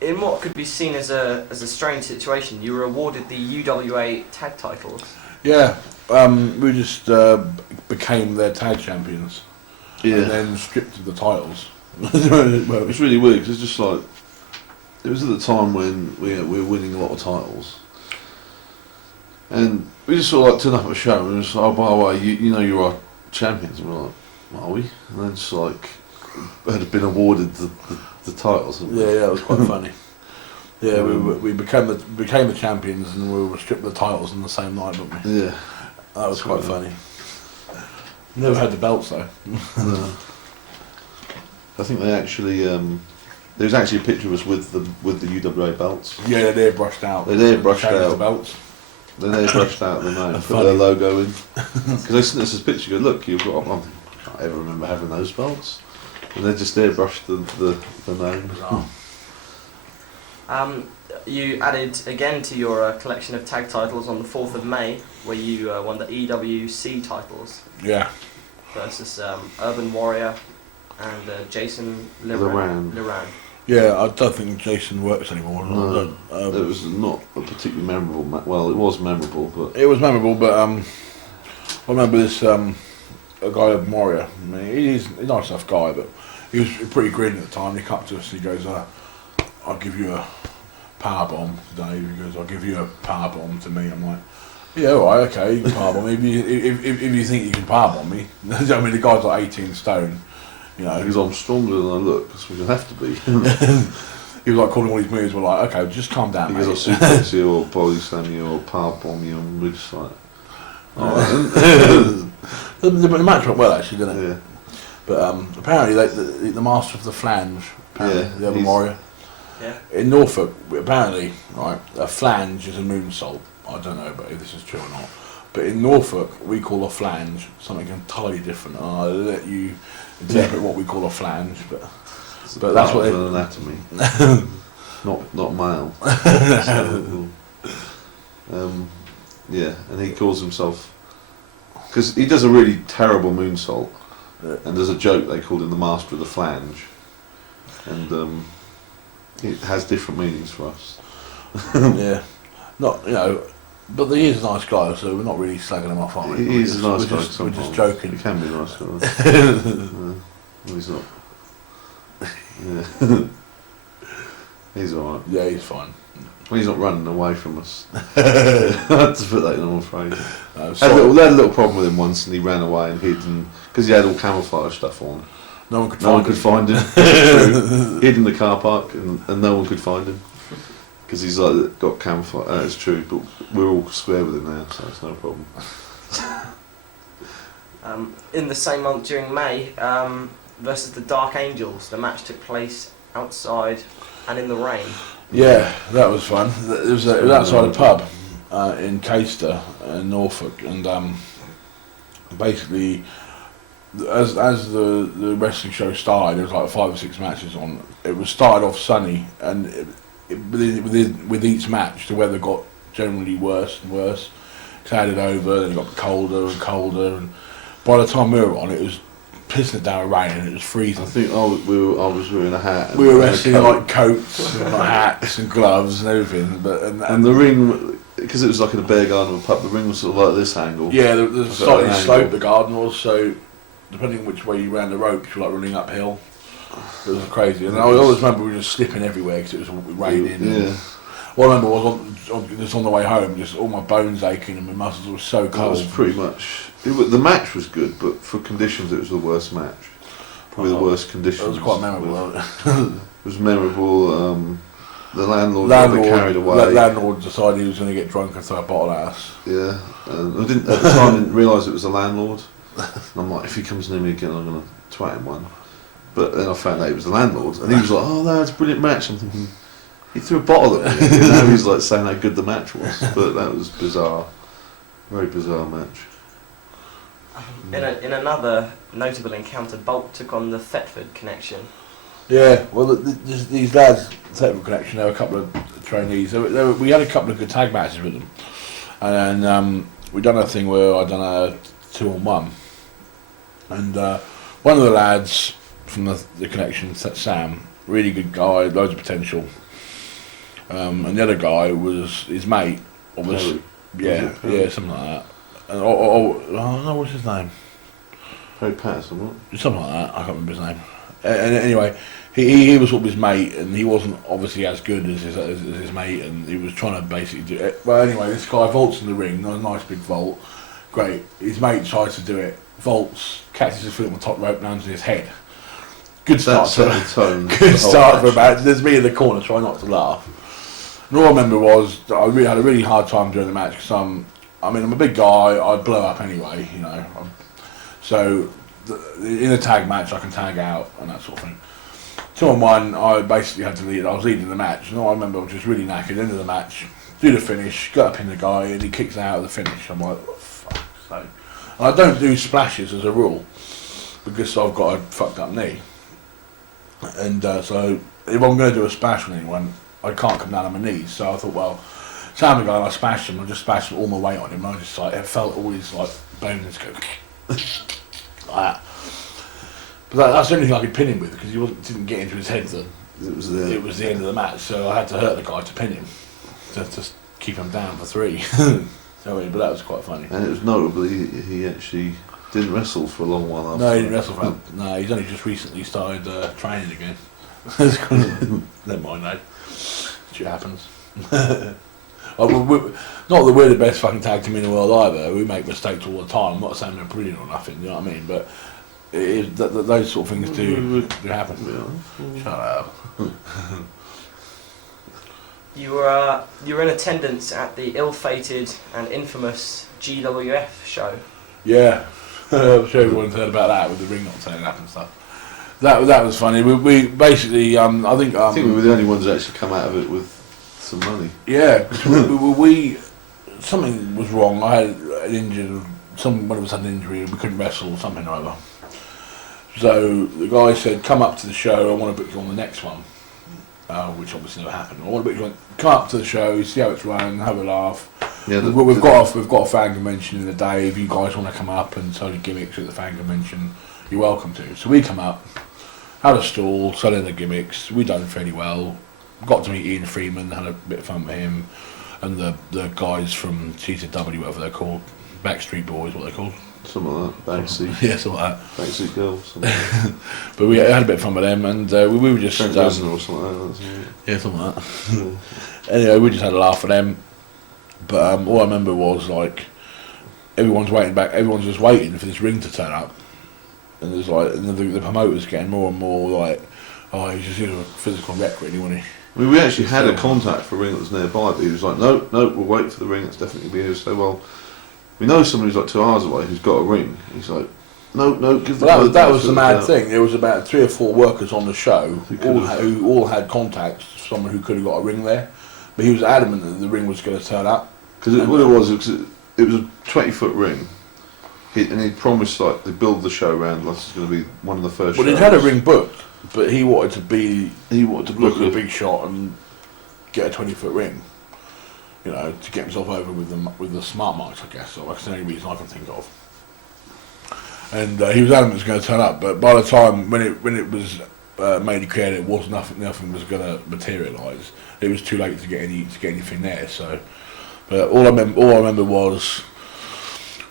In what could be seen as a strange situation, you were awarded the UWA tag titles. Yeah, we just became their tag champions. and then stripped of the titles. Well, It's really weird because it's just like it was at the time when we were winning a lot of titles, and we just sort of like turned up at a show and it was like, oh, by the way, you know you're our champions, and we're like, are we? And then just like had been awarded the titles. yeah, it was quite funny. Yeah, we became the champions and we were stripped of the titles on the same night, didn't we? Yeah, That was quite funny. Never had the belts though. no. I think they actually there was actually a picture of us with the UWA belts. Yeah, they're brushed out. They're brushed Changed out. the belts. Then they brushed out the name, put Funny. their logo in. Because they sent us this picture. Go, look, you've got. I can't ever remember having those belts, and they just airbrushed the name. Bizarre. You added again to your collection of tag titles on the 4th of May, where you won the EWC titles Yeah. versus Urban Warrior and Jason Liran. Liran. Yeah, I don't think Jason works anymore. No, it was not a particularly memorable. Well, it was memorable, but It was memorable, but I remember this a guy, Urban Warrior. I mean, he's a nice enough guy, but he was pretty green at the time. He come up to us and he goes, "I'll give you a power bomb today." He goes, "I'll give you a power bomb to me." I'm like, "Yeah, all right, okay, you can power bomb me. If you think you can power bomb me." I mean, the guy's like 18 stone, you know. because I'm stronger than I look, because we have to be. He was like calling all these moves. We're like, "Okay, just calm down, Because mate." I'll suplex you or body slam you or power bomb you, and we're just like, The match went well, actually, didn't it? yeah. But apparently, the master of the flange, apparently, Yeah, the Urban he's- Warrior. Yeah. In Norfolk, apparently, right, a flange is a moonsault. I don't know if this is true or not. But in Norfolk, we call a flange something entirely different. And I'll let you interpret what we call a flange. But that's what Part of anatomy. not male. So, yeah, and he calls himself, because he does a really terrible moonsault, and there's a joke they called him the master of the flange, and it has different meanings for us. Yeah, not but he is a nice guy, so we're not really slagging him off, are we? He's a nice guy. We're sometimes. just joking. He can be a nice guy. Well, he's not. Yeah. He's alright. Yeah, he's fine. Well, he's not running away from us. I had to put that in, I'm afraid. No, They had a little problem with him once, and he ran away and hid, because he had all camouflage stuff on. no one could No one find could find him. Hid in the car park, and no one could find him. Because he's like got camouflage. That's true, but we're all square with him now, so it's no problem. In the same month during May, versus the Dark Angels, the match took place outside and in the rain. Yeah, that was fun. It was outside a pub in Caister, in Norfolk, and basically, as the wrestling show started, there was like 5 or 6 matches on. It was started off sunny, and with each match, the weather got generally worse and worse. Clouded over, then it got colder and colder, and by the time we were on, it was pissing it down with rain, and it was freezing. I think I was wearing a hat. We were wrestling in like coats and like hats and gloves and everything, but and the ring, because it was like in a bear garden of a pub, the ring was sort of like this angle. yeah, the Like slightly an sloped angle. the garden was, so depending on which way you ran the ropes, you were like running uphill. It was crazy, and I always remember we were just slipping everywhere because it was raining. Yeah. What I remember was just on the way home, just all my bones aching and my muscles were so That cold. was pretty much. The match was good, but for conditions, it was the worst match. Probably the worst conditions. It was quite memorable. It was memorable. The landlord got carried away. Landlord decided he was going to get drunk and throw a bottle at us. Yeah, I didn't at the time. Didn't realise it was the landlord. And I'm like, if he comes near me again, I'm going to twat him one. But then I found out he was the landlord, and he was like, "Oh, that's a brilliant match." I'm thinking, he threw a bottle at me. And now he's like saying how good the match was. But that was bizarre, very bizarre match. In another notable encounter, Bolt took on the Thetford connection. Yeah, well, these lads, Technical Connection, they were a couple of trainees. We had a couple of good tag matches with them, and then we done a thing where I done a 2-on-1, and one of the lads from the Connection, Sam, really good guy, loads of potential, and the other guy was his mate, or was Yeah. something like that. And no, what's his name? Harry Patterson, what? something like that. I can't remember his name. And anyway, he was sort of his mate, and he wasn't obviously as good as his mate, and he was trying to basically do it. Well, anyway, this guy vaults in the ring, a nice big vault, great. His mate tries to do it, vaults, catches his foot on the top rope, lands on his head. Good start. That set the tone. Good start for a match. There's me in the corner trying not to laugh. And all I remember was that I really had a really hard time during the match because I'm a big guy. I blow up anyway, you know. So in a tag match, I can tag out and that sort of thing. 2-on-1, I basically had to lead. I was leading the match, and all I remember I was just really knackered. End of the match, do the finish, got up in the guy, and he kicks out of the finish. I'm like, oh, fuck. So, and I don't do splashes as a rule because I've got a fucked up knee. And so if I'm going to do a splash on anyone, I can't come down on my knees. So I thought, well, Sam guy, and I splashed him. I just splashed all my weight on him. And I just like it felt all his like bones go like that. But that's the only thing I could pin him with because he didn't get into his head that it was the end of the match. So I had to hurt the guy to pin him to keep him down for 3. But that was quite funny. And it was notable he actually didn't wrestle for a long while after. No, he didn't wrestle for no, he's only just recently started training again. Never mind, no. Shit happens. Not that we're the best fucking tag team in the world either. We make mistakes all the time. I'm not saying they're brilliant or nothing, you know what I mean? But it is, those sort of things do happen. Yeah. Shut up. You were in attendance at the ill-fated and infamous GWF show. Yeah. I'm sure everyone's heard about that with the ring not turning up and stuff. That was funny. We basically, I think we were the only ones that actually come out of it with some money. Yeah, we something was wrong. I had an injury. One of us had an injury. We couldn't wrestle, something or other. So the guy said, "Come up to the show. I want to book you on the next one," which obviously never happened. I want to book you on. Come up to the show, see how it's run, have a laugh. Yeah, we've got a fan convention in the day. If you guys want to come up and sell your gimmicks at the fan convention, you're welcome to. So we come up, had a stall, selling the gimmicks. We done fairly well. Got to meet Ian Freeman, had a bit of fun with him, and the guys from CZW, whatever they're called, Backstreet Boys, what they're called. Something like that, Backseat. Yeah, something like that. Backseat Girls. But we had a bit of fun with them, and we were just... Trent Reznor or something like that. Yeah, something like that. Anyway, we just had a laugh with them. But all I remember was, like, everyone's just waiting for this ring to turn up. And there's like, and the promoter's getting more and more like, oh, he's just a physical wreck, really, wasn't he? I mean, we actually had a contact for a ring that was nearby, but he was like, no, we'll wait for the ring, it's definitely going to be here. So, well, we know someone who's like 2 hours away who's got a ring. He's like, no, give the that was the mad thing. There was about 3 or 4 workers on the show who all had contacts, someone who could have got a ring there. But he was adamant that the ring was going to turn up. Because it was a 20-foot ring. And he promised, like, they build the show around like it's going to be one of the first shows. Well, he'd had a ring booked, but he wanted to look at a big shot and get a 20-foot ring, you know, to get himself over with the smart marks, I guess. So that's the only reason I can think of. And he was adamant it was going to turn up, but by the time when it was made clear it was nothing was going to materialise, it was too late to get anything there. So, but all I remember was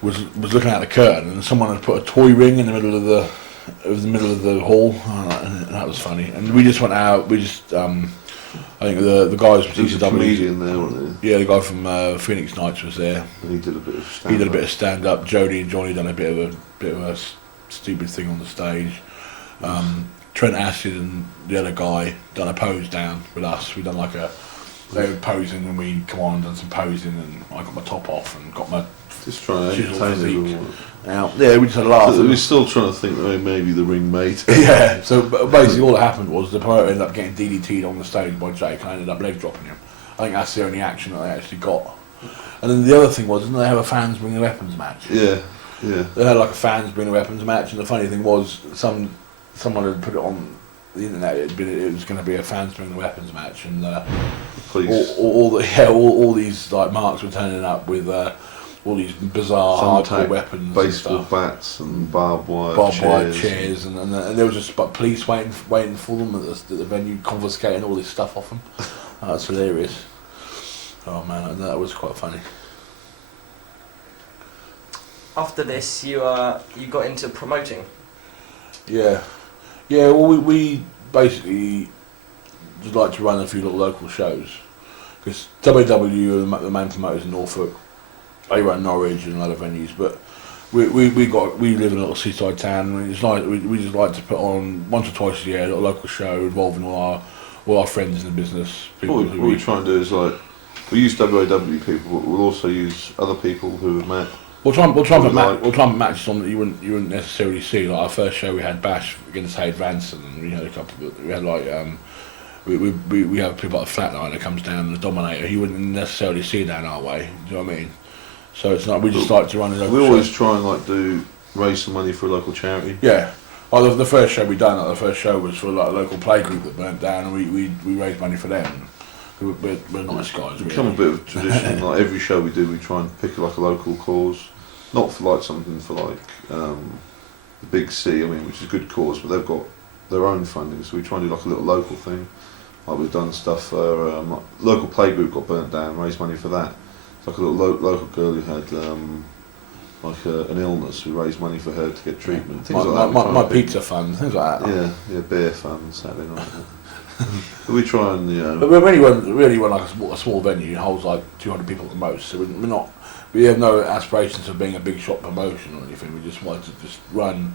looking at the curtain, and someone had put a toy ring in the middle of the hall, and that was funny. And we just went out. We just, I think the guys from TCW. Comedian there, wasn't there? Yeah, the guy from Phoenix Nights was there. And he did a bit of stand up. Jody and Johnny done a bit of a stupid thing on the stage. Trent Acid and the other guy done a pose down with us. We done like they were posing, and we come on and done some posing, and I got my top off and got my just trying to entertain everyone. Now, yeah, we just had a laugh. So we're still trying to think that maybe the ring mate. Yeah, so basically all that happened was the promoter ended up getting DDT'd on the stage by Jake, and I ended up leg dropping him. I think that's the only action that they actually got. And then the other thing was, didn't they have a fans bring the weapons match? Yeah. They had like a fans bring the weapons match, and the funny thing was, someone had put it on the internet. It was going to be a fans bring the weapons match, and all these like marks were turning up with all these bizarre hardcore weapons, baseball bats and barbed wire chairs, and there was just police waiting for them at the venue, confiscating all this stuff off them. That's hilarious. Oh man, that was quite funny. After this, you got into promoting. Yeah. Yeah, well, we basically just like to run a few little local shows. Because WW are the main promoters in Norfolk. They run Norwich and other venues, but we live in a little seaside town. And it's like we just like to put on once or twice a year a little local show involving all our friends in the business. What we try and do is like we use WAW people, but we'll also use other people who have met. We'll try and put matches on that you wouldn't necessarily see. Like our first show, we had Bash against Hayde Ranson, and we had a couple. We had like we have people like Flatline that comes down and the Dominator. You wouldn't necessarily see down our way. Do you know what I mean? So it's not. We just like to run a local We always show. try and like raise some money for a local charity. Yeah. Oh, the first show we done. Like, the first show was for like a local play group that burnt down, and we raised money for them. We're nice guys. It's become a bit of a tradition. Like every show we do, we try and pick like a local cause, not for like something for like the big C. I mean, which is a good cause, but they've got their own funding, so we try and do like a little local thing. Like we've done stuff for like, local play group got burnt down, raised money for that. It's like a little local girl who had an illness. We raised money for her to get treatment. Things like that. My pizza fund, things like that. Yeah, beer fund Saturday night. But we try and But we really run like a small venue. It holds like 200 people at the most. So we're not. We have no aspirations of being a big shot promotion or anything. We just want to just run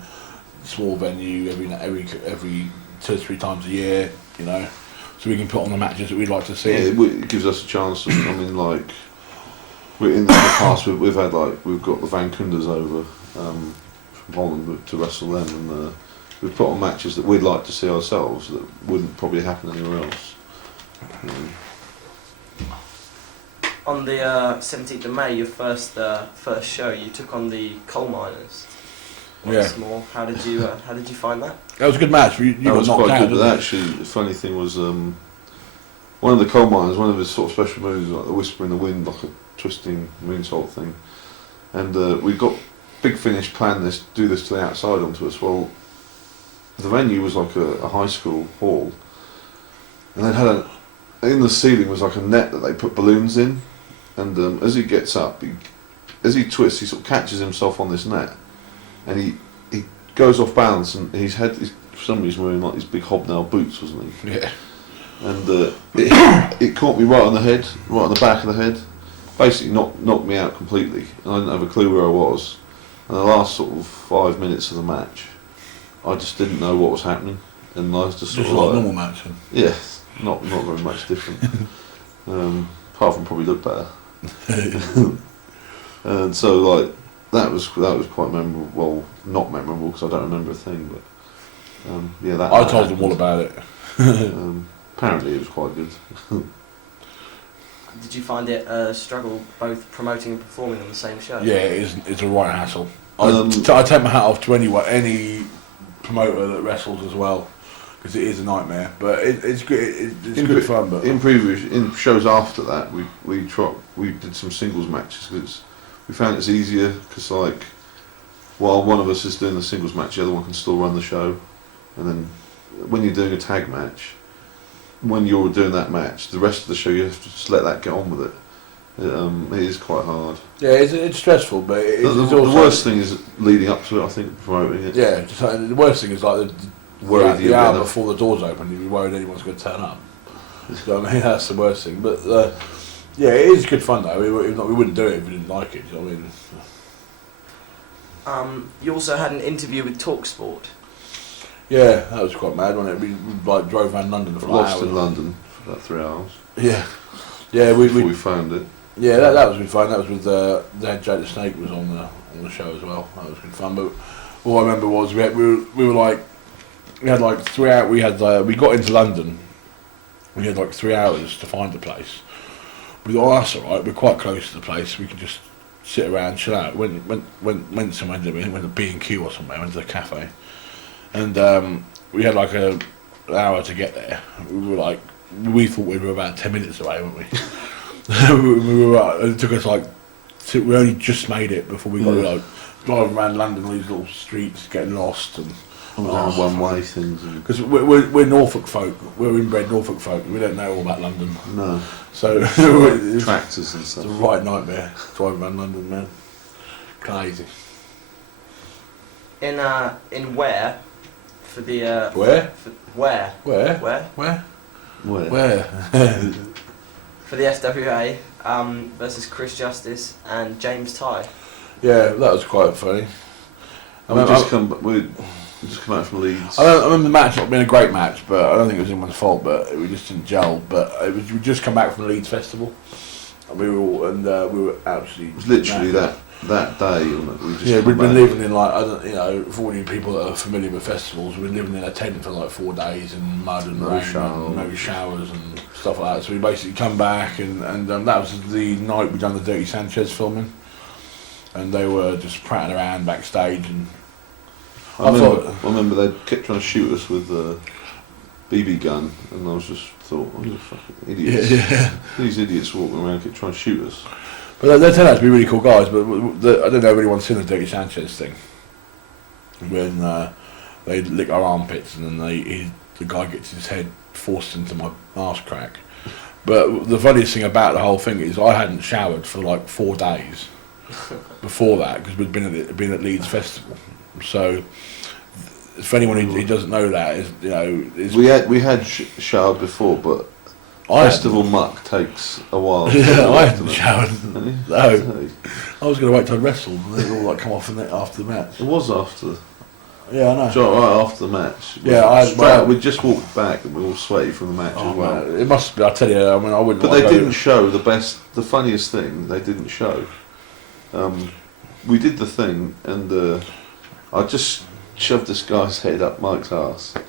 a small venue every 2 or 3 times a year. You know, so we can put on the matches that we'd like to see. Yeah, it gives us a chance. I mean, like in the past, we've got the Van Kunders over from Holland to wrestle them, and we've put on matches that we'd like to see ourselves that wouldn't probably happen anywhere else. On the 17th of May, your first show, you took on the coal miners. Once more. How did you find that? That was a good match. You That got was knocked quite out, good. But actually, the funny thing was, one of the coal miners, one of his sort of special moves, like the whisper in the wind, like a twisting moonsault thing, and we got big finish planned this, do this to the outside onto us. Well, the venue was like a high school hall, and they had in the ceiling was like a net that they put balloons in, and as he gets up, as he twists, he sort of catches himself on this net, and he goes off balance, and he's for some reason wearing like these big hobnail boots, wasn't he? Yeah. And it caught me right on the head, right on the back of the head, basically knocked me out completely, and I didn't have a clue where I was. And the last sort of 5 minutes of the match, I just didn't know what was happening, and I was just sort Just of like like, a normal match. yeah, not very much different. Apart from probably look better. And so like that was quite memorable. Well, not memorable because I don't remember a thing, but yeah, that. I told them all about it. Apparently, it was quite good. Did you find it a struggle both promoting and performing on the same show? Yeah, it's a right hassle. Um, I take my hat off to any promoter that wrestles as well, because it is a nightmare. But it's good. It's good fun. But in shows after that, we did some singles matches because we found it's easier because like while one of us is doing the singles match, the other one can still run the show, and then when you're doing a tag match, when you're doing that match, the rest of the show you have to just let that get on with it. It is quite hard. yeah, it's stressful, but it's The also worst thing is leading up to it. I think promoting it. yeah. The worst thing is like the hour before the doors open, you'd be worried anyone's going to turn up. You know what I mean? That's the worst thing. But yeah, it is good fun though. We wouldn't do it if we didn't like it. You know what I mean? You also had an interview with TalkSport. Yeah, that was quite mad, wasn't it? We like drove around London for Lost hours. in London for about 3 hours. Yeah, yeah. Before we found it. Yeah, that was good fun. That was with the head Jake the Snake was on the show as well. That was good fun. But all I remember was we had like 3 hours. We got into London. We had like 3 hours to find the place. We thought, oh, that's all right. We're quite close to the place. We could just sit around, chill out. Went somewhere. Went to B&Q or somewhere. Went to the cafe, and we had like an hour to get there. We thought we were about 10 minutes away, weren't we? It took us we only just made it before we got driving around London, all these little streets, getting lost and one-way things. Because we're Norfolk folk, we're inbred Norfolk folk. We don't know all about London. No. So Tractors and stuff. It's a right nightmare driving around London, man. Crazy. in where for the Where? Where for the FWA versus Chris Justice and James Ty. Yeah, that was quite funny. We just come out from Leeds. I remember the match not being a great match, but I don't think it was anyone's fault. But we just didn't gel. But we just come back from the Leeds festival, and we were absolutely. It was literally mad. that day. We'd been living in for all you people that are familiar with festivals, we've been living in a tent for like 4 days in mud and rain, and no showers and stuff like that. So we basically come back, and that was the night we done the Dirty Sanchez filming, and they were just prattling around backstage. And I remember they kept trying to shoot us with a BB gun, and I was just thought, oh, you fucking idiots. Yeah. These idiots walking around kept trying to shoot us. But they turned out to be really cool guys. But I don't know if anyone's seen the Dirty Sanchez thing when they lick our armpits and then the guy gets his head forced into my arse crack. But the funniest thing about the whole thing is I hadn't showered for like 4 days before that because we'd been at Leeds Festival. So for anyone who doesn't know that, we had showered before, but festival muck takes a while. Yeah, I hadn't showered. No, I was going to wait till I wrestled and they'd all like come off after the match. It was after. Yeah, I know. So right after the match. Yeah, we just walked back and we were all sweaty from the match as well. Man, it must be. I tell you, I mean, I wouldn't. But they didn't show the funniest thing. They didn't show. We did the thing, and I just shoved this guy's head up Mike's arse. It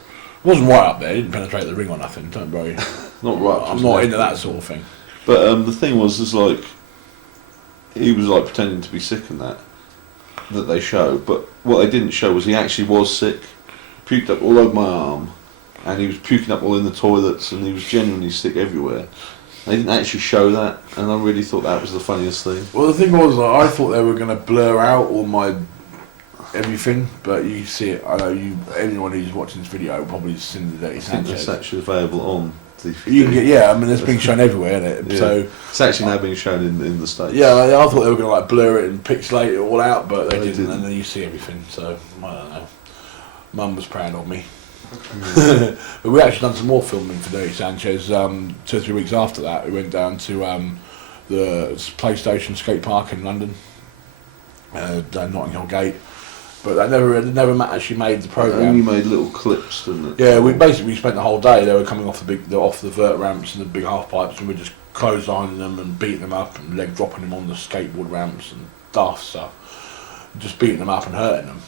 wasn't right up there. It didn't penetrate the ring or nothing. Don't worry. Not right. I'm not into that sort of thing. But the thing was like he was like pretending to be sick and that they show. But what they didn't show was he actually was sick. Puked up all over my arm, and he was puking up all in the toilets, and he was genuinely sick everywhere. They didn't actually show that, and I really thought that was the funniest thing. Well, the thing was, I thought they were going to blur out all my everything, but you see it. I know anyone who's watching this video will probably seen the Dirty Sanchez. It's actually available on DVD. You can get, I mean, it's being shown everywhere, isn't it? Yeah. So it's actually now being shown in the States. Yeah, I thought they were going to like blur it and pixelate it all out, but they didn't, and then you see everything. So I don't know. Mum was proud of me. But we actually done some more filming for Dirty Sanchez. 2 or 3 weeks after that, we went down to the PlayStation skate park in London, down Notting Hill Gate. But that never actually made the programme. It only made little clips, didn't it? Yeah, we basically spent the whole day. They were coming off the vert ramps and the big half pipes, and we just clotheslining them and beating them up and leg dropping them on the skateboard ramps and daft stuff, just beating them up and hurting them.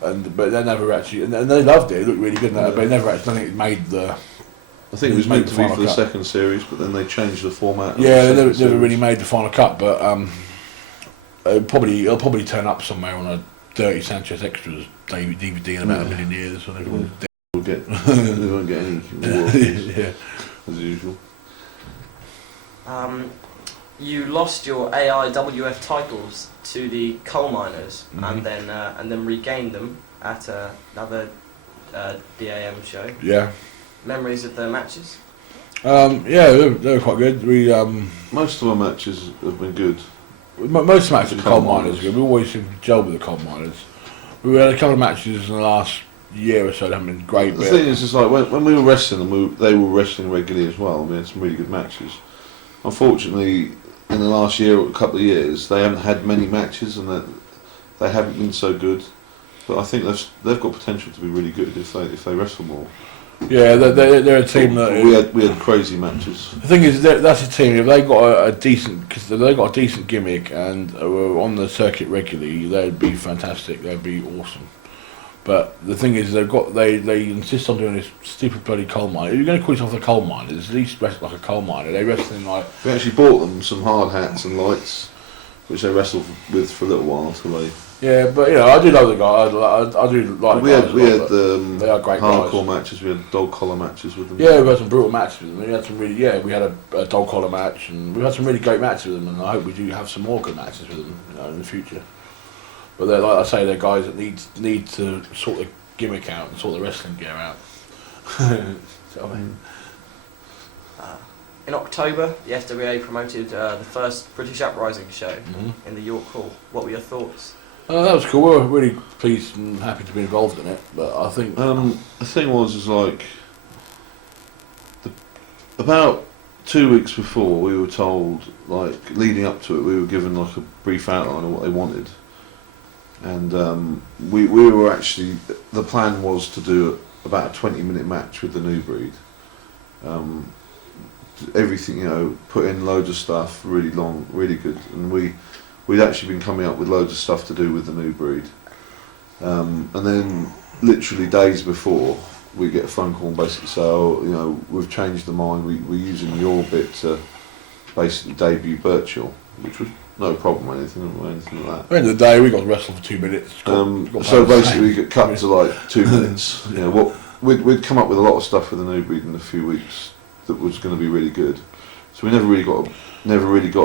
But they never actually, and they loved it. It looked really good, but they never actually. I think it made the. I think it was meant to be for the second series, but then they changed the format. Yeah, they never really made the final cut, but it'll probably turn up somewhere on a Dirty Sanchez Extras DVD in about a million years. When everyone's dead. They won't get any royalties, yeah, as usual. You lost your AIWF titles to the coal miners, and then regained them at another BAM show. Yeah. Memories of the matches? Yeah, they were quite good. We most of our matches have been good. Most matches with the coal miners are good. We always seem to gel with the coal miners. We had a couple of matches in the last year or so that haven't been great. The thing is, it's like when we were wrestling them, they were wrestling regularly as well. We had some really good matches. Unfortunately, in the last year or a couple of years, they haven't had many matches, and they haven't been so good. But I think they've got potential to be really good if they wrestle more. Yeah, they're a team that we had crazy matches. The thing is, that's a team. If they got a decent gimmick and were on the circuit regularly, they'd be fantastic. They'd be awesome. But the thing is, they insist on doing this stupid bloody coal mine. If you're going to call yourself a coal miner, at least wrestle like a coal miner. They wrestle in like. We actually bought them some hard hats and lights, which they wrestled with for a little while until they. Yeah, but I do love the guy. I do like. We had they are great hardcore guys. matches. We had dog collar matches with them. Yeah, we had some brutal matches with them. We had some really we had a dog collar match, and we had some really great matches with them. And I hope we do have some more good matches with them in the future. But they're, like I say, they're guys that need to sort the gimmick out and sort the wrestling gear out. So, I mean. In October, the FWA promoted the first British Uprising show in the York Hall. What were your thoughts? That was cool. We were really pleased and happy to be involved in it. But I think the thing was like about 2 weeks before we were told, like leading up to it, we were given like a brief outline of what they wanted, and we were actually, the plan was to do about a 20-minute match with the new breed. Everything, put in loads of stuff, really long, really good, and we'd actually been coming up with loads of stuff to do with the new breed, and then literally days before we get a phone call and basically say, we've changed the mind, we're using your bit to basically debut Birchall, which was no problem or anything like that. At the end of the day, we got to wrestle for 2 minutes. So basically we get cut to like 2 minutes. We'd come up with a lot of stuff with the new breed in a few weeks that was going to be really good. So we never really got.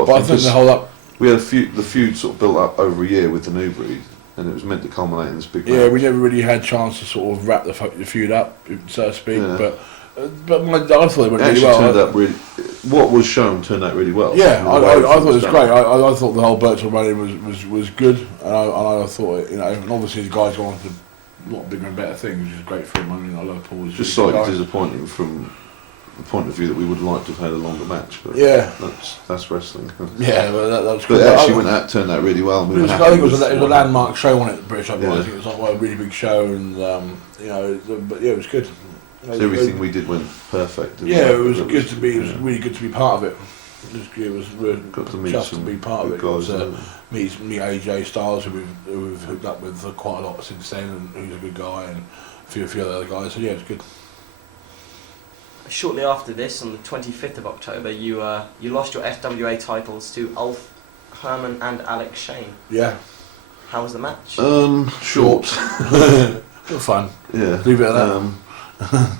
But I think the whole up. We had the feud sort of built up over a year with the new breed, and it was meant to culminate in this big match. Yeah, we never really had a chance to sort of wrap the feud up, so to speak. Yeah. But I thought it went really well. Turned out really. What was shown turned out really well. Yeah, I thought it was great. I thought the whole Birchall running was good, and I thought and obviously the guy's gone on to a lot bigger and better things, which is great for him. I mean, I love Paul. Just slightly disappointing from the point of view that we would like to have had a longer match, but yeah, that's wrestling. Yeah, but that was good. But it actually turned out really well. I think it was a landmark show on it, the British Uprising. Yeah. I think it was like a really big show, and but yeah, it was good. So everything we did went perfect. Yeah, it was good to be. It was really good to be part of it. It was got to meet just some to be part of it. guys. Meet AJ Styles, who we've hooked up with quite a lot since then, and who's a good guy, and a few other guys. So yeah, it was good. Shortly after this, on the 25th of October, you lost your FWA titles to Ulf Herman and Alex Shane. Yeah. How was the match? Short. Fun. Yeah. Leave it at that.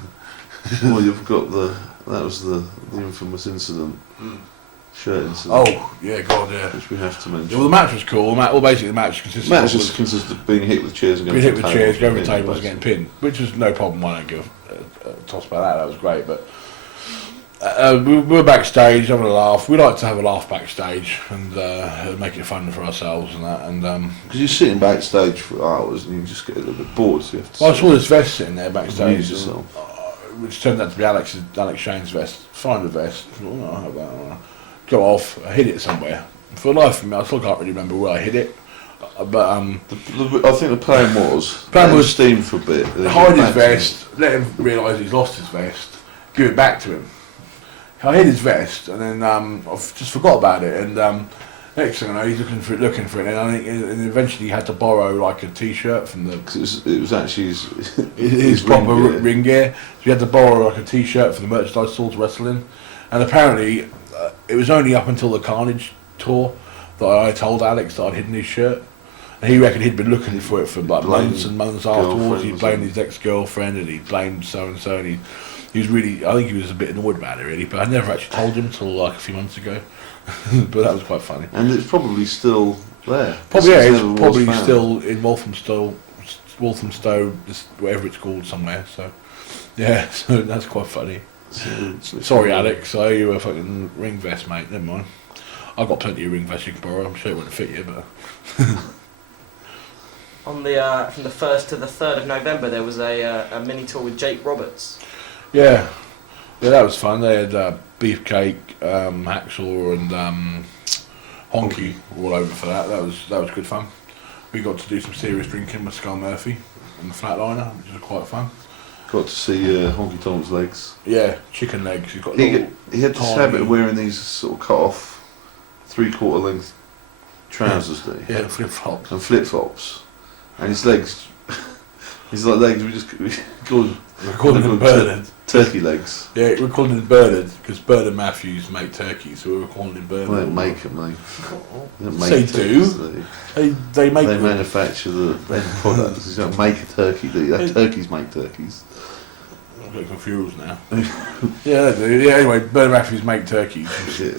Well, you've got that was the infamous incident. Shirt incident. Oh, yeah, God, yeah. Which we have to mention. Yeah, well, the match was cool. Basically, the match consisted of being hit with chairs and going hit with chairs, going with tables, and getting pinned, which was no problem. I don't give a toss about that. That was great, but we were backstage having a laugh. We like to have a laugh backstage and make it fun for ourselves and that. And because you're sitting backstage for hours and you just get a little bit bored, so you have to. I saw this vest sitting there backstage, which turned out to be Alex Shane's vest. Find the vest. I'll have that. Go off. I hid it somewhere. For the life of me, I still can't really remember where I hid it. But I think the plan was steam for a bit. Hide his vest, let him realise he's lost his vest, give it back to him. I hid his vest, and then I've just forgot about it. And next thing I know, he's looking for it, and I think eventually he had to borrow like a T-shirt from the. It was actually his proper ring gear. So he had to borrow like a T-shirt from the merchandise store to wrestle in, and apparently it was only up until the Carnage tour that I told Alex that I'd hidden his shirt. And he reckoned he'd been looking for it for like months and months afterwards. He blamed his ex-girlfriend and he blamed so-and-so, and he was really, I think he was a bit annoyed about it really, but I never actually told him until like a few months ago. But that was quite funny. And it's probably still there. It's probably still in Walthamstow, whatever it's called somewhere, so yeah, so that's quite funny. Sorry Alex, I owe you a fucking ring vest, mate, never mind. I've got plenty of ring vests you can borrow, I'm sure it wouldn't fit you, but... On the from the 1st to the 3rd of November, there was a mini tour with Jake Roberts. Yeah, that was fun. They had Beefcake, Hacksaw, and Honky all over for that. That was good fun. We got to do some serious drinking with Skull Murphy and the Flatliner, which was quite fun. Got to see Honky Tonk's legs. Yeah, chicken legs. He had this habit of wearing these sort of cut off 3/4 length trousers, did he? Yeah, flip flops. And flip flops. And his legs, his legs, we called them Bernard. Turkey legs. Yeah, we called them Bernard because Bernard Matthews make turkeys, so we were calling him Bernard. Well, they don't make them, mate. They don't make they turkeys, do. They make. They manufacture the end products. You don't make a turkey, do you? Turkeys make turkeys. I'm getting confused now. Yeah, they do. Yeah. Anyway, Bernard Matthews make turkeys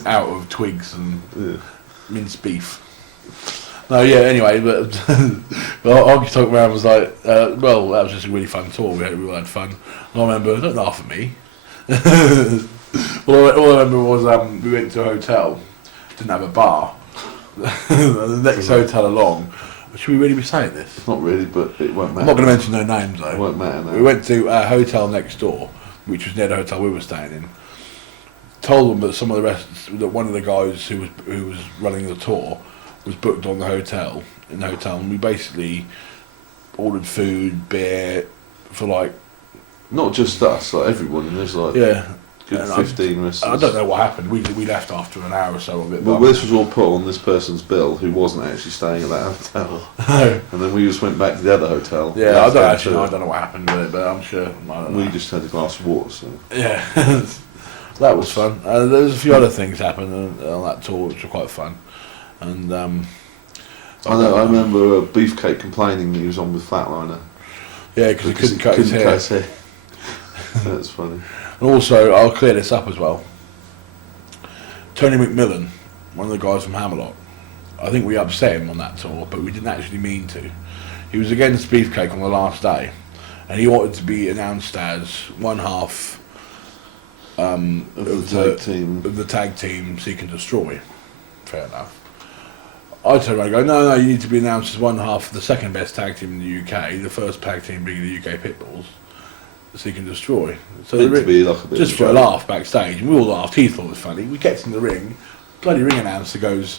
out of twigs and minced beef. No, yeah, anyway, but Honky Tonk Man was like, well, that was just a really fun tour. We all had fun. And I remember, don't laugh at me. all I remember was we went to a hotel, didn't have a bar. The next hotel along, Should we really be saying this? Not really, but it won't matter. I'm not going to mention no names though. It won't matter now. We went to a hotel next door, which was near the hotel we were staying in. Told them that some of the rest, that one of the guys who was running the tour was booked on the hotel, and we basically ordered food, beer, for like... Not just us, like everyone. There's like Yeah. good And 15 restaurants. I don't know what happened. We left after an hour or so of it. Well, this was all put on this person's bill who wasn't actually staying at that hotel. No. And then we just went back to the other hotel. Yeah, I Left them don't to- know what happened with it, but I'm sure. I don't We know. just had a glass of water, so. Yeah. That was fun. There was a few other things happened on that tour which were quite fun. And I remember Beefcake complaining that he was on with Flatliner. yeah, because he couldn't cut his hair. That's funny. And also, I'll clear this up as well. Tony McMillan, one of the guys from Hammerlock, I think we upset him on that tour, but we didn't actually mean to. He was against Beefcake on the last day, and he wanted to be announced as one half Of the tag team. of the tag team Seek and Destroy. Fair enough. I turned around and go, no, you need to be announced as one half of the second best tag team in the UK, the first tag team being the UK Pitbulls, Seek and Destroy. So Meant to be like a bit just of for a joke. laugh backstage, and we all laughed. He thought it was funny. We get in the ring, bloody ring announcer goes,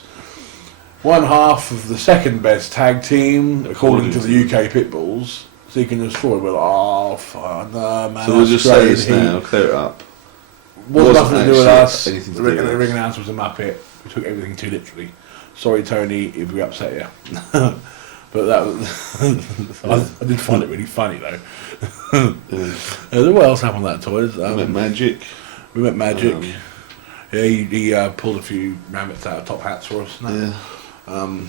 one half of the second best tag team according to the UK Pitbulls, Seek and Destroy. We're like, oh, fuck, no, man. So we'll just say this now, clear it up. Wasn't nothing to do with actually us. anything to The do with us. ring announcer was a muppet. We took everything too literally. Sorry, Tony, if we upset you. But that was, I did find it really funny though. Yeah. What else happened on that tour? We met Magic. We met Magic. Um, Yeah, he pulled a few rabbits out of top hats for us. And that. Yeah.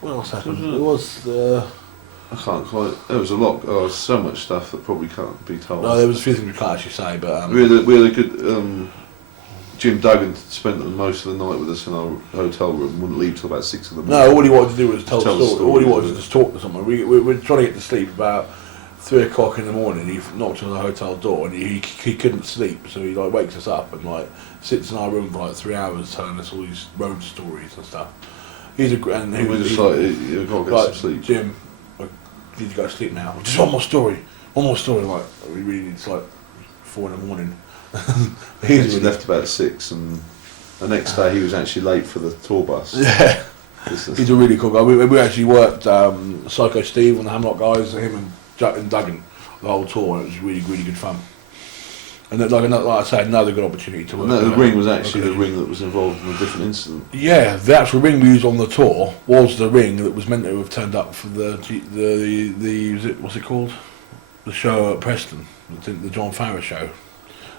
What else happened? Mhm. It was. I can't quite. There was a lot. Oh, so much stuff that probably can't be told. No, there was a few things we can't actually say, but we had a good. Jim Duggan spent most of the night with us in our hotel room. Wouldn't leave till about 6 in the morning. no, all he wanted to do was tell the the story. All he story, wanted was to talk to someone. We were trying to get to sleep about 3 o'clock in the morning. He knocked on the hotel door and he couldn't sleep, so he like wakes us up and like sits in our room for like 3 hours telling us all these road stories and stuff. He's a and he And we're was just like, you've got to get like, some sleep. Jim, I need to go to sleep now. Just one more story. Like we really need to like 4 in the morning. He He's really, left about 6, and the next day he was actually late for the tour bus. yeah. This is- He's a really cool guy. We actually worked Psycho Steve and the Hamlock guys, him and Jack and Duggan, the whole tour. And it was really, really good fun. And then, like I say, another good opportunity to work. No, the ring was actually okay. the ring that was involved in a different incident. Yeah, the actual ring we used on the tour was the ring that was meant to have turned up for the what's it called? The show at Preston, the John Farrar show.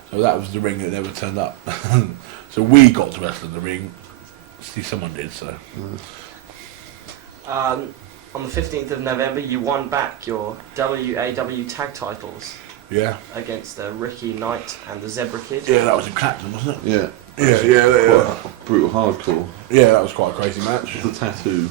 So that was the ring that never turned up. So we got to wrestle in the ring. See, someone did so. On the 15th of November, you won back your WAW tag titles Yeah. against Ricky Knight and the Zebra Kid. Yeah, that was in Clapton, wasn't it? Yeah. Yeah. Brutal hardcore. Yeah, that was quite a crazy match. The tattoo.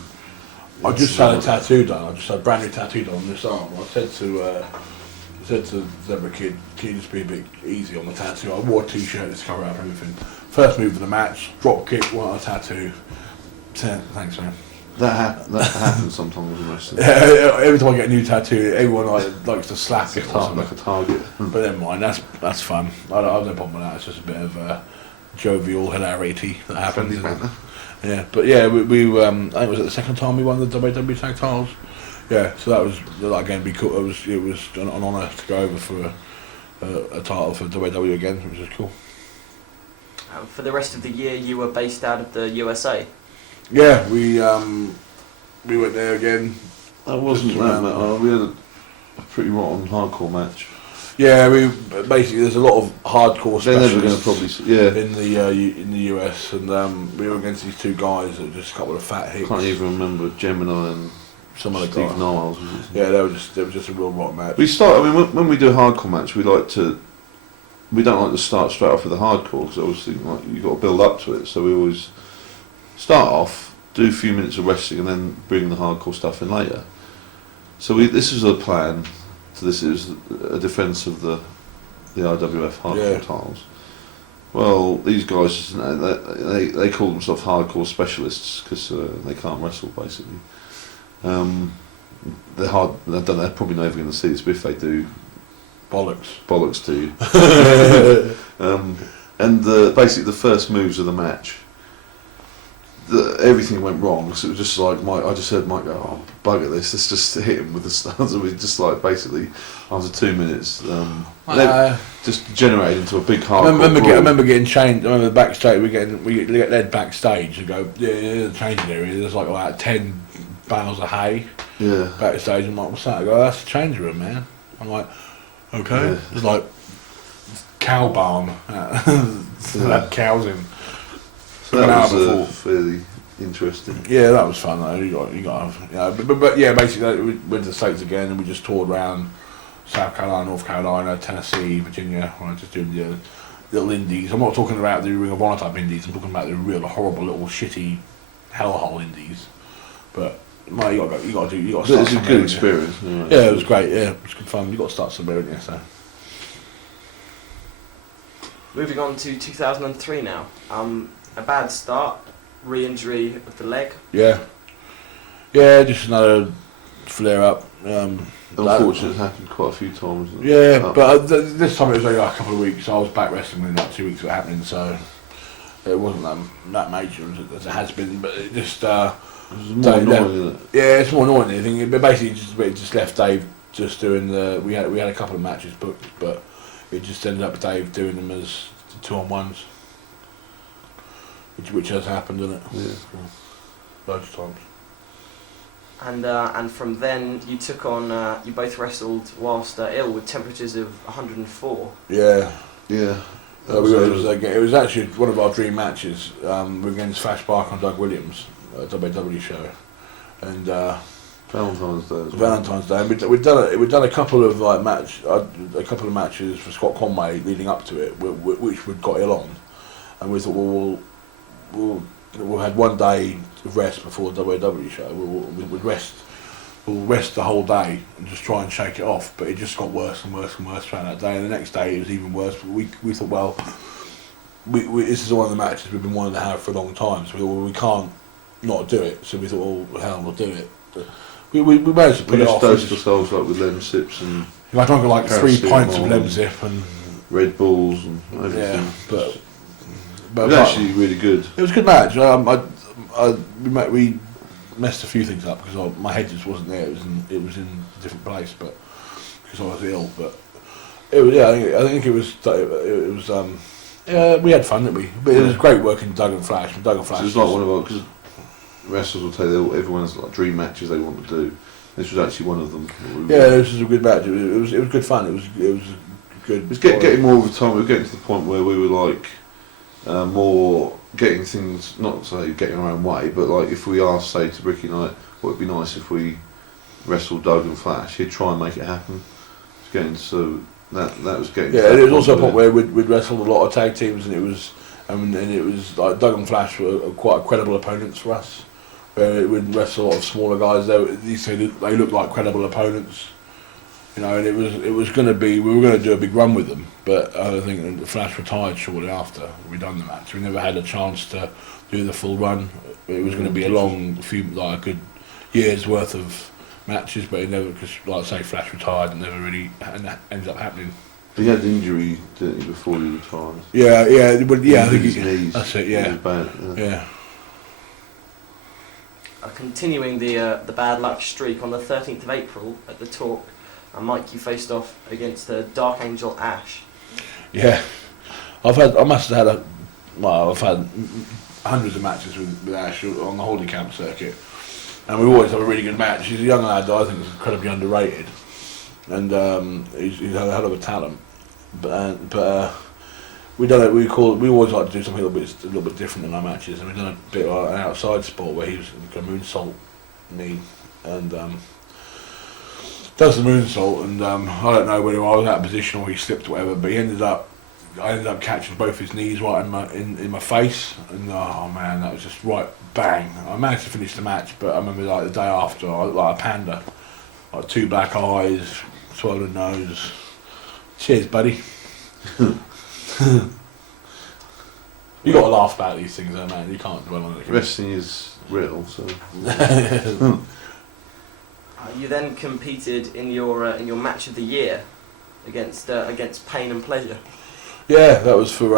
I just had a tattoo done. I just had a brand new tattoo done on this arm. I said to Zebra Kid, can you just be a bit easy on the tattoo? I wore a t-shirt to cover up everything. First move of the match, drop kick, want a tattoo. Thanks, man. That happens sometimes in wrestling. Every time I get a new tattoo, everyone likes to slap it or something. Like a target. But never mind, that's fun. I have no problem with that. It's just a bit of jovial hilarity that happens. Friendly banter. Yeah, but yeah, we I think it was the second time we won the WWE tag titles. Yeah, so that was again be cool. It was an honour to go over for a title for WWE again, which is cool. For the rest of the year, you were based out of the USA. Yeah, we went there again. That wasn't Just that. around- We had a pretty rotten hardcore match. Yeah, we basically there's a lot of hardcore They're never going to specialists probably. Yeah. in the US, and we were against these two guys that were just a couple of fat hicks. Can't even remember Gemini and Some other Steve guy. Niles. Was it? Yeah, they were just a real rock match. We start. I mean, when we do a hardcore match, we like to. We don't like to start straight off with the hardcore because obviously, like, you got to build up to it. So we always start off, do a few minutes of wrestling, and then bring the hardcore stuff in later. So this is a plan. So this is a defence of the IWF hardcore Yeah. titles. Well, these guys, they call themselves hardcore specialists because they can't wrestle, basically. They're hard. They're probably never going to see this, but if they do, bollocks to you. And basically the first moves of the match, everything went wrong. So it was just like I just heard Mike go, "Oh, bugger this! Let's just hit him with the stunts." And we just like basically after 2 minutes, just generated into a big hard. I remember getting changed. I remember backstage. We get led backstage and go, the changing area. There's like about 10 bales of hay. Yeah. Backstage, and I'm like, what's that? I go, that's the change room, man. I'm like, okay. Yeah. It's like cow barn. Had cows in. So that was fairly interesting. Yeah, that was fun though. You got but yeah, basically we went to the States again and we just toured around South Carolina, North Carolina, Tennessee, Virginia. I just doing the little indies. I'm not talking about the Ring of Honor type indies. I'm talking about the real horrible little shitty hellhole indies. But well, you got to start. It's a good experience. Yeah, it was great. Yeah, it was good fun. You got to start somewhere, didn't you? So. Moving on to 2003 now. A bad start, re-injury of the leg. Yeah, just another flare up. Unfortunately, it happened quite a few times. Yeah, but this time it was only like a couple of weeks. I was back wrestling within like 2 weeks of it happening, so it wasn't that major as it has been. But it just it was more annoying, isn't it? Yeah, it's more annoying than anything. But basically, it just left Dave just doing the. We had a couple of matches booked, but it just ended up Dave doing them as 2-on-1s. Which has happened, isn't it? Yeah. Loads of times. And from then you took on. You both wrestled whilst ill with temperatures of 104. Yeah. Yeah. It was actually one of our dream matches. We were against Flash Barker and Doug Williams, a WWE show, and Valentine's Day. And we'd done a couple of matches for Scott Conway leading up to it, which we'd got ill on, and we thought, we'll have 1 day of rest before the WWE show. We'll rest the whole day and just try and shake it off. But it just got worse and worse and worse throughout that day. And the next day it was even worse. But we thought, well, this is one of the matches we've been wanting to have for a long time. So we thought, well, we can't not do it. So we thought, well, hell, we'll do it. But we managed to put it off. We just dosed ourselves like with lemon sips and. I drank like 3 pints of Lemsip and Red Bulls and everything. Yeah, but it was actually really good. It was a good match. We messed a few things up because my head just wasn't there. It was in a different place, but because I was ill. But it was. Yeah, I think it was. Yeah, we had fun, didn't we? But it was great working Doug and Flash. So it's like one of our, because wrestlers will tell you everyone's like dream matches they want to do. This was actually one of them. Yeah, this was a good match. It was good fun. It was good. It was getting more of the time. We were getting to the point where we were like. More getting things, not say getting our own way, but like if we asked, say, to Ricky Knight, what would be nice if we wrestled Doug and Flash, he'd try and make it happen. It's getting so that was getting. Yeah, and it was also a point where we'd wrestled a lot of tag teams, and it was like Doug and Flash were quite credible opponents for us. Where we'd wrestle a lot of smaller guys. They looked like credible opponents. You know, and it was going to be, we were going to do a big run with them, but I think the Flash retired shortly after we'd done the match. We never had a chance to do the full run. It was going to be a a good year's worth of matches, but it never, because like I say, Flash retired and never really ended up happening. He had injury, didn't he, before he retired? Yeah, I think his knees. That's it. Yeah, bad, yeah. Continuing the bad luck streak on the 13th of April at the Talk. And Mike, you faced off against the Dark Angel Ash. Yeah, I've had hundreds of matches with Ash on the Holy Camp circuit, and we always have a really good match. He's a young lad that I think is incredibly underrated, and he's a hell of a talent. But we always like to do something a little bit different in our matches, and we've done a bit of an outside sport where he was a moonsault knee, and. Does the moonsault, and I don't know whether I was out of position or he slipped or whatever, but I ended up catching both his knees right in my face, and oh man, that was just right bang. I managed to finish the match, but I remember like the day after, I looked like a panda, like 2 black eyes, swollen nose. Cheers, buddy. You got to laugh about these things, though, man. You can't dwell on it. Wrestling is real, so. You then competed in your match of the year against Pain and Pleasure. Yeah, that was for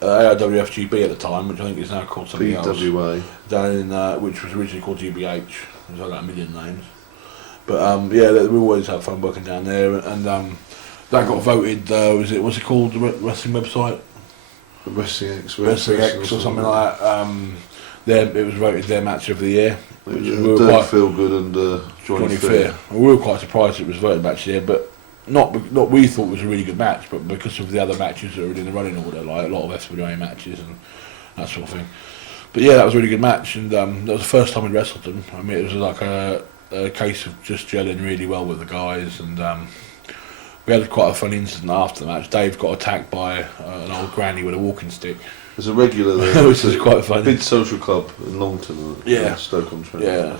AIWFGB at the time, which I think is now called something else. FWA. Down in which was originally called GBH. There's like a million names. But yeah, we always had fun working down there, and that got voted. What's it called? The wrestling website? Wrestling X or something like that. It was voted their match of the year. Don't feel good and Johnny Fair. We were quite surprised it was voted match of the year, but not we thought it was a really good match, but because of the other matches that were in the running order, like a lot of FWA matches and that sort of thing. But yeah, that was a really good match, and that was the first time we wrestled them. I mean, it was like a case of just gelling really well with the guys, and we had quite a fun incident after the match. Dave got attacked by an old granny with a walking stick. There's a regular there, which is quite funny. Big social club in Longton, Stoke-on-Trent. Yeah.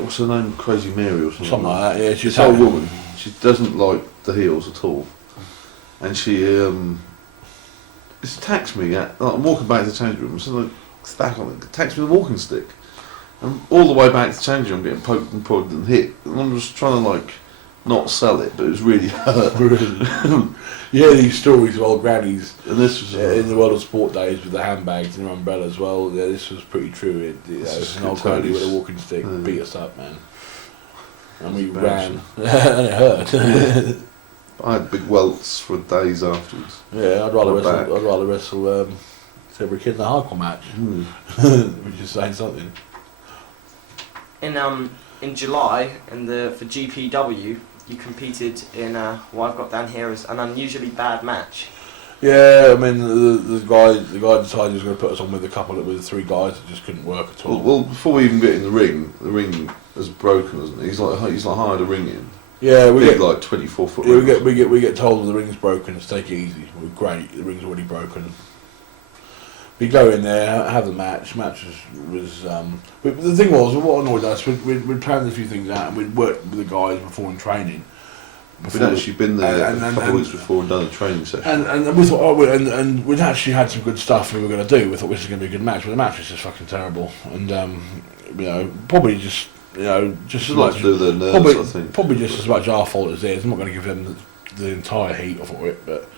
What's her name? Crazy Mary or something. Something like that. Yeah, she's an old woman. She doesn't like the heels at all, and she attacks me. I'm walking back to the change room, so like stack on it, attacks me with a walking stick, and all the way back to the change room, I'm getting poked and prodded and hit. And I'm just trying to like not sell it, but it was really hurt. Yeah, these stories of old grannies, and this was in the world of sport days with the handbags and the umbrella as well. Yeah, this was pretty true. It was an old granny with a walking stick beat us up, man. And we ran, and it hurt. I had big welts for days afterwards. Yeah, I'd rather wrestle every kid in a hardcore match, which is saying something. In July, for GPW, you competed in what I've got down here as an unusually bad match. Yeah, I mean the guy decided he was going to put us on with with 3 guys that just couldn't work at all. Well, before we even get in the ring is broken, isn't it? He's like hired a ring in. Yeah, we get like 24-foot. Yeah, we get told the ring's broken. Let's take it easy. We're great. The ring's already broken. We go in there, have the match. Match was the thing was, what annoyed us, we'd planned a few things out, and we'd worked with the guys before in training. We'd actually been there a couple of weeks before and done a training session. And we thought, and we'd actually had some good stuff we were going to do. We thought this was going to be a good match, but the match was just fucking terrible. And probably just just like to do their nerves, I think. Probably just as much our fault as theirs. I'm not going to give them the entire heat for it, but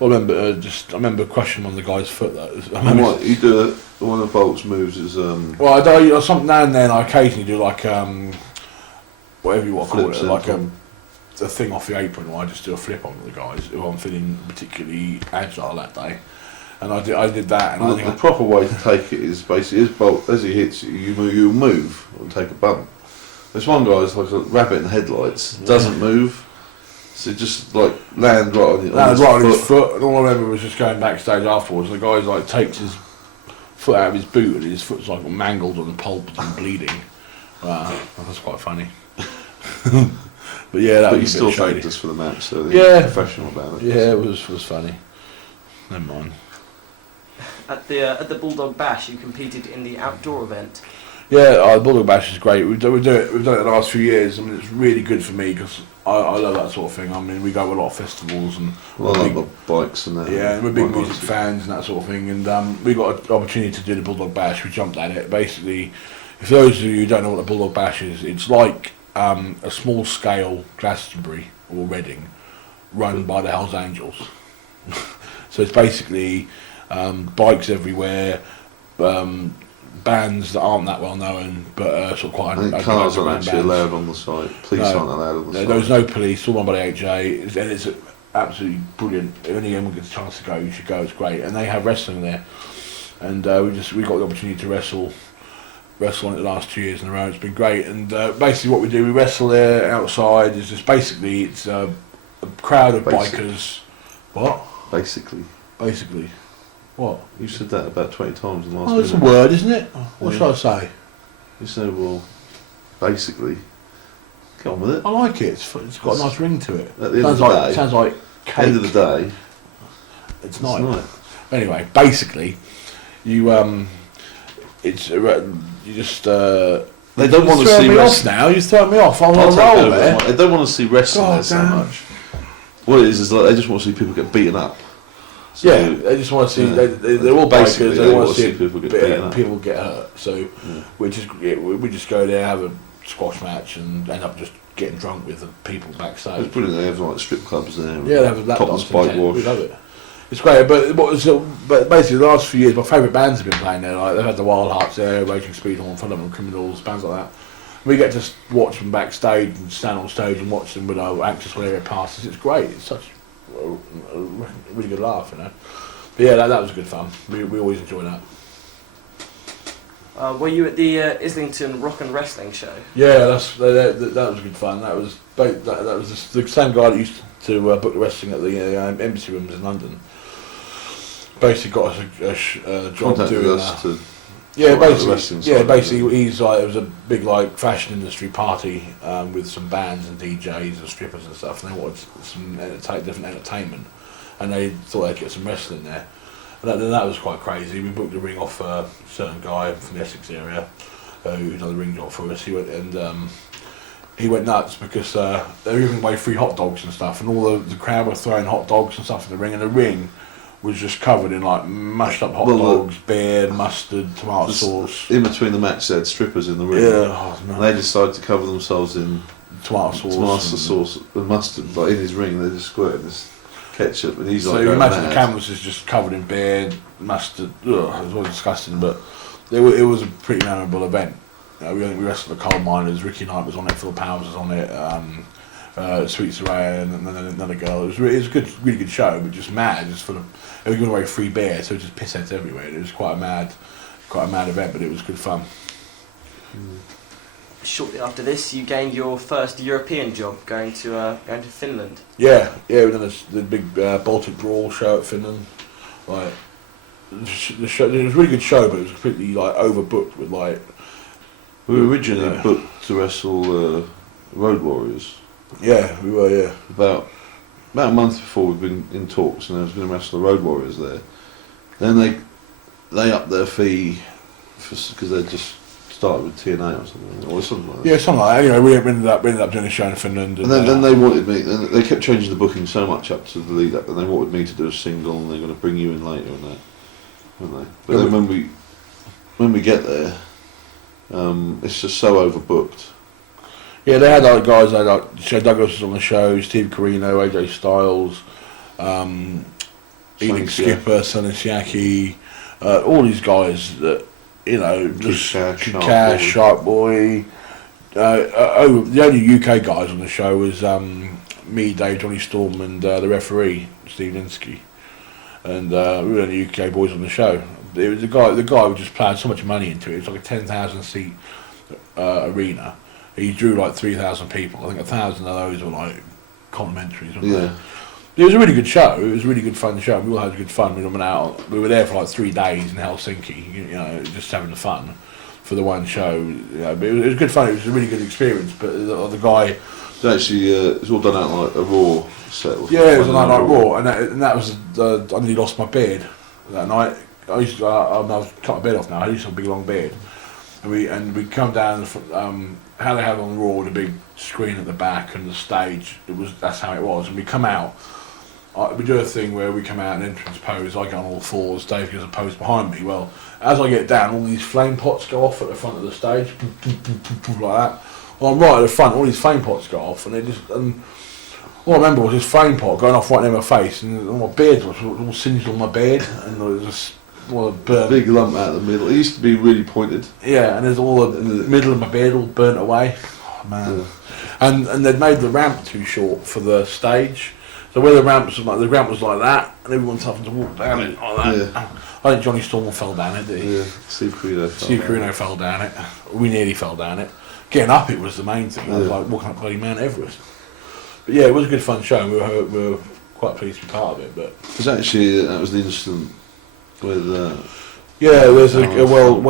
I remember crushing one of the guy's foot. You do one of Bolt's moves is well, I do something now and then. I occasionally do like whatever you want to call it, like a thing off the apron, where I just do a flip on the guys if I'm feeling particularly agile that day. And I did that. And the proper way to take it is basically Bolt, as he hits you, you move and take a bump. This one guy's like a rabbit in headlights, doesn't move. So just like land right on his foot. And all I remember was just going backstage afterwards. The guy like takes his foot out of his boot and his foot's like mangled on the pulp and bleeding. That's quite funny. But yeah, that but was you still thanked us for the match, so yeah, professional about it. Yeah, it was funny. Never mind. At the Bulldog Bash, you competed in the outdoor event. Yeah, the Bulldog Bash is great. We've done it the last few years. I mean, it's really good for me because I love that sort of thing. I mean, we go to a lot of festivals and the bikes and that. Yeah, we're big music fans and that sort of thing. And we got an opportunity to do the Bulldog Bash. We jumped at it. Basically, if those of you who don't know what the Bulldog Bash is, it's like a small scale Glastonbury or Reading run by the Hells Angels. So it's basically bikes everywhere, bands that aren't that well known, but sort of quite. And cars aren't actually allowed on the site. Police aren't allowed on the site. There was no police. All run by the HA, and it's absolutely brilliant. If anyone gets a chance to go, you should go. It's great, and they have wrestling there, and we got the opportunity to wrestle on it the last 2 years in a row. It's been great, and basically what we do, we wrestle there outside. It's just basically it's a crowd of bikers. What? Basically. What? You said that about 20 times in the last minute. It's a word, isn't it? What should I say? You said, well, basically. Get on with it. I like it. It's got a nice ring to it. At the end of the day. It sounds like cake. At the end of the day. It's nice. Anyway, basically, you just. They don't want to see me off now. You throw me off. I'm on a roll there. They don't want to see wrestling there so much. What it is like they just want to see people get beaten up. So yeah, they just want to see. Yeah. They're all Basically, bikers. they They want want to see people get beaten, beaten up. people get hurt. So we just go there, have a squash match, and end up just getting drunk with the people backstage. It's brilliant. They have like strip clubs there. Yeah, they have a lap top and dance spike and wash. we love it. It's great, but basically the last few years, my favourite bands have been playing there. Like they've had the Wild Hearts there, Raging Speedhorn, Fandom, Criminals, bands like that. We get to watch them backstage and stand on stage and watch them with our actors whenever it passes. It's great. It's such a really good laugh, you know. But yeah, that was good fun. We always enjoy that. Were you at the Islington Rock and Wrestling show? Yeah, that was good fun. That was the same guy that used to book the wrestling at the Embassy Rooms in London. Basically got us a job Contacted doing us that. to Yeah, sort out the wrestling side. basically he's like, it was a big like fashion industry party with some bands and DJs and strippers and stuff, and they wanted some different entertainment, and they thought they'd get some wrestling there, and that was quite crazy. We booked the ring off a certain guy from the Essex area who done the ring job for us. He went nuts because they were giving away free hot dogs and stuff, and all the crowd were throwing hot dogs and stuff in the ring, and the ring was just covered in like mashed up hot dogs, beer, mustard, tomato sauce. In between the match, they had strippers in the ring. Yeah, And they decided to cover themselves in tomato sauce and mustard, like in his ring. They just squirted this ketchup, and he's so like, you going imagine mad. the canvas is just covered in beer, mustard. Ugh, it was disgusting, but it was a pretty memorable event. We wrestled the coal miners. Ricky Knight was on it. Phil Powers was on it. Sweet Soraya and then another girl. It was a good, really good show, but just mad, just full of. They were giving away free beer, so just piss heads everywhere. It was quite a mad event, but it was good fun. Shortly after this, you gained your first European job, going to Finland. Yeah, we done the big Baltic Brawl show at Finland. Like the show, it was a really good show, but it was completely like overbooked with like. We were originally booked to wrestle Road Warriors. Yeah, we were. Yeah. About a month before, we've been in talks, and I was going to wrestle the Road Warriors there. Then they upped their fee because they just started with TNA or something like that. Yeah, something like that. Anyway, we ended up doing a show in Finland. And then they wanted me. Then they kept changing the booking so much up to the lead up, and they wanted me to do a single, and they're going to bring you in later and that, weren't they? But Yeah, then when we get there, it's just so overbooked. Yeah, they had like guys like Joe Douglas was on the show, Steve Carino, AJ Styles, Eating Skipper, Sonny Siaki, all these guys that, you know, just Kid Cash, Shark Boy. The only UK guys on the show was me, Dave, Johnny Storm, and the referee Steve Linsky, and we were the only UK boys on the show. It was the guy who just plowed so much money into it. It was like a 10,000 seat arena. He drew like 3,000 people. I think 1,000 of those were like complimentaries. Yeah. It was a really good show. It was a really good fun show. We all had good fun. We went out. We were there for like 3 days in Helsinki. You know, just having the fun for the one show. You know, but it was good fun. It was a really good experience. But the guy. It's actually it's all done out like a Raw set. Yeah, it was a night like Raw, and that was I nearly lost my beard that night. I've cut my beard off now. I used to have a big long beard. And we come down how they have on Raw, the big screen at the back and the stage. That's how it was. And we come out. We do a thing where we come out in entrance pose. I get on all fours. Dave gives a pose behind me. Well, as I get down, all these flame pots go off at the front of the stage, like that. Well, I'm right at the front. All these flame pots go off, and all I remember was this flame pot going off right near my face, and all my beard was all singed on my beard, and there was just. Well, big lump out of the middle. It used to be really pointed. Yeah, and there's all the middle of my beard all burnt away. Oh, man. Yeah. And they'd made the ramp too short for the stage. So where the ramp was like that, and everyone's having to walk down it like that. Yeah. I think Johnny Storm fell down it, did he? Yeah, Steve Carino fell down it. We nearly fell down it. Getting up it was the main thing. I was like walking up bloody Mount Everest. But yeah, it was a good fun show. We were quite pleased to be part of it. But because actually that was the incident with there's a well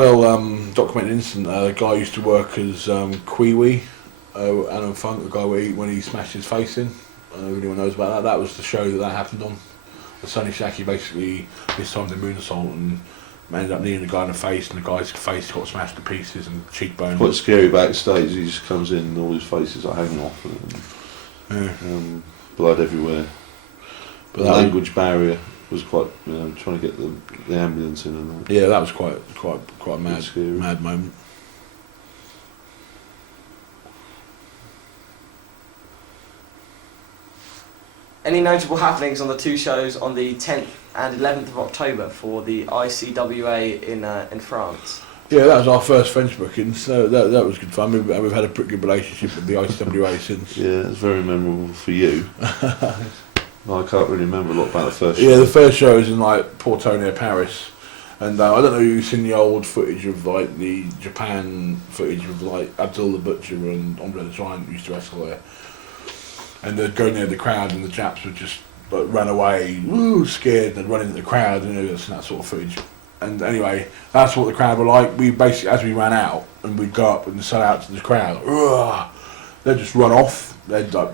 documented incident. A guy used to work as Kiwi, Alan Funk, the guy when he smashed his face in. I don't know if anyone knows about that. That was the show that happened on. Sonny Siaki basically mistimed the moonsault and ended up kneeing the guy in the face, and the guy's face got smashed to pieces and cheekbones. Quite scary backstage. He just comes in and all his faces are hanging off, and blood everywhere. But the language barrier was quite, trying to get the ambulance in and that. Yeah, that was quite a mad moment. Any notable happenings on the two shows on the 10th and 11th of October for the ICWA in France? Yeah, that was our first French booking, so that was good fun. We've had a pretty good relationship with the ICWA since. Yeah, it's very memorable for you. I can't really remember a lot about the first show. Yeah, the first show was in like Porto near Paris, and I don't know if you've seen the old footage of like the Japan footage of like Abdul the Butcher and Andre the Giant used to wrestle there, and they'd go near the crowd and the Japs would just like run away, woo, scared, and they'd run into the crowd, and that's that sort of footage. And anyway, that's what the crowd were like. We basically, as we ran out and we'd go up and sell out to the crowd, they'd just run off. They'd like,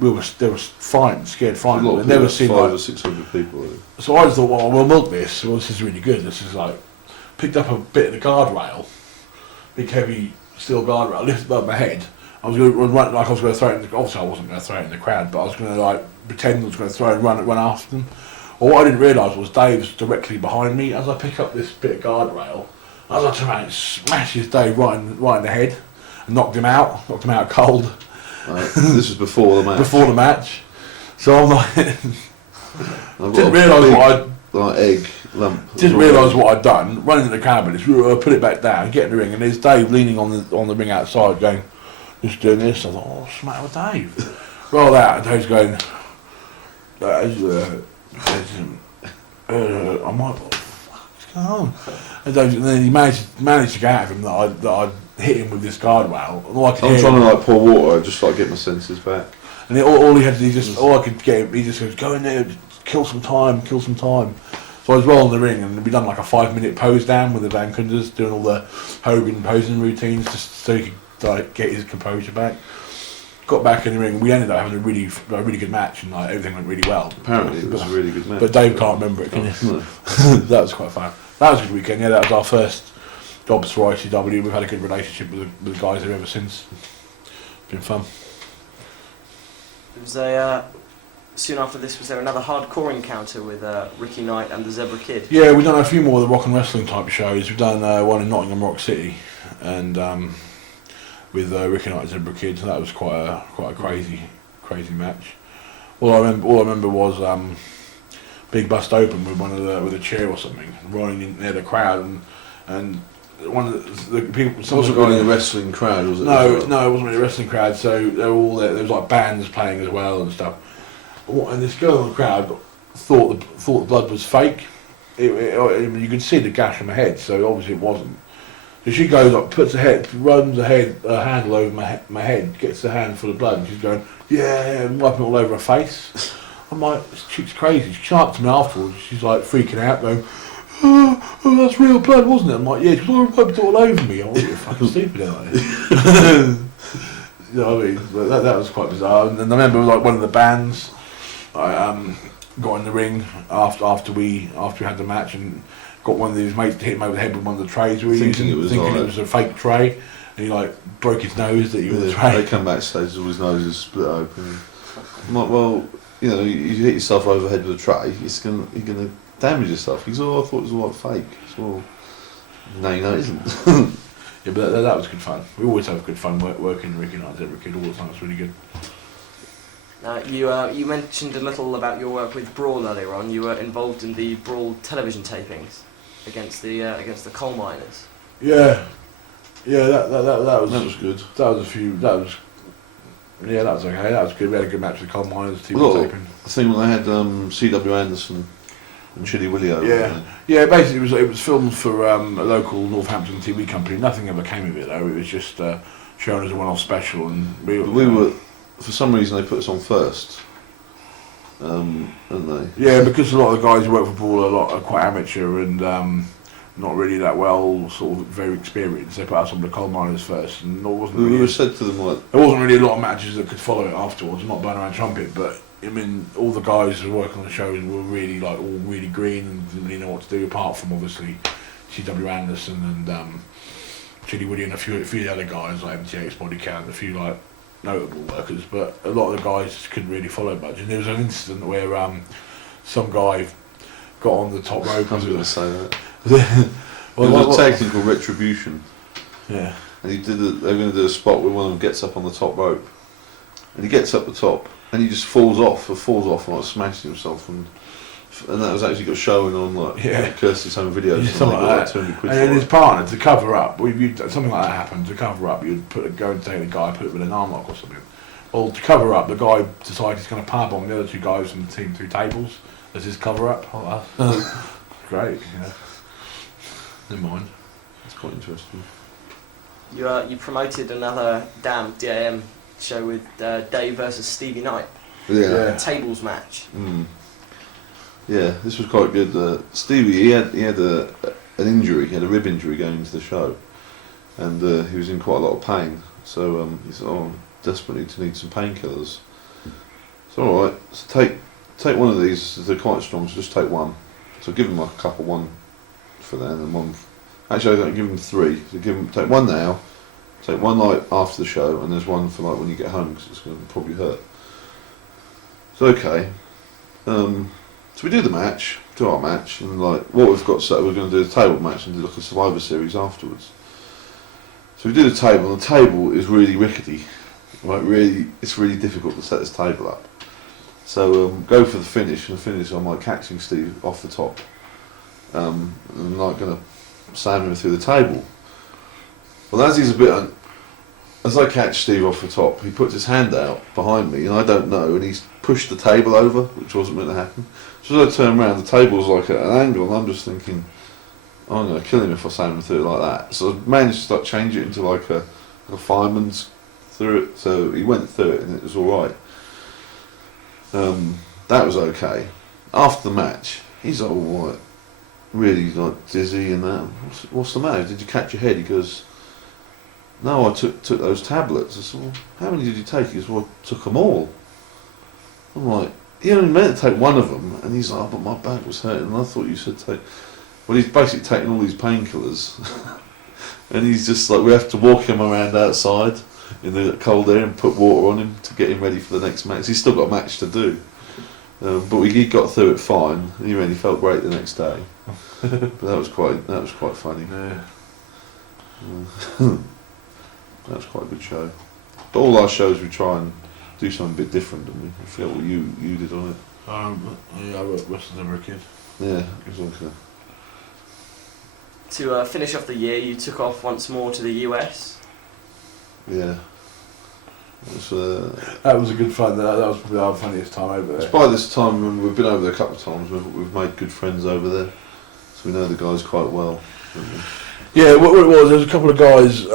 they were frightened, scared, frightened. They'd never seen 500 like or 600 people. So I just thought, well, we'll milk this. Well, this is really good. This is like picked up a bit of the guardrail, big heavy steel guardrail, lifted above my head. I was going to run like I was going to throw it in the. Obviously, I wasn't going to throw it in the crowd, but I was going to like pretend I was going to throw it and run after them. Well, what I didn't realise was Dave was directly behind me. As I pick up this bit of guardrail, as I turn around, it smashes Dave right in the head and knocked him out cold. This was before the match. Before the match. So I'm like, didn't realise what I'd done. Running to the cabinet, put it back down, get in the ring, and there's Dave leaning on the ring outside, going, just doing this. I thought, oh, what's the matter with Dave? Roll out, and Dave's going, I might, what the fuck's going on? And then he managed to get out of him that I hit him with this guardrail. I'm trying to like pour water, just like get my senses back. And all he had to do, all I could get him, he just goes, go in there, kill some time. So I was rolling the ring, and we done like a 5-minute pose down with the Van Kunders, doing all the Hogan posing routines, just so he could like get his composure back. Got back in the ring, and we ended up having a really good match, and like everything went really well. Apparently, it was a really good match. But Dave can't remember it, can you? No. That was quite fun. That was a good weekend. Yeah, that was our first jobs for ICW. We've had a good relationship with the guys there ever since. It's been fun. It was soon after this, was there another hardcore encounter with Ricky Knight and the Zebra Kid? Yeah, we've done a few more of the rock and wrestling type shows. We've done one in Nottingham Rock City, and with Ricky Knight and Zebra Kid. So that was quite a crazy match. All I remember was being bust open with a chair or something, rolling in near the crowd, and one of the people. It wasn't really a wrestling crowd, was it? No, it wasn't really a wrestling crowd. So they were all there. There was like bands playing as well and stuff. And this girl in the crowd thought the blood was fake. You could see the gash on my head, so obviously it wasn't. So she goes up, runs her handle over my head, gets the hand full of blood, and she's going, yeah, and wiping it all over her face. I'm like, this chick's crazy. She came up to me afterwards, she's like freaking out, going, oh, that's real blood, wasn't it? I'm like, yeah, she wiped it all over me. I'm like, you're fucking stupid, aren't you? You know what I mean? But that was quite bizarre. And I remember like one of the bands, I got in the ring after we had the match and got one of these mates to hit him over the head with one of the trays we were using, thinking it was a fake tray, and he like broke his nose that he was a tray. They come backstage, all his nose is split open. I'm like, well, you hit yourself over the head with a tray, you're gonna damage yourself. He goes, oh, I thought it was all like fake. So, no, it isn't. Yeah, but that was good fun. We always have good fun working Ricky and Zebra Kid all the time. It's really good. You mentioned a little about your work with Brawl earlier on. You were involved in the Brawl television tapings against the coal miners. Yeah, that was good. That was okay. That was good. We had a good match with the coal miners. TV taping. I think when they had C.W. Anderson and Chili Willie over there. Yeah. Basically, it was filmed for a local Northampton TV company. Nothing ever came of it though. It was just shown as a one-off special, and we were. For some reason, they put us on first, didn't they? Yeah, because a lot of the guys who work for Brawl are quite amateur and not really that well, sort of very experienced. They put us on the coal miners first, and we were said to them like there wasn't really a lot of matches that could follow it afterwards. I'm not blowing around trumpet, but I mean, all the guys who work on the shows were really all really green and didn't really know what to do, apart from obviously C.W. Anderson and Chili Woody and a few of the other guys like MTX Body Count, a few like notable workers, but a lot of the guys couldn't really follow much. And there was an incident where some guy got on the top rope. I was going to say that. Well, There was a tag team called Retribution. Yeah. And they were going to do a spot where one of them gets up on the top rope. And he gets up the top and he just falls off and like smashing himself. And that was actually got showing on like Kirsty's home videos. Yeah, something like that. 200 quid and then for his it. partner, to cover up, something like that happened, to cover up, you'd go and take the guy, put it with an arm lock or something. Well, to cover up, the guy decided he's going to power bomb the other two guys from the team through tables as his cover up. Oh, great, Never mind. That's quite interesting. You promoted another DAM show with Dave versus Stevie Knight. Yeah. A tables match. Yeah, this was quite good. Stevie, he had an injury, he had a rib injury going into the show, and he was in quite a lot of pain. So he said, "Oh, desperately to need some painkillers." It's all right. So take one of these. They're quite strong. So just take one. So give him like a couple, one for then and one. Actually, I don't give him 3. So take one now. Take one like after the show, and there's one for like when you get home because it's going to probably hurt. So okay. So we do the match, do our match, and like what we've got set, we're going to do the table match and do like a Survivor Series afterwards. So we do the table, and the table is really rickety. Like it's really difficult to set this table up. So go for the finish, and the finish I'm like catching Steve off the top, and I'm like going to slam him through the table. Well, as I catch Steve off the top, he puts his hand out behind me, and I don't know, and he's pushed the table over, which wasn't meant to happen. So as I turn around, the table's like at an angle, and I'm just thinking, oh, I'm going to kill him if I slam him through it like that. So I managed to change it into like a fireman's through it, so he went through it, and it was alright. That was okay. After the match, he's all like, really like dizzy and that. What's the matter? Did you catch your head? He goes, no, I took those tablets. I said, well, how many did you take? He goes, well, I took them all. I'm like, he only meant to take one of them, and he's like, oh, but my back was hurting, and I thought you said take. Well, he's basically taking all these painkillers, and he's just like, we have to walk him around outside in the cold air and put water on him to get him ready for the next match. He's still got a match to do, but he got through it fine. And he really felt great the next day. But that was quite funny. Yeah. That was quite a good show. But all our shows we try and do something a bit different, don't we? I forget what you did on it. I wrote Western as a kid. Yeah, exactly. To finish off the year, you took off once more to the US. Yeah. That was a good fun. That was probably our funniest time over there. By this time, we've been over there a couple of times. We've made good friends over there, so we know the guys quite well. Yeah, what it was, there was a couple of guys.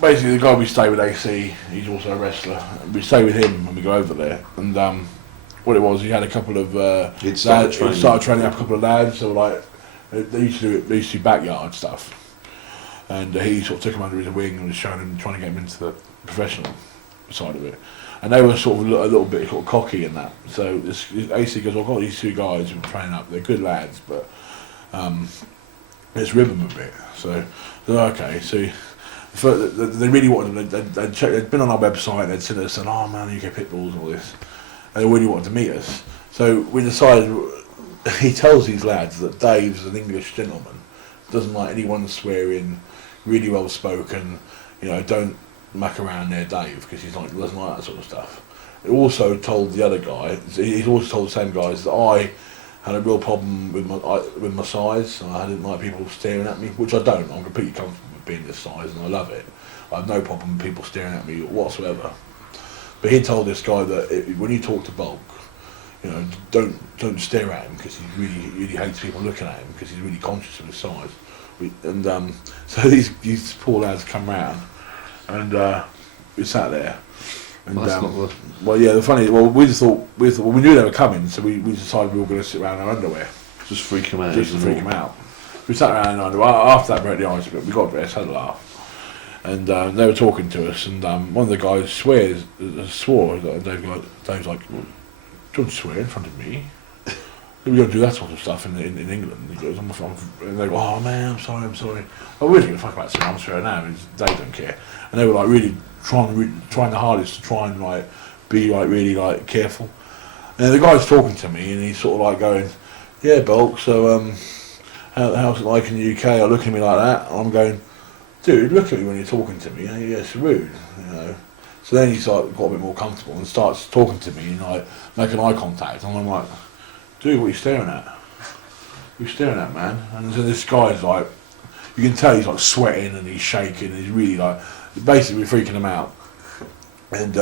Basically, the guy we stay with, AC, he's also a wrestler. We stay with him when we go over there, and what it was, he had a couple of He'd started training up a couple of lads. So like, they used to do backyard stuff, and he sort of took him under his wing and was showing him, trying to get him into the professional side of it. And they were sort of a little bit sort of cocky in that. So this AC goes, I've got these 2 guys who are training up. They're good lads, but let's rib them a bit. So okay, so. They really wanted. They'd been on our website. They'd seen us and oh man, UK Pitbulls and all this. And they really wanted to meet us. So we decided. He tells these lads that Dave's an English gentleman, doesn't like anyone swearing, really well spoken. Don't muck around there, Dave, because he's like doesn't like that sort of stuff. He also told the other guy. He's also told the same guys that I had a real problem with my size. And I didn't like people staring at me, which I don't. I'm completely comfortable being this size and I love it. I have no problem with people staring at me whatsoever. But he told this guy that when you talk to Bulk, don't stare at him because he really hates people looking at him because he's really conscious of his size. And so these poor lads come round and we sat there. And we just thought we knew they were coming, so we decided we were going to sit around in our underwear. Just freak him out. Just to freak him out. We sat around in our underwear. After that broke the ice a bit, we got dressed, had a laugh. And they were talking to us, and one of the guys swore. Dave's like, do you want to swear in front of me? We don't do that sort of stuff in England. He goes, and they go, oh man, I'm sorry. Oh, we're going to fuck about swearing, I'm swearing now. They don't care. And they were like really trying the hardest to try and be like really like careful. And the guy's talking to me, and he's sort of like going, yeah, bulk. So how's it like in the UK? They're looking at me like that. I'm going, dude, look at me when you're talking to me. Yeah, it's rude, you know. So then he's like got a bit more comfortable and starts talking to me and like making eye contact. And I'm like, dude, what are you staring at? What are you staring at, man? And so this guy's like, you can tell he's like sweating and he's shaking and he's really like, basically freaking him out. And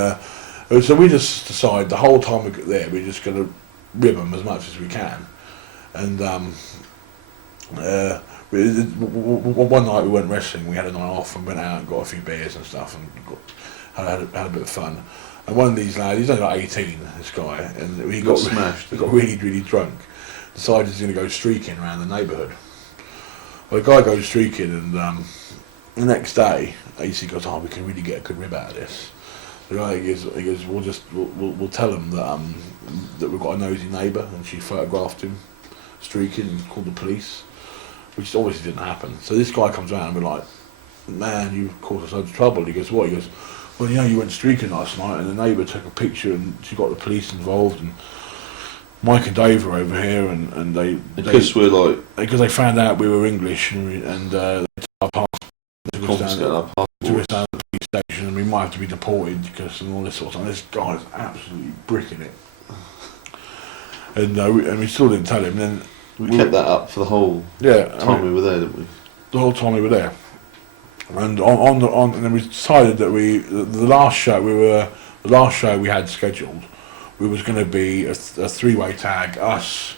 so we just decide the whole time we're there, we're just going to rib him as much as we can. And one night we went wrestling, we had a night off and went out and got a few beers and stuff and had a bit of fun. And one of these lads, he's only like 18, this guy, and he got smashed. He got really, really drunk. Decided he's going to go streaking around the neighbourhood. Well, the guy goes streaking, and the next day, AC goes, "Oh, we can really get a good rib out of this." The guy he goes, "We'll tell him that we've got a nosy neighbour, and she photographed him streaking and called the police," which obviously didn't happen. So this guy comes around and we're like, "Man, you've caused us loads of trouble." He goes, "What?" He goes, "Well, you know, you went streaking last night and the neighbour took a picture and she got the police involved and Mike and Dave were over here and they because we're like because they found out we were English and they took our passport, took us down to the police station and we might have to be deported because and all this sort of stuff." This guy's absolutely bricking it, and we still didn't tell him. And then we kept that up for the whole time we were there, didn't we? The whole time we were there. And and then we decided that the last show we had scheduled, we was going to be a three-way tag, us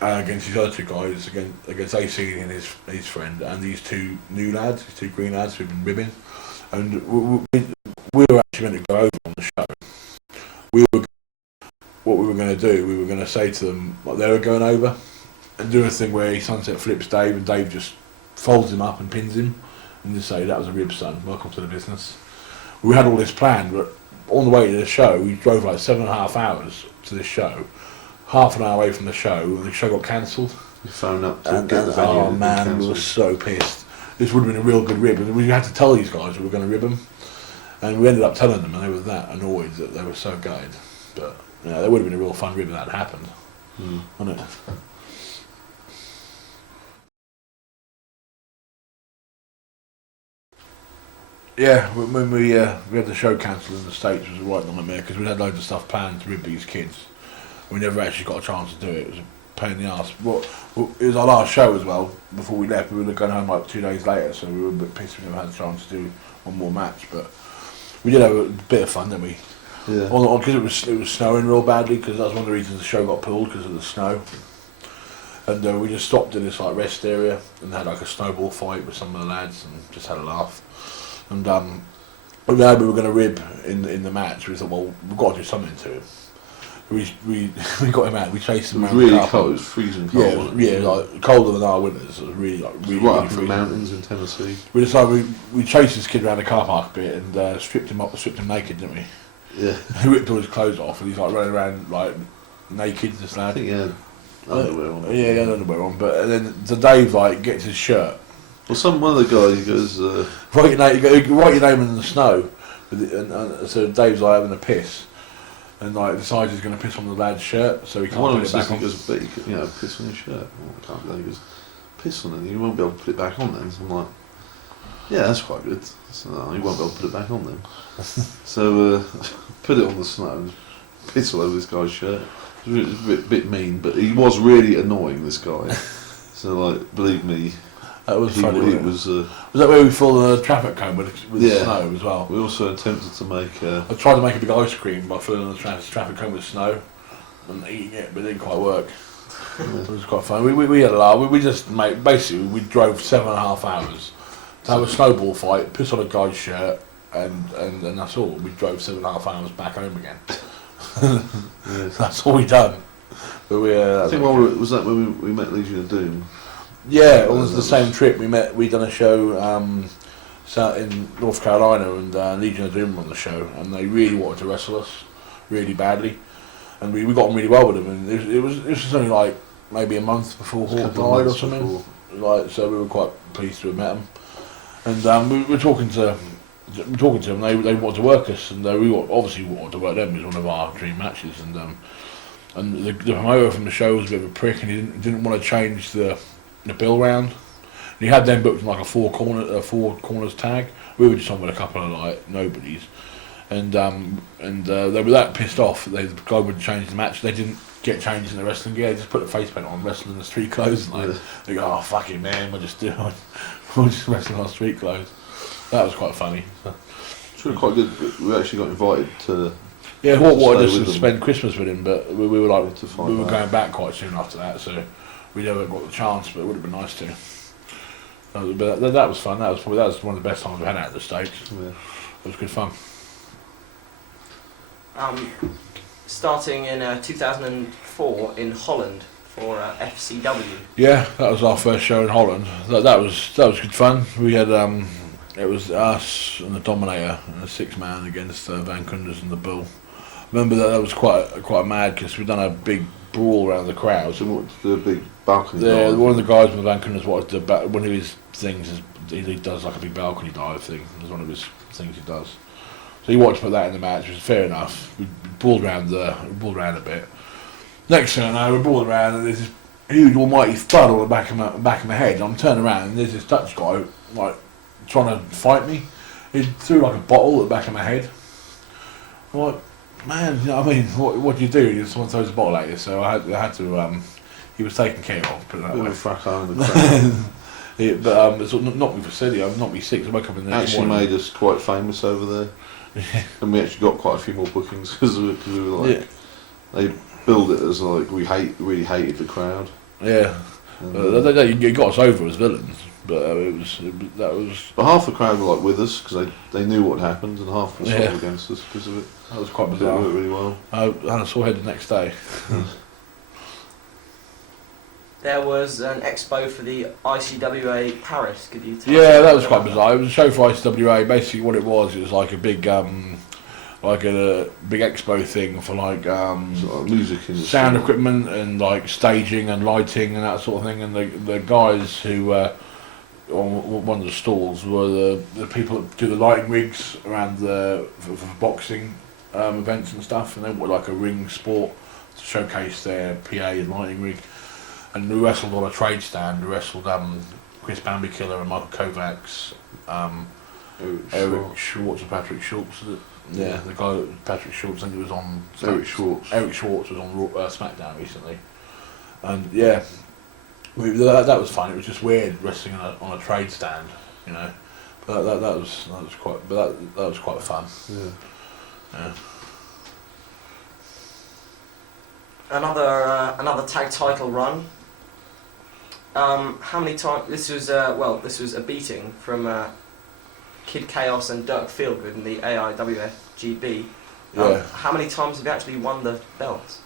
against these other two guys, against AC and his friend, and these two new lads, these two green lads who've been ribbing, and we were actually meant to go over on the show. What we were going to do, we were going to say to them like they were going over, and do a thing where he sunset flips Dave, and Dave just folds him up and pins him. And just say, "That was a rib, son. Welcome to the business." We had all this planned, but on the way to the show, we drove like 7.5 hours to this show. Half an hour away from the show, and the show got cancelled. You phoned up to and get the venue. Oh man, we were so pissed. This would have been a real good rib, and we had to tell these guys we were going to rib them, and we ended up telling them, and they were that annoyed that they were so gutted. But yeah, that would have been a real fun rib if that happened, wouldn't it? Yeah, when we had the show cancelled in the States, it was a right nightmare because we had loads of stuff planned to rib these kids. We never actually got a chance to do it. It was a pain in the arse. Well, it was our last show as well. Before we left, we were going home like 2 days later, so we were a bit pissed we never had a chance to do one more match. But we did have a bit of fun, didn't we? Yeah. Because it was snowing real badly. Because that's one of the reasons the show got pulled because of the snow. And we just stopped in this like rest area and had like a snowball fight with some of the lads and just had a laugh. And we were going to rib in the match. We thought, well, we've got to do something to him. We got him out. We chased him. It was really cold. It was freezing cold. Yeah, like colder than our winters. It was really right really up in the mountains in Tennessee. We decided we chased this kid around the car park a bit and stripped him naked, didn't we? Yeah. We ripped all his clothes off and he's like running around like naked. This lad. I think he had underwear on. Yeah, he had underwear on. But then Dave like gets his shirt. Well, one of the guys, he goes, write your name in the snow. And so Dave's like having a piss. And like decides he's going to piss on the lad's shirt, so he can't put it back on. He goes, "But you know, piss on your shirt." Oh, I can't believe he goes, "Piss on it. You won't be able to put it back on then." So I'm like, "Yeah, that's quite good." So you won't be able to put it back on then. So put it on the snow, piss all over this guy's shirt. It was a bit mean, but he was really annoying, this guy. So like, believe me. That was funny. Was that where we filled the traffic cone with snow as well? We also attempted to make. I tried to make a big ice cream by filling the traffic cone with snow and eating it, but it didn't quite work. Yeah. It was quite fun. We had a laugh. We just basically we drove 7.5 hours to have a snowball fight, piss on a guy's shirt, and that's all. We drove 7.5 hours back home again. That's all we done. But I think was that when we met Legion of Doom. Yeah, it was the same trip. We done a show in North Carolina, and Legion of Doom were on the show, and they really wanted to wrestle us, really badly, and we got on really well with them. And it was only like maybe a month before Hawk died or something. Like, so we were quite pleased to have met them, and we were talking to them. They wanted to work us, and we obviously wanted to work them. It was one of our dream matches, and and the promoter from the show was a bit of a prick, and he didn't want to change the bill round. And he had them booked in like a four corners tag. We were just on with a couple of like nobodies, and they were that pissed off that the guy wouldn't change the match. They didn't get changed in the wrestling gear. They just put the face paint on, wrestling in the street clothes. And they go, "Oh fuck it, man, we're just wrestling on street clothes." That was quite funny. So. It's really quite good. We actually got invited to. Yeah, what wanted us to spend Christmas with him, but we were like we were out. going back quite soon after that, so we never got the chance. But it would have been nice to. But that was fun. That was one of the best times we had out at the States. Yeah. It was good fun. Starting in 2004 in Holland for FCW. Yeah, that was our first show in Holland. That was good fun. We had it was us and the Dominator and a 6-man against Van Kunders and the Bull. Remember that was quite mad because we'd done a big brawl around the crowd. So what, the big balcony? Yeah, one of the guys with Van Kunders wanted to one of his things is he does like a big balcony dive thing. It's one of his things he does. So he wanted to put that in the match, which is fair enough. We brawled around a bit. Next thing I know, we're brawling around and there's this huge almighty thud on the back of my head. And I'm turning around and there's this Dutch guy like trying to fight me. He threw like a bottle at the back of my head. I'm like, man, you know what I mean? What do you do? Someone throws a bottle at you, so I had to. He was taken care of. Put it that way. In the crowd. But it's knocked me for silly. I've knocked me sick. I woke up in the next Actually morning. made us quite famous over there, and we actually got quite a few more bookings because we were like, they billed it as like we really hated the crowd. Yeah, you got us over as villains, but that was. But half the crowd were like with us because they knew what had happened, and half were sort of against us because of it. That was quite It bizarre. worked really well. I saw her the next day. There was an expo for the ICWA Paris. Could you tell Yeah, us that was about quite bizarre. It was a show for ICWA. Basically, what it was like a big, like a big expo thing for like Sort of music industry. sound equipment and like staging and lighting and that sort of thing. And the guys who on one of the stalls were the people that do the lighting rigs around for boxing events and stuff. And they were like a ring sport to showcase their PA and lighting rig. And we wrestled on a trade stand. We wrestled Chris Bambi Killer and Michael Kovacs, Eric Schwartz and Patrick Schultz. Yeah, the guy Patrick Schultz, I think he was on. Eric Schwartz. Eric Schwartz was on SmackDown recently, and yeah, that was fun. It was just weird wrestling on a trade stand, you know. But that was quite fun. Yeah. Another tag title run. How many times? This was a beating from Kid Chaos and Dirk Feelgood in the AIWF-GB. Yeah. How many times have you actually won the belts?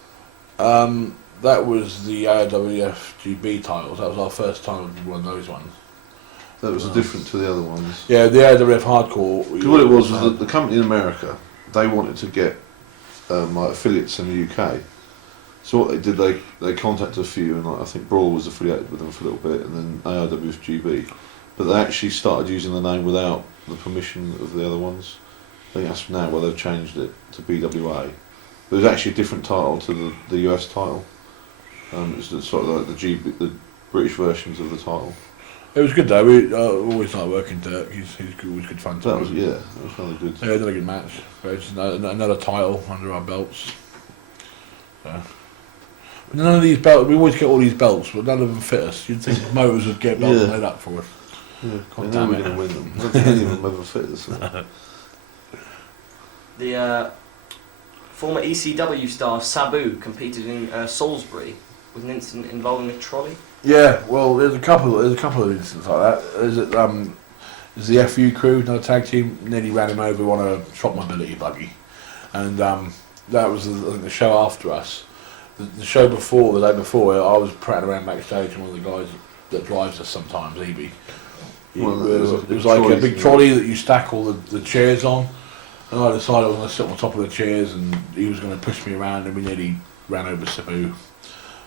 That was the AIWF-GB titles. That was our first time we won those ones. That was different to the other ones. Yeah, the AIWF Hardcore. Because what it was that the company in America, they wanted to get like affiliates in the UK. So what they did, they contacted a few, and I think Brawl was affiliated with them for a little bit, and then AIWF-GB. But they actually started using the name without the permission of the other ones. I think that's now where they've changed it to BWA. But it was actually a different title to the US title. It's sort of like the British versions of the title. It was good though. We always like working Dirk. He's always good fun. That was really good. Yeah, another good match. But it's another title under our belts. So. None of these belts. We always get all these belts, but none of them fit us. You'd think motors would get belts made up for us. Yeah, God I know damn we're it. going to win them. I don't think any of them ever fit us. The former ECW star Sabu competed in Salisbury with an incident involving a trolley. Yeah, well, there's a couple of incidents like that. There's the FU crew, another tag team, nearly ran him over on a shop mobility buggy, and that was the show after us. The show before, the day before, I was prattling around backstage, and one of the guys that drives us sometimes, EB. It was like a big trolley that you stack all the chairs on, and I decided I was going to sit on top of the chairs, and he was going to push me around, and we nearly ran over Sabu.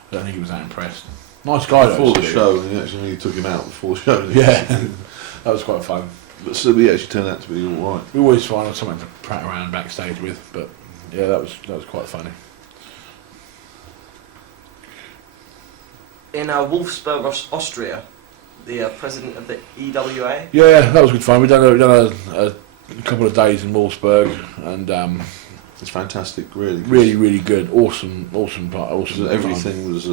I don't think he was that impressed. Nice guy though. Before the show, and you took him out before the show. Yeah, that was quite fun. But Sabu actually turned out to be all right. We always find something to prat around backstage with, but yeah, that was quite funny. in Wolfsburg, Austria, the president of the EWA. Yeah, that was good fun. We done a couple of days in Wolfsburg, and it's fantastic, really. Really good, awesome. Everything was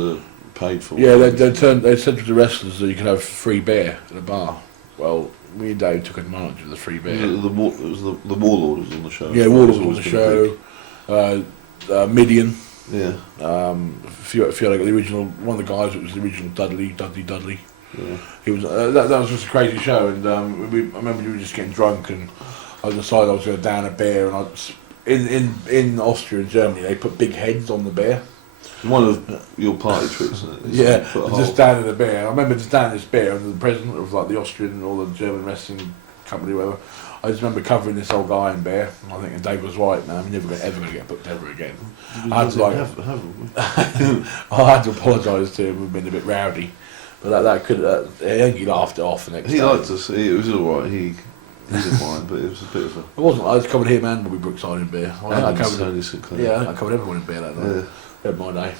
paid for. Yeah, they said to the wrestlers that you could have free beer at the bar. Well, me and Dave took advantage of the free beer. The Warlord was on the show. Yeah, Warlord was on the show. Midian. Yeah. A few like the original, one of the guys that was the original Dudley. Yeah. He was that was just a crazy show, and I remember we were just getting drunk, and I decided I was going to down a beer, and in Austria and Germany they put big heads on the beer. One of your party tricks, isn't it? Yeah, just down in the beer. I remember just down this beer, and the president of like the Austrian or the German wrestling company, whatever. I just remember covering this old guy in beer. I think Dave was right, man. I'm never ever going to get booked ever again. I had to apologise to him. We've been a bit rowdy, but I think he laughed it off the next day. He liked us. It was all right. He didn't mind, but it was a bit of a. It wasn't. I was covered him and Bobby Brookside in beer. I covered Tony Sinclair. Yeah, I covered everyone in beer that night. Yeah. Had my day.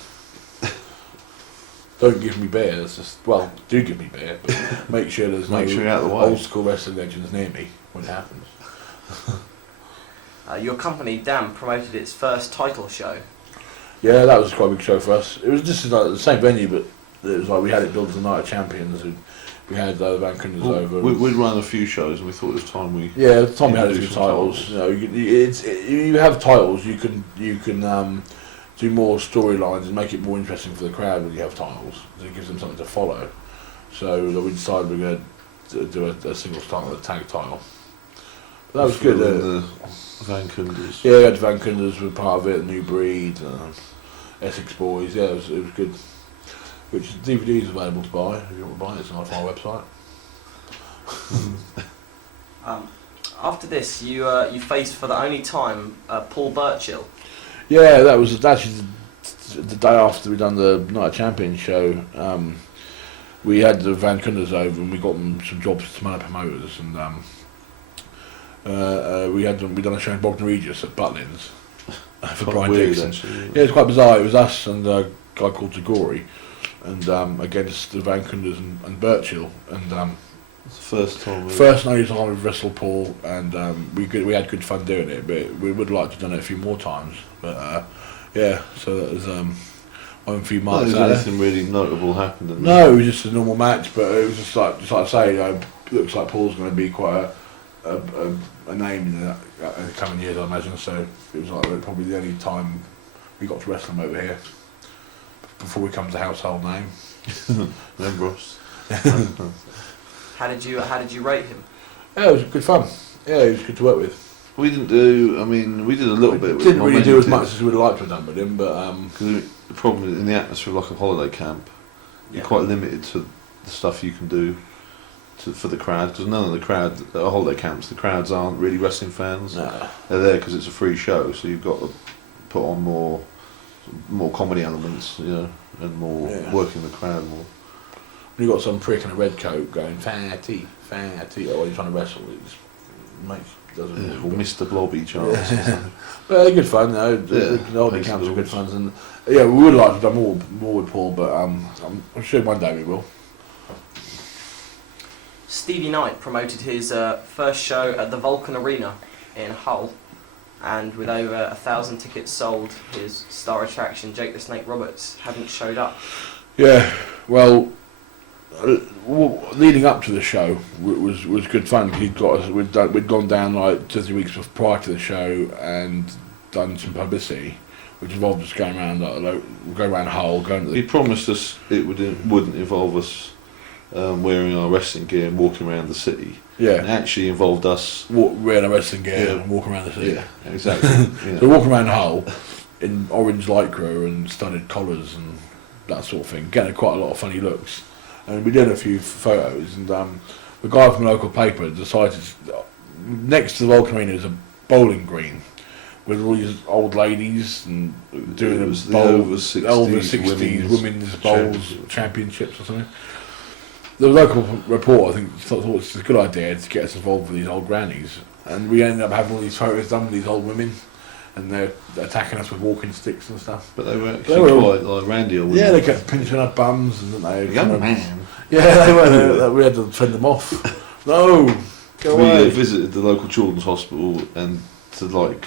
Don't give me beer. It's just do give me beer, but make sure there's no sure you're out of the way. old school wrestling legends near me when it happens. Your company, Damn, promoted its first title show. Yeah, that was quite a big show for us. It was just like the same venue, but it was like we had it built as a night of champions. And we had Van Kunders over. We'd run a few shows, and we thought it was time we. Yeah, at the time we had a few titles. You know, you have titles. You can do more storylines and make it more interesting for the crowd when you have titles. It gives them something to follow. So we decided we're going to do a singles title, a tag title. But that was good. The Van Kunders. Yeah, the Van Kunders were part of it. New Breed, Essex Boys. Yeah, it was good. Which DVD is available to buy if you want to buy it. It's on our website. After this, you faced for the only time Paul Burchill. Yeah, that was actually the day after we done the Night of Champions show. We had the Van Kunders over and we got them some jobs to man promoters, and we done a show in Bognor Regis at Butlins for Brian Dixon. Actually, yeah, it's quite bizarre. It was us and a guy called Tagori, and against the Van Kunders and Burchill, and it's the first time. First and only time we've wrestled Paul, and we had good fun doing it, but we would like to have done it a few more times. But yeah, so that was one few marks. Not anything really notable happened. No, it was just a normal match, but it was just like I say, looks like Paul's going to be quite a name in the coming years, I imagine. So it was like probably the only time we got to wrestle him over here before we come to household name. Then Ross. How did you rate him? Yeah, it was good fun. Yeah, he was good to work with. We didn't do. I mean, we did a little bit. We didn't really do as much as we'd like to have done with him, but because the problem in the atmosphere of like a holiday camp, you're quite limited to the stuff you can do for the crowd. Because none of the crowd at holiday camps, the crowds aren't really wrestling fans. no. They're there because it's a free show, so you've got to put on more comedy elements, and more working the crowd more. When you got some prick in a red coat going fatty, or when you're trying to wrestle, it just doesn't. Or Mr. Blobby chance. Well, they're good fun. The holiday camps are good fun, and yeah, we would like to have done more with Paul, but I'm sure one day we will. Stevie Knight promoted his first show at the Vulcan Arena in Hull, and with over 1,000 tickets sold, his star attraction Jake the Snake Roberts hadn't showed up. Yeah, well, leading up to the show was good fun. We'd gone down like 2 or 3 weeks prior to the show and done some publicity, which involved us going around go around Hull, going to the. He promised us it wouldn't involve us wearing our wrestling gear and walking around the city. Yeah, it actually involved us wearing our wrestling gear and walking around the city. Yeah, exactly. So walking around Hull in orange lycra and studded collars and that sort of thing, getting quite a lot of funny looks. And we did a few photos, and the guy from the local paper decided next to the Vulcan Arena is a bowling green with all these old ladies and doing the over 60s women's bowls championships or something. The local reporter, I think, thought it was a good idea to get us involved with these old grannies, and we ended up having all these photos done with these old women. and they're attacking us with walking sticks and stuff. But they were actually quite like randy. Yeah, they kept pinching our bums, and didn't they? Young man. Yeah, they were. We had to fend them off. No, go away. We visited the local children's hospital, and to like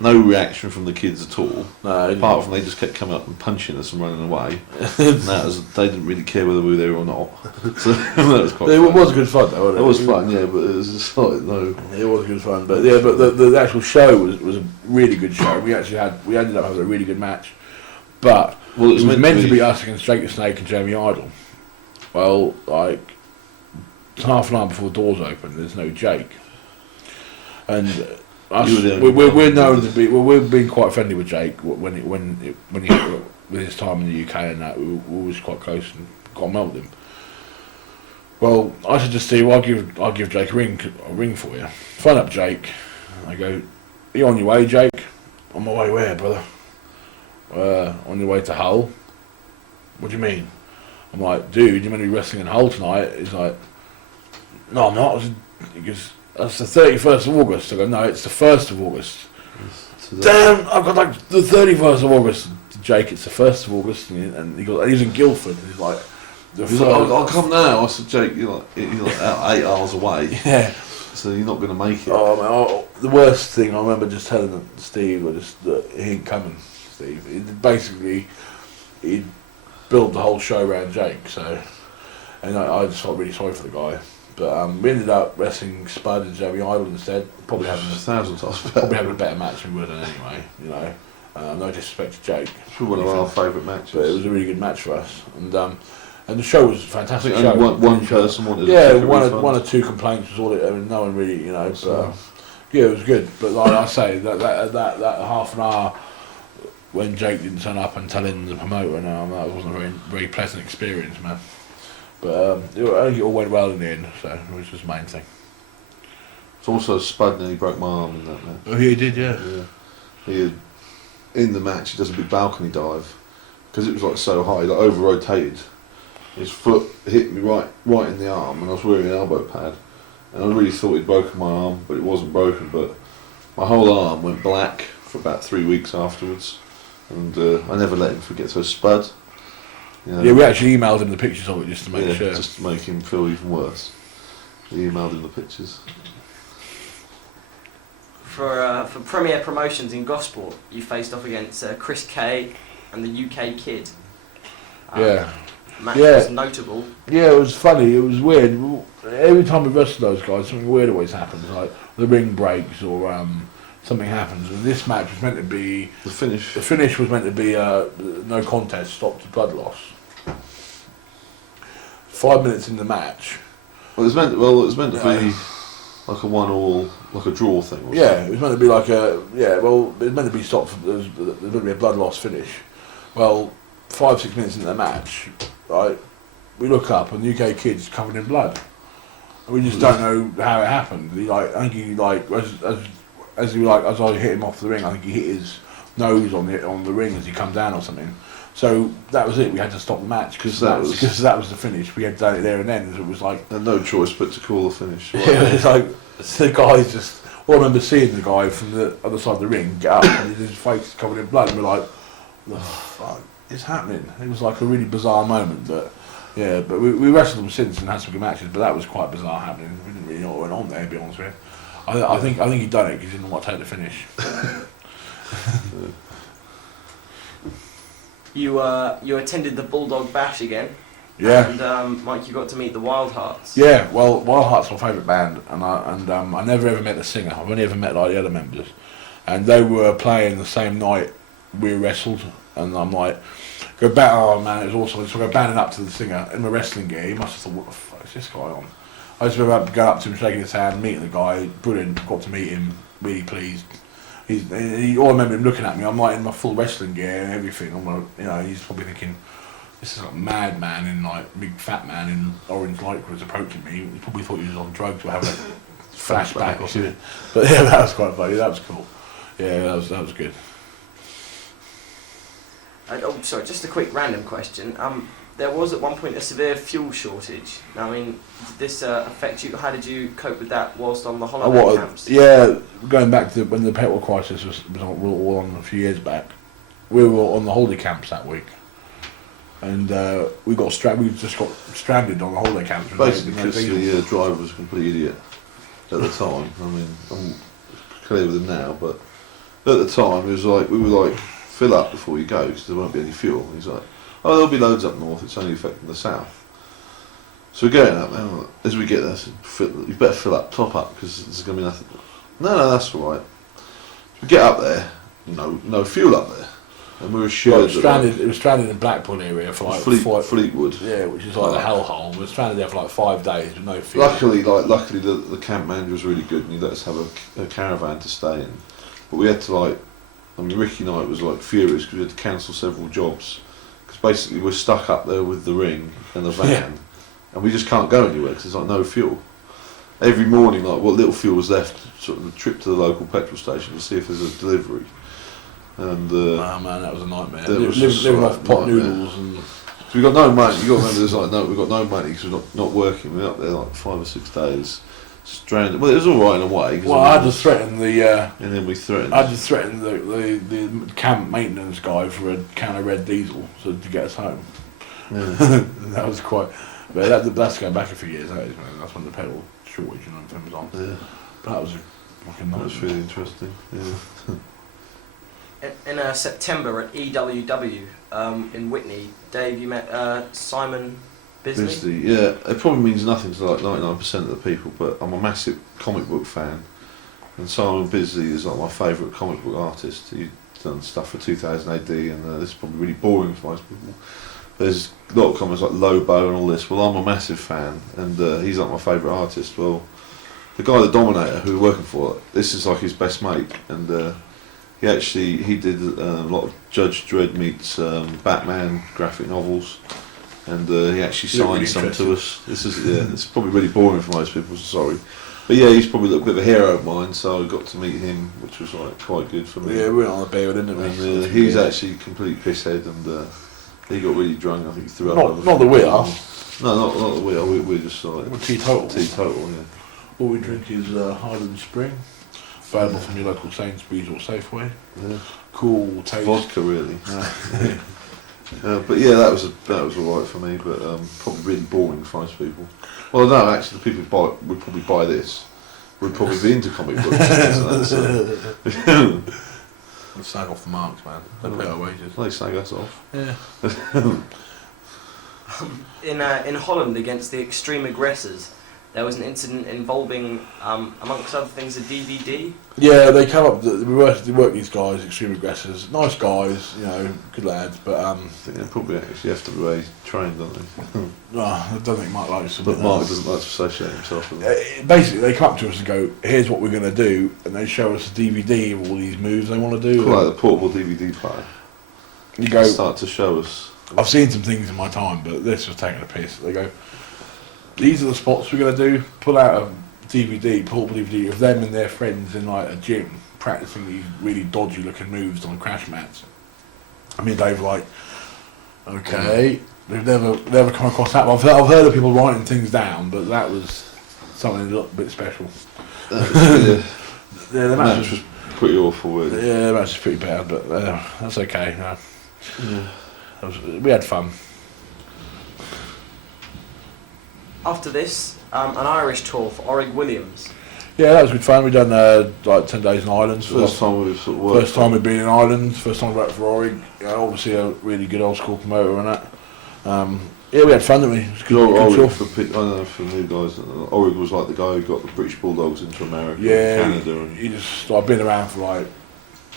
no reaction from the kids at all. No, apart from they just kept coming up and punching us and running away. And that was, they didn't really care whether we were there or not. So that was quite. It was good fun though, wasn't it? It was fun, yeah, but it was just like no. It was good fun, but yeah, but the actual show was a really good show. We ended up having a really good match, but it was meant to be us against Jake the Snake and Jeremy Idol. Well, like half an hour before the doors open, there's no Jake, and we're known to be. Well, we've been quite friendly with Jake when he with his time in the UK and that. We was quite close and got on well with him. Well, I said to Steve, I'll give Jake a ring for you. Phone up Jake. I go, are you on your way, Jake? On my way where, brother? On your way to Hull. What do you mean? I'm like, dude, you're meant to be wrestling in Hull tonight. He's like, no, I'm not. He goes, that's the 31st of August. I go, no, it's the 1st of August. Damn, I've got like the 31st of August. Jake, it's the 1st of August. And he goes, he's in Guildford. And he's like, I'll come now. I said, Jake, you're like out 8 hours away. Yeah. So you're not going to make it. The worst thing I remember just telling Steve was just that he ain't coming, Steve. He built the whole show around Jake, so, and I just felt really sorry for the guy. But we ended up wrestling Spud and Jeremy Idol instead. Probably having a better match than we would have done anyway. You know, no disrespect to Jake. It's one of our favourite matches. But it was a really good match for us, and the show was a fantastic. I think one person wanted. Yeah, one or two complaints was all it. I mean, no one really, you know. But yeah, it was good. But like I say, that half an hour when Jake didn't turn up and telling the promoter, that wasn't a very pleasant experience, man. But I think it all went well in the end, so it was just the main thing. It's also Spud nearly broke my arm in that match. Oh, he did, yeah. In the match, he does a big balcony dive because it was like so high, like over rotated. His foot hit me right in the arm, and I was wearing an elbow pad, and I really thought he'd broken my arm, but it wasn't broken. But my whole arm went black for about 3 weeks afterwards, and I never let him forget. So Spud. You know, yeah, we actually emailed him the pictures of it just to make sure. Just to make him feel even worse. We emailed him the pictures. For Premier Promotions in Gosport, you faced off against Chris Kay and the UK Kid. Yeah. Match was notable. Yeah, it was funny. It was weird. Every time we wrestled those guys, something weird always happens. Like the ring breaks or something happens. And this match was meant to be the finish. The finish was meant to be no contest, stop to blood loss. 5 minutes in the match. It was meant to be like a 1-1, like a draw thing. Yeah, it was meant to be like it was meant to be stopped. There was meant to be a blood loss finish. Well, 5-6 minutes into the match, right, we look up and the UK Kid's covered in blood. And we just don't know how it happened. I think as I hit him off the ring, I think he hit his nose on the ring as he come down or something. So that was it. We had to stop the match because that was the finish. We had done it there and then. So it was like no choice but to call the finish. Right? Yeah, it's like the guys just. Well, I remember seeing the guy from the other side of the ring get up and his face covered in blood, and we're like, "What the fuck is happening?" It was like a really bizarre moment. But yeah, but we wrestled them since and had some good matches. But that was quite bizarre happening. We didn't really know what went on there, to be honest with you. I think he'd done it because he didn't want to take the finish. You attended the Bulldog Bash again. Yeah. And Mike, you got to meet the Wild Hearts. Yeah, well, Wild Hearts are my favourite band, and I never ever met the singer. I've only ever met like the other members, and they were playing the same night we wrestled, and I'm like, go back. Oh man, it was awesome. So I go banding up to the singer in my wrestling gear. He must have thought, what the fuck is this guy on? I just remember going up to him, shaking his hand, meeting the guy. Brilliant. Got to meet him. Really pleased. I remember him looking at me. I'm like in my full wrestling gear and everything. I'm like, he's probably thinking, this is like a madman in like big fat man in orange lycra was approaching me. He probably thought he was on drugs or having a flashback or something. But yeah, that was quite funny. That was cool. Yeah, that was good. Sorry, just a quick random question. there was at one point a severe fuel shortage. Now, I mean, did this affect you? How did you cope with that whilst on the holiday camps? Yeah, going back to when the petrol crisis was all on a few years back, we were on the holiday camps that week, and we just got stranded on the holiday camps. Basically, because the driver was a complete idiot at the time. I mean, I'm clear with him now, but at the time, it was like we were like, fill up before you go because there won't be any fuel. And he's like, oh, there'll be loads up north. It's only affecting the south. So we're going up now. As we get there, you better fill up, top up, because there's going to be nothing. No, that's all right. So we get up there, no fuel up there, and we were assured it was stranded in Blackpool area for like Fleetwood. Yeah, which is like the hellhole. We were stranded there for like 5 days with no fuel. Luckily, the camp manager was really good, and he let us have a caravan to stay in. But we had to Ricky Knight was like furious because we had to cancel several jobs because basically we're stuck up there with the ring and the van, and we just can't go anywhere because there's like no fuel. Every morning, like what little fuel was left, sort of a trip to the local petrol station to see if there's a delivery. And oh man, that was a nightmare. Living off pot noodles and. So we got no money. You got to remember, we got no money because we're not working. We're up there like 5 or 6 days. Stranded. Well, it was all right in a way. Well, I had to threaten the. And then we threatened. I had to threaten the camp maintenance guy for a can of red diesel to get us home. Yeah. That was quite. But that's going back a few years. That's when the petrol shortage and everything was on. Yeah. But that was fucking. That was really interesting. Yeah. In September at EWW in Whitney, Dave, you met Simon Bisley. Yeah. It probably means nothing to like 99% of the people, but I'm a massive comic book fan, and Simon Bisley is like my favourite comic book artist. He's done stuff for 2000 AD, and this is probably really boring for most people. There's a lot of comics like Lobo and all this. Well, I'm a massive fan, and he's like my favourite artist. Well, the guy, the Dominator, who we're working for, this is like his best mate, and he did a lot of Judge Dredd meets Batman graphic novels, and he actually signed really some to us. This is it's probably really boring for most people. So sorry, but yeah, he's probably a little bit of a hero of mine. So I got to meet him, which was like quite good for me. Yeah, we went on a beer, didn't we? And he's actually a complete pisshead, and he got really drunk. I think he threw up. Not the we are. No, not the we are. We're just like we're teetotal. Teetotal, yeah. All we drink is Highland Spring, available from your local Sainsbury's or Safeway. Yeah. Cool taste. Vodka, really. But yeah, that was alright for me, but probably really boring for most people. Well, no, actually, the people who would probably buy this would probably be into comic books. We slag off the marks, man. They pay our wages. They slag us off. Yeah. In Holland against the extreme aggressors, there was an incident involving, amongst other things, a DVD. Yeah, they come up. We work these guys, extreme aggressors, nice guys, good lads. But I think they're probably actually FWA trained, aren't they? no, I don't think Mark likes them. But Mark doesn't like to associate himself with them. Basically, they come up to us and go, "Here's what we're going to do," and they show us a DVD of all these moves they want to do. Like the portable DVD player. You go. Start to show us. I've seen some things in my time, but this was taking a piss. They go, these are the spots we're going to do. Pull out a DVD, portable DVD of them and their friends in like a gym practicing these really dodgy looking moves on crash mats. I mean, Dave, like, okay, we've never come across that. I've heard of people writing things down, but that was something a little bit special. Yeah, the match was pretty awful. Really. Yeah, the match was pretty bad, but that's okay. We had fun. After this, an Irish tour for Orig Williams. Yeah, that was good fun. We've done like 10 days in Ireland. First time we've sort of worked. First time we've been in Ireland. First time we worked for Orig. Obviously a really good old school promoter and that. Yeah, we had fun, didn't we? It was good. I don't know for new guys. Orig was like the guy who got the British Bulldogs into America, and Canada. And I've been around for like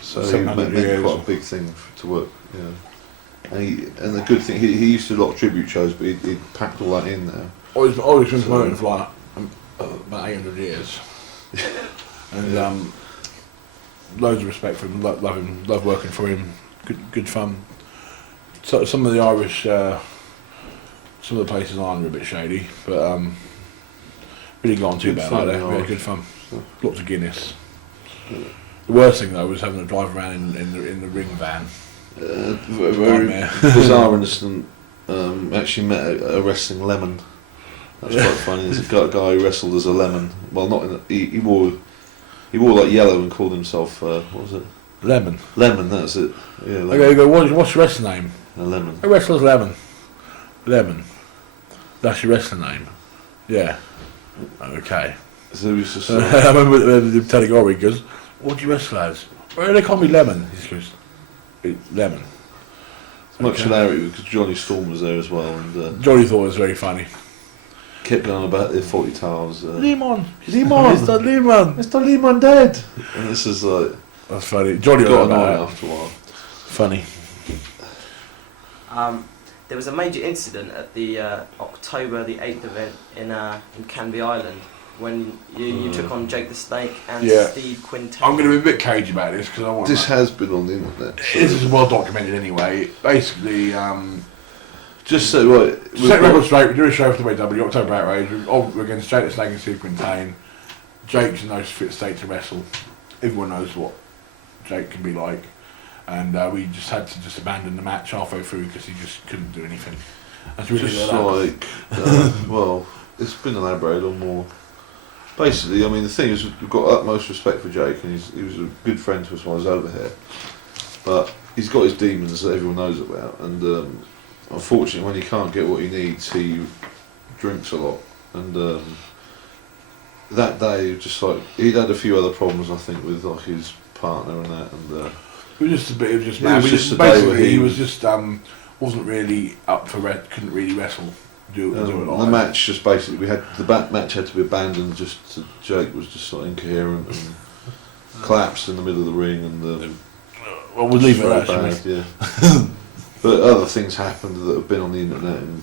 so he meant quite a big thing to work. And the good thing, he used to do a lot of tribute shows, but he'd packed all that in there. I've been promoting for like about 800 years, and loads of respect for him. Love him. Love working for him. Good fun. So some of the Irish, some of the places in Ireland are a bit shady, but we didn't go on too bad like that. We had good fun. Lots of Guinness. Yeah. The worst thing though was having to drive around in the ring van. Very bizarre incident actually met a wrestling lemon. That's quite funny. There's a guy who wrestled as a lemon. Well, not in he wore like yellow and called himself what was it? Lemon. Lemon. That's it. Yeah. Lemon. Okay, you go. What's your wrestling name? A lemon. A wrestler's Lemon. Lemon. That's your wrestling name. Yeah. Okay. So it was just. I remember telling Ori, he goes, "What do you wrestle as?" "Oh, they call me Lemon." He goes, "Lemon." Much hilarity because Johnny Storm was there as well, and Johnny thought it was very funny. kept going about their 40 tiles. Lemon, Mr. Lemon, Mr. Lehman dead. And this is like. That's funny. Johnny got got annoying after a while. Funny. There was a major incident at the October the 8th event in Canby Island when you took on Jake the Snake and Steve Quinton. I'm going to be a bit cagey about this because I want. This has been on the internet. So this is well documented anyway. Basically, just so right. set record straight. We do a show for the WW October Outrage. We're against Jake the Snake and Steve Quinton. Jake's in no fit state to wrestle. Everyone knows what Jake can be like. And we just had to just abandon the match halfway through because he just couldn't do anything. That's really just like, well, it's been elaborated on more. Basically, I mean, the thing is, we've got utmost respect for Jake, and he was a good friend to us while I was over here. But he's got his demons that everyone knows about, and unfortunately, when he can't get what he needs, he drinks a lot. And that day, just like he'd had a few other problems, I think, with like his partner and that, and. It was just a bit. It was just It mad. was just a day Basically, where he was just wasn't really up for couldn't really wrestle. Do it the live. match just basically we had the match had to be abandoned. Just to, Jake was just sort of incoherent and collapsed in the middle of the ring, and well, we'll leave it at very that. bad, yeah. But other things happened that have been on the internet, and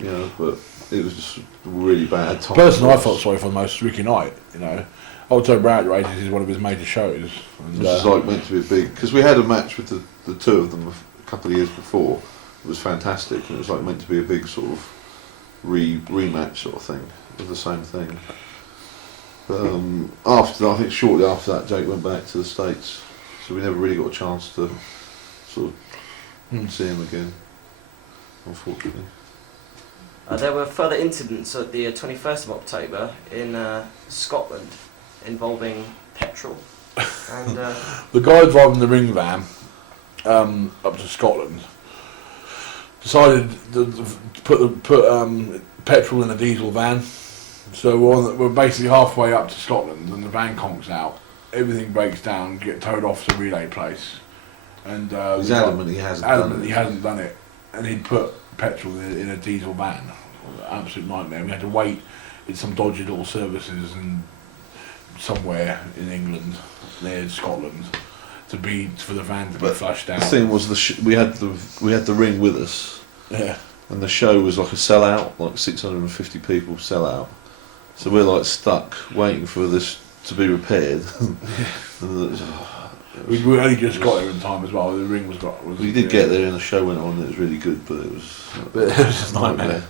you know, but it was just a really bad time. The person I felt sorry for the most was Ricky Knight. You know, October Outrage is one of his major shows. And, this is like meant to be a big because we had a match with the two of them a couple of years before. It was fantastic, and it was like meant to be a big sort of rematch sort of thing of the same thing. But after I think shortly after that, Jake went back to the States, so we never really got a chance to sort of see him again, unfortunately. There were further incidents at the 21st of October in Scotland involving petrol and the guy driving the ring van up to Scotland decided to put petrol in a diesel van. So we're basically halfway up to Scotland, and the van conks out. Everything breaks down, get towed off to the relay place, and He's adamant he hasn't done it, and he'd put petrol in a diesel van. Absolute nightmare. We had to wait in some dodgy little services and somewhere in England near Scotland for the van to be flushed out. The thing was we had the ring with us. Yeah. And the show was like a sellout, like 650 people sellout. So we're like stuck waiting for this to be repaired. And we only just got there in time as well. The ring was we did get there and the show went on and it was really good, but it was just a nightmare.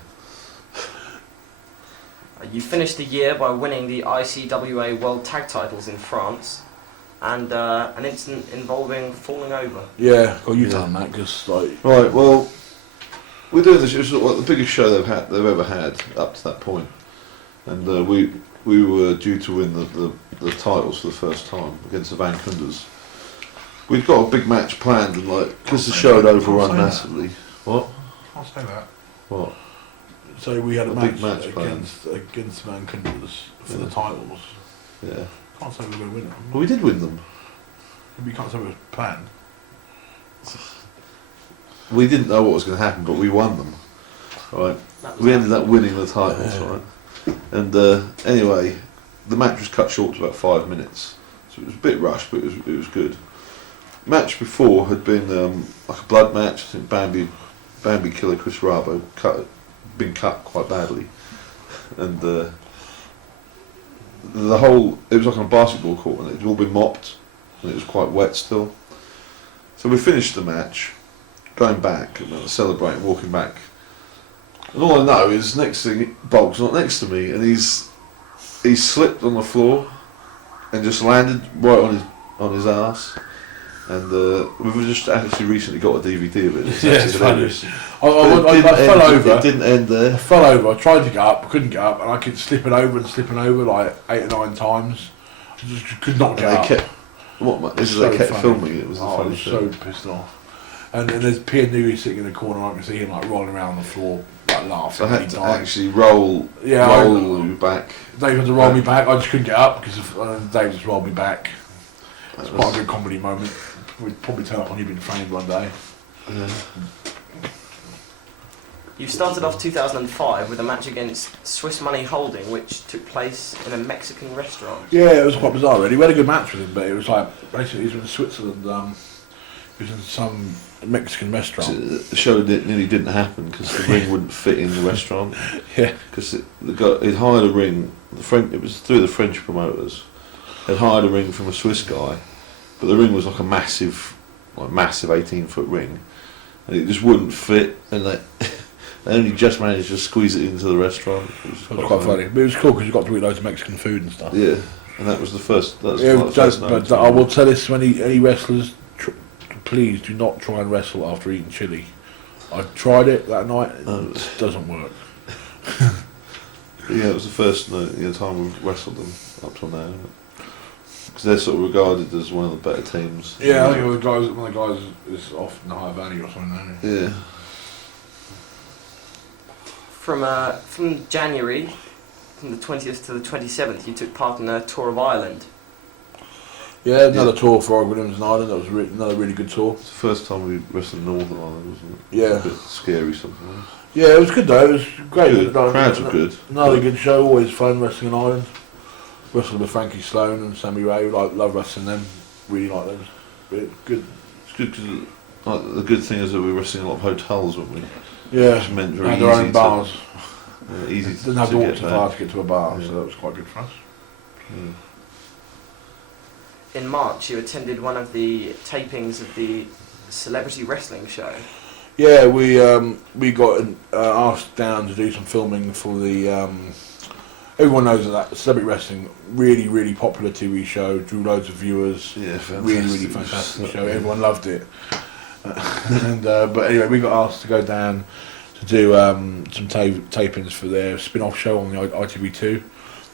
You finished the year by winning the ICWA World Tag Titles in France, and an incident involving falling over. Yeah, well, you done that because like. Right, well, we're doing this. It was like the biggest show they've ever had up to that point, and we were due to win the titles for the first time against the Van Kunders. We'd got a big match planned, and like because the show had overrun massively. What? I'll say that. What? So we had a big match against Van Kunders for the titles. Yeah. Can't say we were going to win them. Well, we did win them. We can't say it was planned. We didn't know what was going to happen, but we won them. Right. We ended up winning the titles, right? And anyway, the match was cut short to about 5 minutes, so it was a bit rushed, but it was good. Match before had been like a blood match. I think Bambi Killer Chris Rabo been cut quite badly, and it was like on a basketball court, and it had all been mopped, and it was quite wet still. So we finished the match, going back and celebrating, walking back, and all I know is next thing Bulk's not next to me, and he's slipped on the floor and just landed right on his ass, And we've just actually recently got a DVD of it. It's funny. I fell over. It didn't end there. I fell over. I tried to get up. I couldn't get up, and I kept slipping over like 8 or 9 times. I just could not get up. They kept filming it. It was the I funny was thing. so pissed off. And there's Pierre Newey sitting in the corner. I can see him like rolling around on the floor, like laughing. So I had to actually roll you back. Dave had to roll me back. I just couldn't get up because Dave just rolled me back. It's quite a good comedy moment. We'd probably turn up on You've Been Framed one day. Yeah. You started off 2005 with a match against Swiss Money Holding, which took place in a Mexican restaurant. Yeah, it was quite bizarre really. We had a good match with him, but it was like, basically he was in Switzerland, he was in some Mexican restaurant. The show nearly didn't happen because the ring wouldn't fit in the restaurant. Yeah. Because he'd hired a ring, it was through the French promoters. They'd hired a ring from a Swiss guy, but the ring was like a massive 18-foot ring, and it just wouldn't fit, and they only just managed to squeeze it into the restaurant. It was quite funny. But it was cool because you got to eat loads of Mexican food and stuff. Yeah, and that was the first. But I will tell this to any wrestlers: please do not try and wrestle after eating chili. I tried it that night; it doesn't work. Yeah, it was the first time we've wrestled them up till now. Because they're sort of regarded as one of the better teams. Yeah, I think one of the guys is off in the High Valley or something. Yeah. From January, from the 20th to the 27th, you took part in a tour of Ireland. Yeah, another tour for Williams and Ireland. That was another really good tour. It's the first time we wrestled Northern Ireland, wasn't it? Yeah. It was a bit scary sometimes. Yeah, it was good though. It was great. Good. Crowds were good. Another good show. Always fun wrestling in Ireland. Wrestled with Frankie Sloan and Sammy Ray. Love wrestling them. Really like them. Good. It's good because the good thing is that we were wrestling a lot of hotels, weren't we? Yeah. Which meant very had easy their own bars. Easy Didn't have to walk too far there. to get to a bar, Yeah. so that was quite good for us. In March, you attended one of the tapings of the Celebrity Wrestling show. Yeah, we got asked down to do some filming for the. Everyone knows that Celebrity Wrestling, really popular TV show, drew loads of viewers. Yeah, really fantastic show. Everyone loved it. But anyway, we got asked to go down to do some tapings for their spin-off show on the ITV2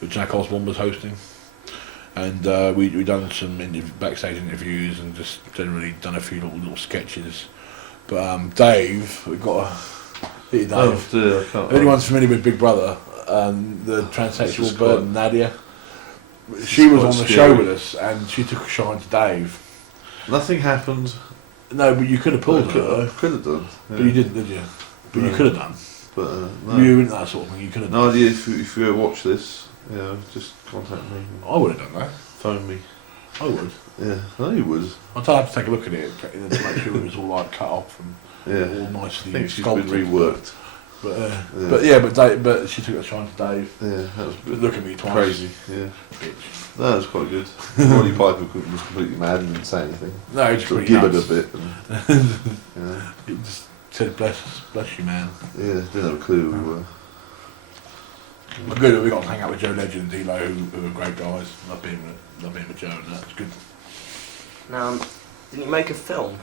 that Jack Osborne was hosting, and we done some backstage interviews and just generally done a few little sketches. But Dave, we got Dave. Oh dear, I can't. If anyone's familiar with Big Brother, the transsexual bird Nadia, This she is was quite on the scary. show with us, and she took a shine to Dave. Nothing happened. No, but you could have pulled her though. Could have done. But you didn't, did you? But you No. could have done. But no. You weren't that sort of thing. You could have done. No idea if you ever watch this. Just contact me. I would have done that. Phone me. I would. Yeah, no, you would. I'd have to take a look at it to make sure it was all like cut off and Yeah. all I nicely think she's sculpted. been reworked. But Dave, she took a shine to Dave. Yeah, that was a bit Look at me twice. crazy. Yeah, Bitch. no, that was quite good. Roddy Piper was completely mad and didn't say anything. No, he just Sort of really gibbered nuts. a bit. And, He just said, bless you, man. yeah, didn't have a clue who we were. But good, we got to hang out with Joe Legend and D-Lo, who are great guys. Love being with Joe and that. It's good. Now, didn't you make a film?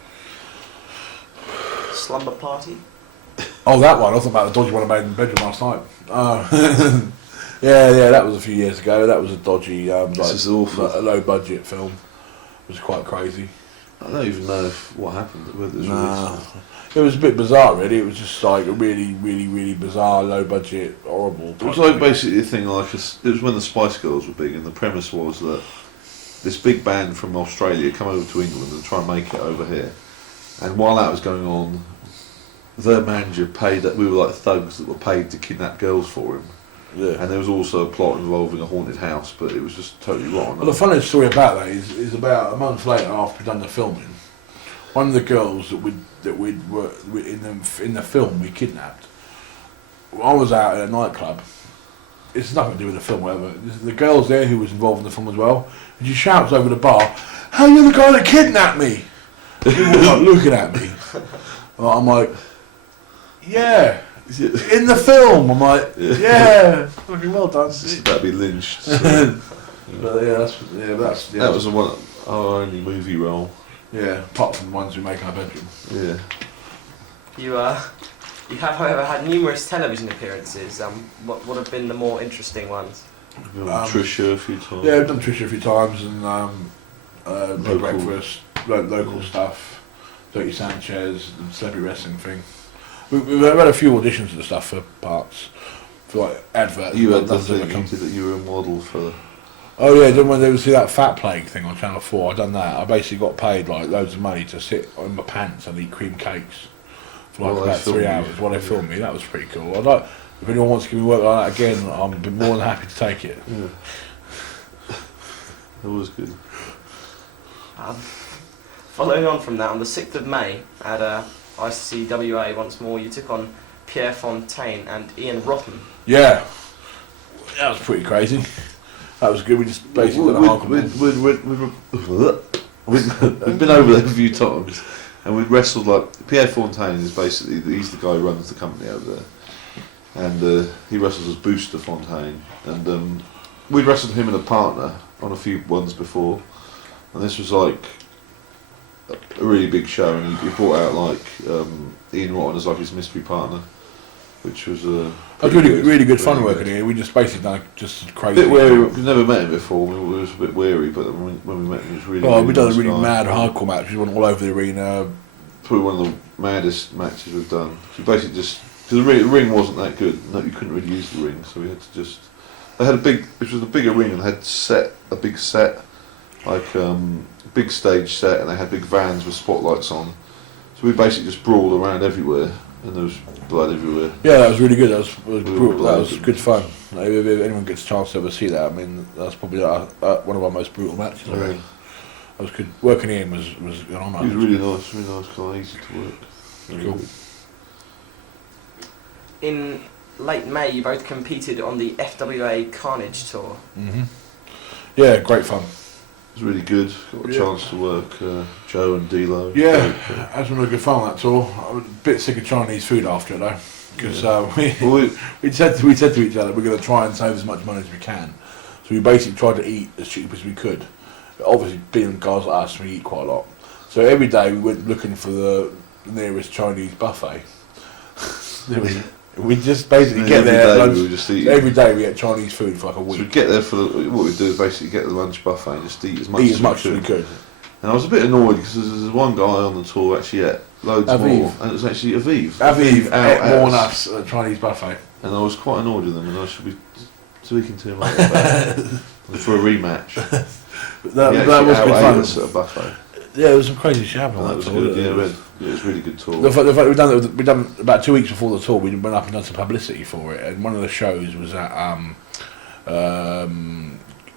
Slumber Party? Oh, that one. I thought about the dodgy one I made in the bedroom last night. Oh. yeah, that was a few years ago. That was a dodgy, This is awful. a low-budget film. It was quite crazy. I don't even know what happened. Whether it was released. It was a bit bizarre, really. It was just like a really bizarre, low-budget, horrible. It was like basically a thing like it was when the Spice Girls were big, and the premise was that this big band from Australia come over to England and try and make it over here. And while that was going on, their manager paid that we were like thugs that were paid to kidnap girls for him. Yeah. And there was also a plot involving a haunted house, but it was just totally wrong. Well, the funniest story about that is about a month later, after we'd done the filming, one of the girls that we were in the film we kidnapped. I was out at a nightclub. It's nothing to do with the film, whatever. The girl's there who was involved in the film as well, and she shouts over the bar, "Hey, you're the guy that kidnapped me!" People were like looking at me. I'm like, "Yeah." In the film, I'm like, yeah, fucking well done. It's just about to be lynched. So. But yeah, that's That was our only movie role. Yeah, apart from the ones we make in our bedroom. Yeah. You have, however, had numerous television appearances. What have been the more interesting ones? We've done Trisha a few times. Yeah, we've done Trisha a few times and Big Local. Breakfast, local stuff, Dirty Sanchez, the celebrity wrestling thing. We've had a few auditions and stuff for parts, for like adverts. You had the Nothing's ever thing, come. you did that you were a model for... Oh yeah, then when they would see that Fat Plague thing on Channel 4, I done that. I basically got paid like loads of money to sit on my pants and eat cream cakes for like While they about 3 filmed you. hours while they filmed me. That was pretty cool. I'd like, if anyone wants to give me work like that again, I'm more than happy to take it. Yeah. That was good. Following on from that, on the 6th of May at ICCWA once more, you took on Pierre Fontaine and Ian Rotten. Yeah, that was pretty crazy. That was good. We just basically done a hardcore. We've been over there a few times, and we'd wrestled like Pierre Fontaine is basically he's the guy who runs the company over there, and he wrestles as Booster Fontaine, and we'd wrestled him and a partner on a few ones before, and this was like a really big show, and he brought out like Ian Rotten as like his mystery partner, which was That was really good fun working here. We just basically done just crazy. A bit wary. We've never met him before. We was a bit wary, but when we met him, he was really. Oh, we done a nice really guy. mad hardcore match. We went all over the arena. Probably one of the maddest matches we've done. So basically, just because the ring wasn't that good, no, you couldn't really use the ring, so we had to just. They had which was a bigger ring, and had a big set, like big stage set, and they had big vans with spotlights on. So we basically just brawled around everywhere, and there was blood everywhere. Yeah, that was really good. That was brutal. That was bloody- good fun. Like, if anyone gets a chance to ever see that, I mean, that's probably one of our most brutal matches. I reckon. That was good. Working in was an honour. He was really nice guy, easy to work. Really Cool. good. In late May, you both competed on the FWA Carnage tour. Yeah, great fun. It was really good. Got a chance to work Joe and D'Lo. Yeah, had some really good fun on that tour. I was a bit sick of Chinese food after it though, because we said to each other we're going to try and save as much money as we can. So we basically tried to eat as cheap as we could. Obviously, being guys like us, we eat quite a lot. So every day we went looking for the nearest Chinese buffet. We just basically get there at lunch. We would just eat. Every day we had Chinese food for like a So week. we'd get there what we'd do is basically get the lunch buffet and just eat as much as we could. And I was a bit annoyed because there's one guy on the tour who actually ate loads more, and it was actually Aviv. Aviv ate out more than us at a Chinese buffet. And I was quite annoyed with him, and I should be speaking to him later about it for a rematch. That was good fun. Us at a buffet. Yeah, there was some crazy shit happening And on that that was tour. good. Yeah, it was a really good tour. The fact we done about 2 weeks before the tour. We went up and done some publicity for it, and one of the shows was at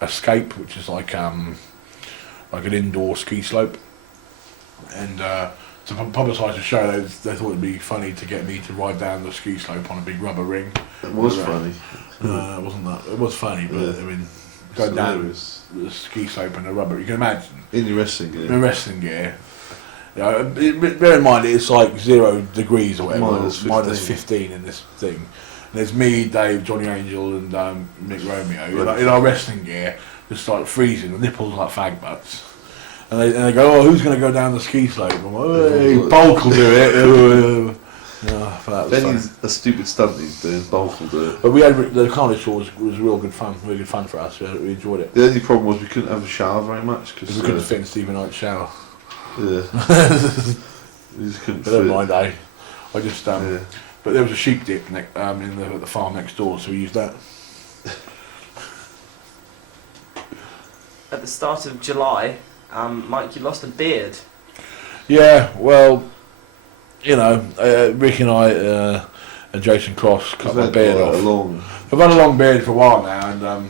Escape, which is like an indoor ski slope. And to publicise the show, they thought it'd be funny to get me to ride down the ski slope on a big rubber ring. It was funny. It wasn't that. It was funny, but Yeah. I mean, It's going down hilarious. the ski slope and the rubber. You can imagine. In your wrestling gear. In wrestling gear. Yeah, bear in mind it's like 0 degrees or whatever, Minus 15 in this thing. And there's me, Dave, Johnny Angel, and Mick Romeo in our wrestling gear, just like freezing, the nipples like fag butts. And they go, oh, who's going to go down the ski slope? I'm like, hey, Bulk will do it. Yeah, but that was Then fun. he's a stupid stunt he's doing, Bulk will do it. But we had the Carnage tour was real good fun, really good fun for us. We enjoyed it. The only problem was we couldn't have a shower very much because We couldn't fit in Stephen Knight's shower. Yeah, we just couldn't I don't fit. mind, I just Yeah. But there was a sheep dip in the farm next door, so we used that. At the start of July, Mike, you lost a beard. Yeah, well, you know, Rick and I and Jason Cross cut my beard off. I've had a long beard for a while now, and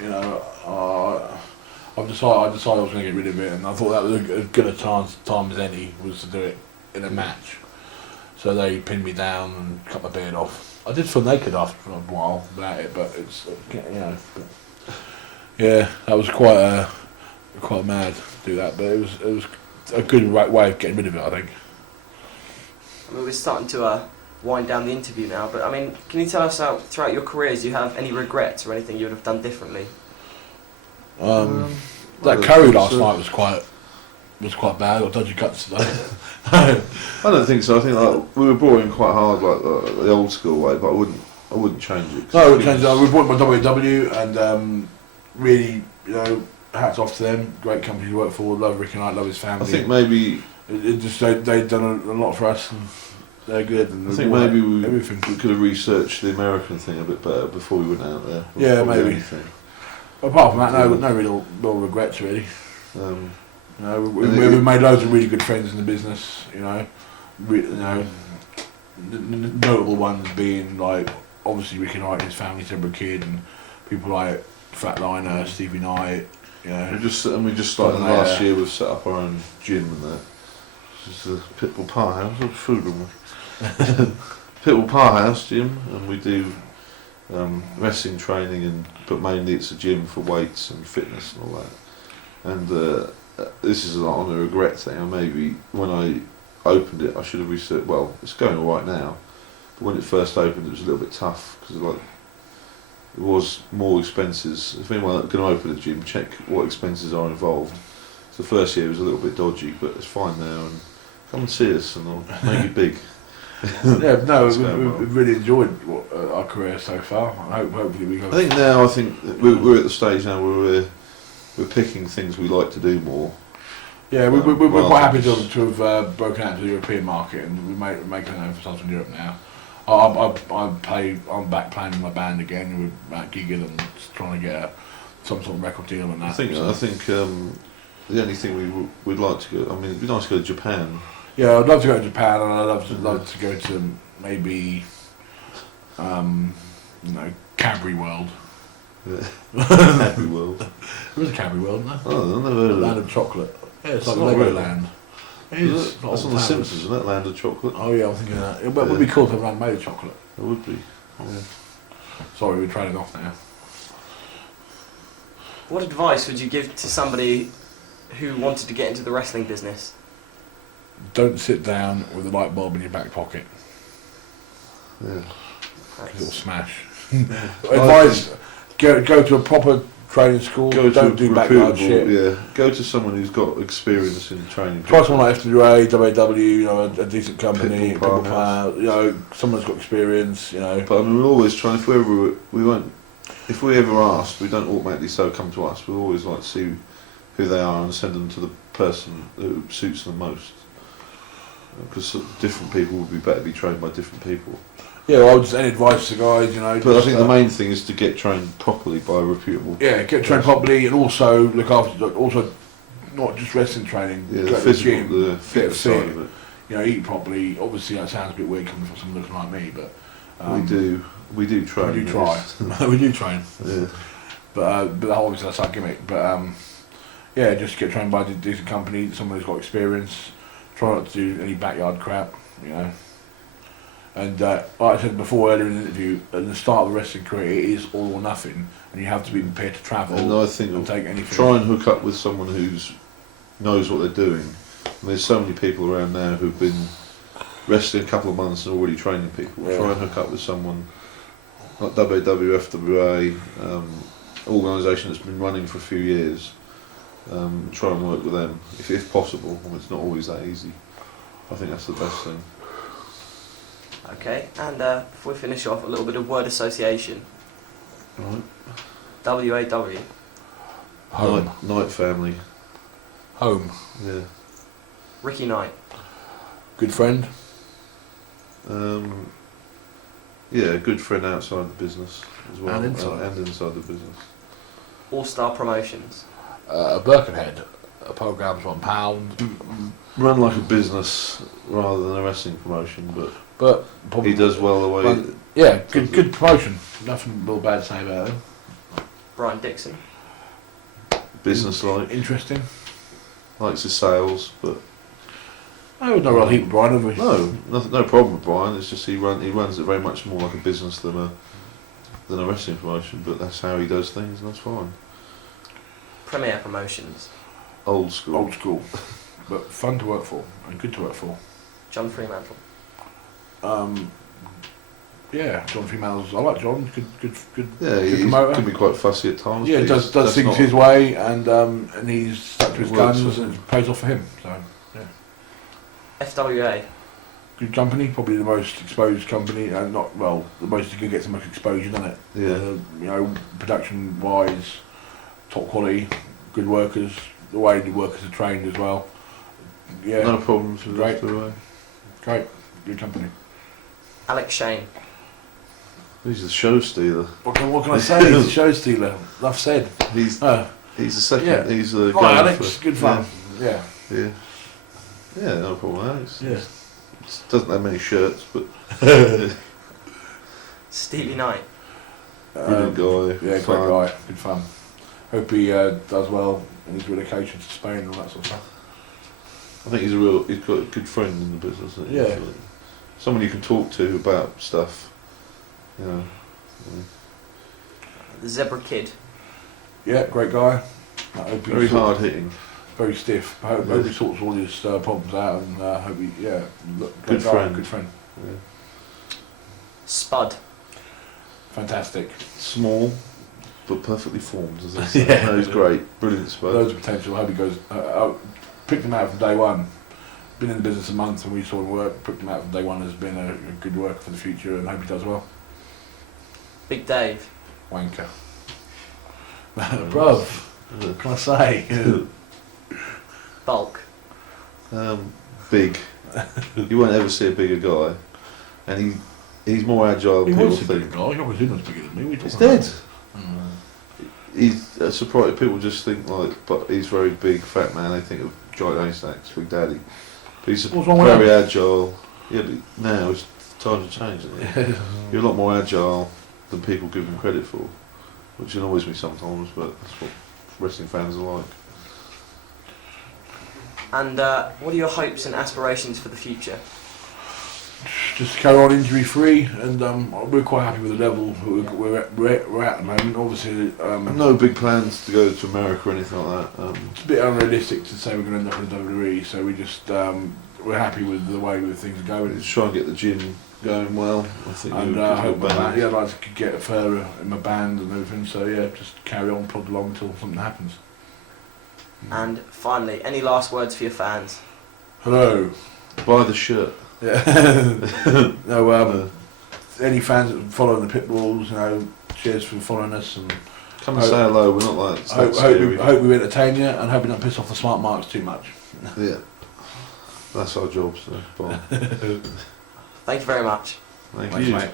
you know, I decided I was going to get rid of it, and I thought that was as good a time as any was to do it in a match. So they pinned me down and cut my beard off. I did feel naked after a while without it, but it's you know, yeah, that was quite mad to do that, but it was a good way of getting rid of it, I think. I mean, we're starting to wind down the interview now, but I mean, can you tell us how throughout your careers do you have any regrets or anything you would have done differently? That curry last night was quite was quite bad, or dodgy cuts today. I don't think so. I think like we were brought in quite hard, like the old school way, but I wouldn't change it. No, I wouldn't change it. We were brought in by WW, and really, you know, hats off to them. Great company to work for. Love Rick and I, love his family. I think maybe it just they'd done a lot for us, and they're good. And I think maybe we could have researched the American thing a bit better before we went out there. Yeah, maybe. Anything. Apart from that, no real regrets really. Um, You know, we made loads of really good friends in the business. You know, notable ones being like obviously Rick and I, his family, Deborah Kidd, and people like Flatliner, Stevie Knight. You know, we just started last year. We've set up our own gym and that. This is the Pitbull Powerhouse. What's food on Pitbull Powerhouse gym, and we do wrestling training, but mainly it's a gym for weights and fitness and all that. And this is on a regret thing. And maybe when I opened it, I should have researched. Well, it's going all right now, but when it first opened, it was a little bit tough because like it was more expenses. If anyone going to open a gym, check what expenses are involved. So the first year was a little bit dodgy, but it's fine now. And come and see us, and I'll make it big. Yeah, no, we've really enjoyed our career so far. Hopefully we go. I think we're at the stage now where we're picking things we like to do more. Yeah, we're quite happy to have broken out to the European market, and we're making an emphasis on Europe now. I'm back playing with my band again. We're out gigging and trying to get some sort of record deal and that. I think the only thing we'd like to go. I mean, it'd be nice to go to Japan. Yeah, I'd love to go to Japan, and I'd love to go to maybe, Cadbury World. Yeah. Cadbury World. There is a Cadbury World, isn't there? Oh, I've never heard of Land it. of chocolate. Yeah, it's It's like not really. Legoland. It Is is. it? That's on The Simpsons, isn't it? Land of Chocolate. Oh yeah, I'm thinking of that. It would be cool to have land made of chocolate. It would be. Yeah. Sorry, we're trailing off now. What advice would you give to somebody who wanted to get into the wrestling business? Don't sit down with a light bulb in your back pocket. Yeah. It'll smash. Advice: go to a proper training school. Don't do backyard shit. Yeah. Go to someone who's got experience in training. Try someone like FWA, WW, you know, a decent company, Pitbull Power, you know, someone that's got experience, you know. But I mean, we're always trying. If we ever asked, we don't automatically say come to us. We always like to see who they are and send them to the person who suits them most. Because different people would be better be trained by different people. Yeah, well, just any advice to guys, you know. But I think the main thing is to get trained properly by a reputable. Yeah, get trained properly, and also look after, also not just wrestling training. Yeah, go the to physical, gym, the fitness side of it. You know, eat properly. Obviously, that sounds a bit weird coming from someone looking like me, but we do train. We do try. We do train. Yeah. But obviously that's our gimmick. But yeah, just get trained by a decent company, someone who's got experience. Try not to do any backyard crap, you know. And like I said before earlier in the interview, at the start of a wrestling career, it is all or nothing, and you have to be prepared to travel. And I think and take anything. Try and hook up with someone who knows what they're doing. And there's so many people around now who've been wrestling a couple of months and already training people. Yeah. Try and hook up with someone like WW, FWA, organisation that's been running for a few years. Try and work with them if possible. I mean, it's not always that easy. I think that's the best thing. Okay, and before we finish off, a little bit of word association. Right. WAW. Home. Night family. Home. Yeah. Ricky Knight. Good friend. Yeah, good friend outside the business as well. And inside. And inside the business. All-Star Promotions. Birkenhead. A program's £1. Run like a business rather than a wrestling promotion, But probably he does well the way. yeah, good promotion. Nothing real bad to say about him. Brian Dixon. Business-like. Interesting. Likes his sales, but No real heat with Brian, have we? no problem with Brian. It's just he runs it very much more like a business than a wrestling promotion. But that's how he does things, and that's fine. Premier Promotions. Old school. Old school. But fun to work for and good to work for. John Fremantle. Yeah, John Females. I like John. Good Yeah, good he promoter. can be quite fussy at times. Yeah, but does that's things not- his way, and he's stuck to his It works guns, for and him. it pays off for him. So FWA. good company, probably the most exposed company, and not well, the most you can get the most exposure, doesn't it? Yeah. You know, production wise, top quality, good workers. The way the workers are trained as well. Yeah, No problems with Great. FWA. great, good company. Alex Shane. He's the show stealer. What can I say? He's a show stealer. Enough said. He's Uh, the second. yeah. He's the Right, guy Alex, for- good fun. Yeah, Yeah. Yeah, no problem, Alex. yeah. Doesn't have many shirts, but Stevie Knight. brilliant guy. Yeah, fun. great guy, good fun. Hope he does well in his relocation to Spain and all that sort of stuff. I think he's got a good friend in the business. Isn't he? Yeah. Like, someone you can talk to about stuff. You know. The Zebra Kid. Yeah, great guy. I hope Very he's hard hitting. very stiff. I hope he sorts all his problems out, and hope he, Good great guy, friend. good friend. Yeah. Spud. Fantastic. Small, but perfectly formed. As they say. Yeah. No, he's great. Brilliant spot. Loads of potential. I hope he goes. Picked him out from day one. Been in the business a month, and we saw him work. Picked him out from day one as being a good worker for the future, and hope he does well. Big Dave. Wanker. Bruv, what can I say? Bulk. Big. You won't ever see a bigger guy, and he's more agile He than was people a big think. guy. He obviously was bigger than me. We He's talking about? dead. He's surprised. People just think but he's very big, fat man. They think of giant haystacks, Big Daddy. But he's What's wrong with very him? agile. Yeah, but now it's times have changed. Isn't it? You're a lot more agile than people give him credit for, which annoys me sometimes. But that's what wrestling fans are like. And what are your hopes and aspirations for the future? Just carry on injury free, and we're quite happy with the level we're at the moment. Obviously, No big plans to go to America or anything like that. it's a bit unrealistic to say we're going to end up in the WWE, so we just we're happy with the way things are going. Just try and get the gym going well. I think. And you're a good hope band. that, I'd like to get further in my band and everything. So yeah, just carry on, plod along until something happens. And finally, any last words for your fans? Hello. Buy the shirt. Yeah. No. Any fans that are following the Pitbulls, cheers for following us, and Come and say hello. We're not like. It's not scary. hope we entertain you, and hope we don't piss off the smart marks too much. Yeah. That's our job. So. Bye. Thank you very much. Thank Thanks, you. mate.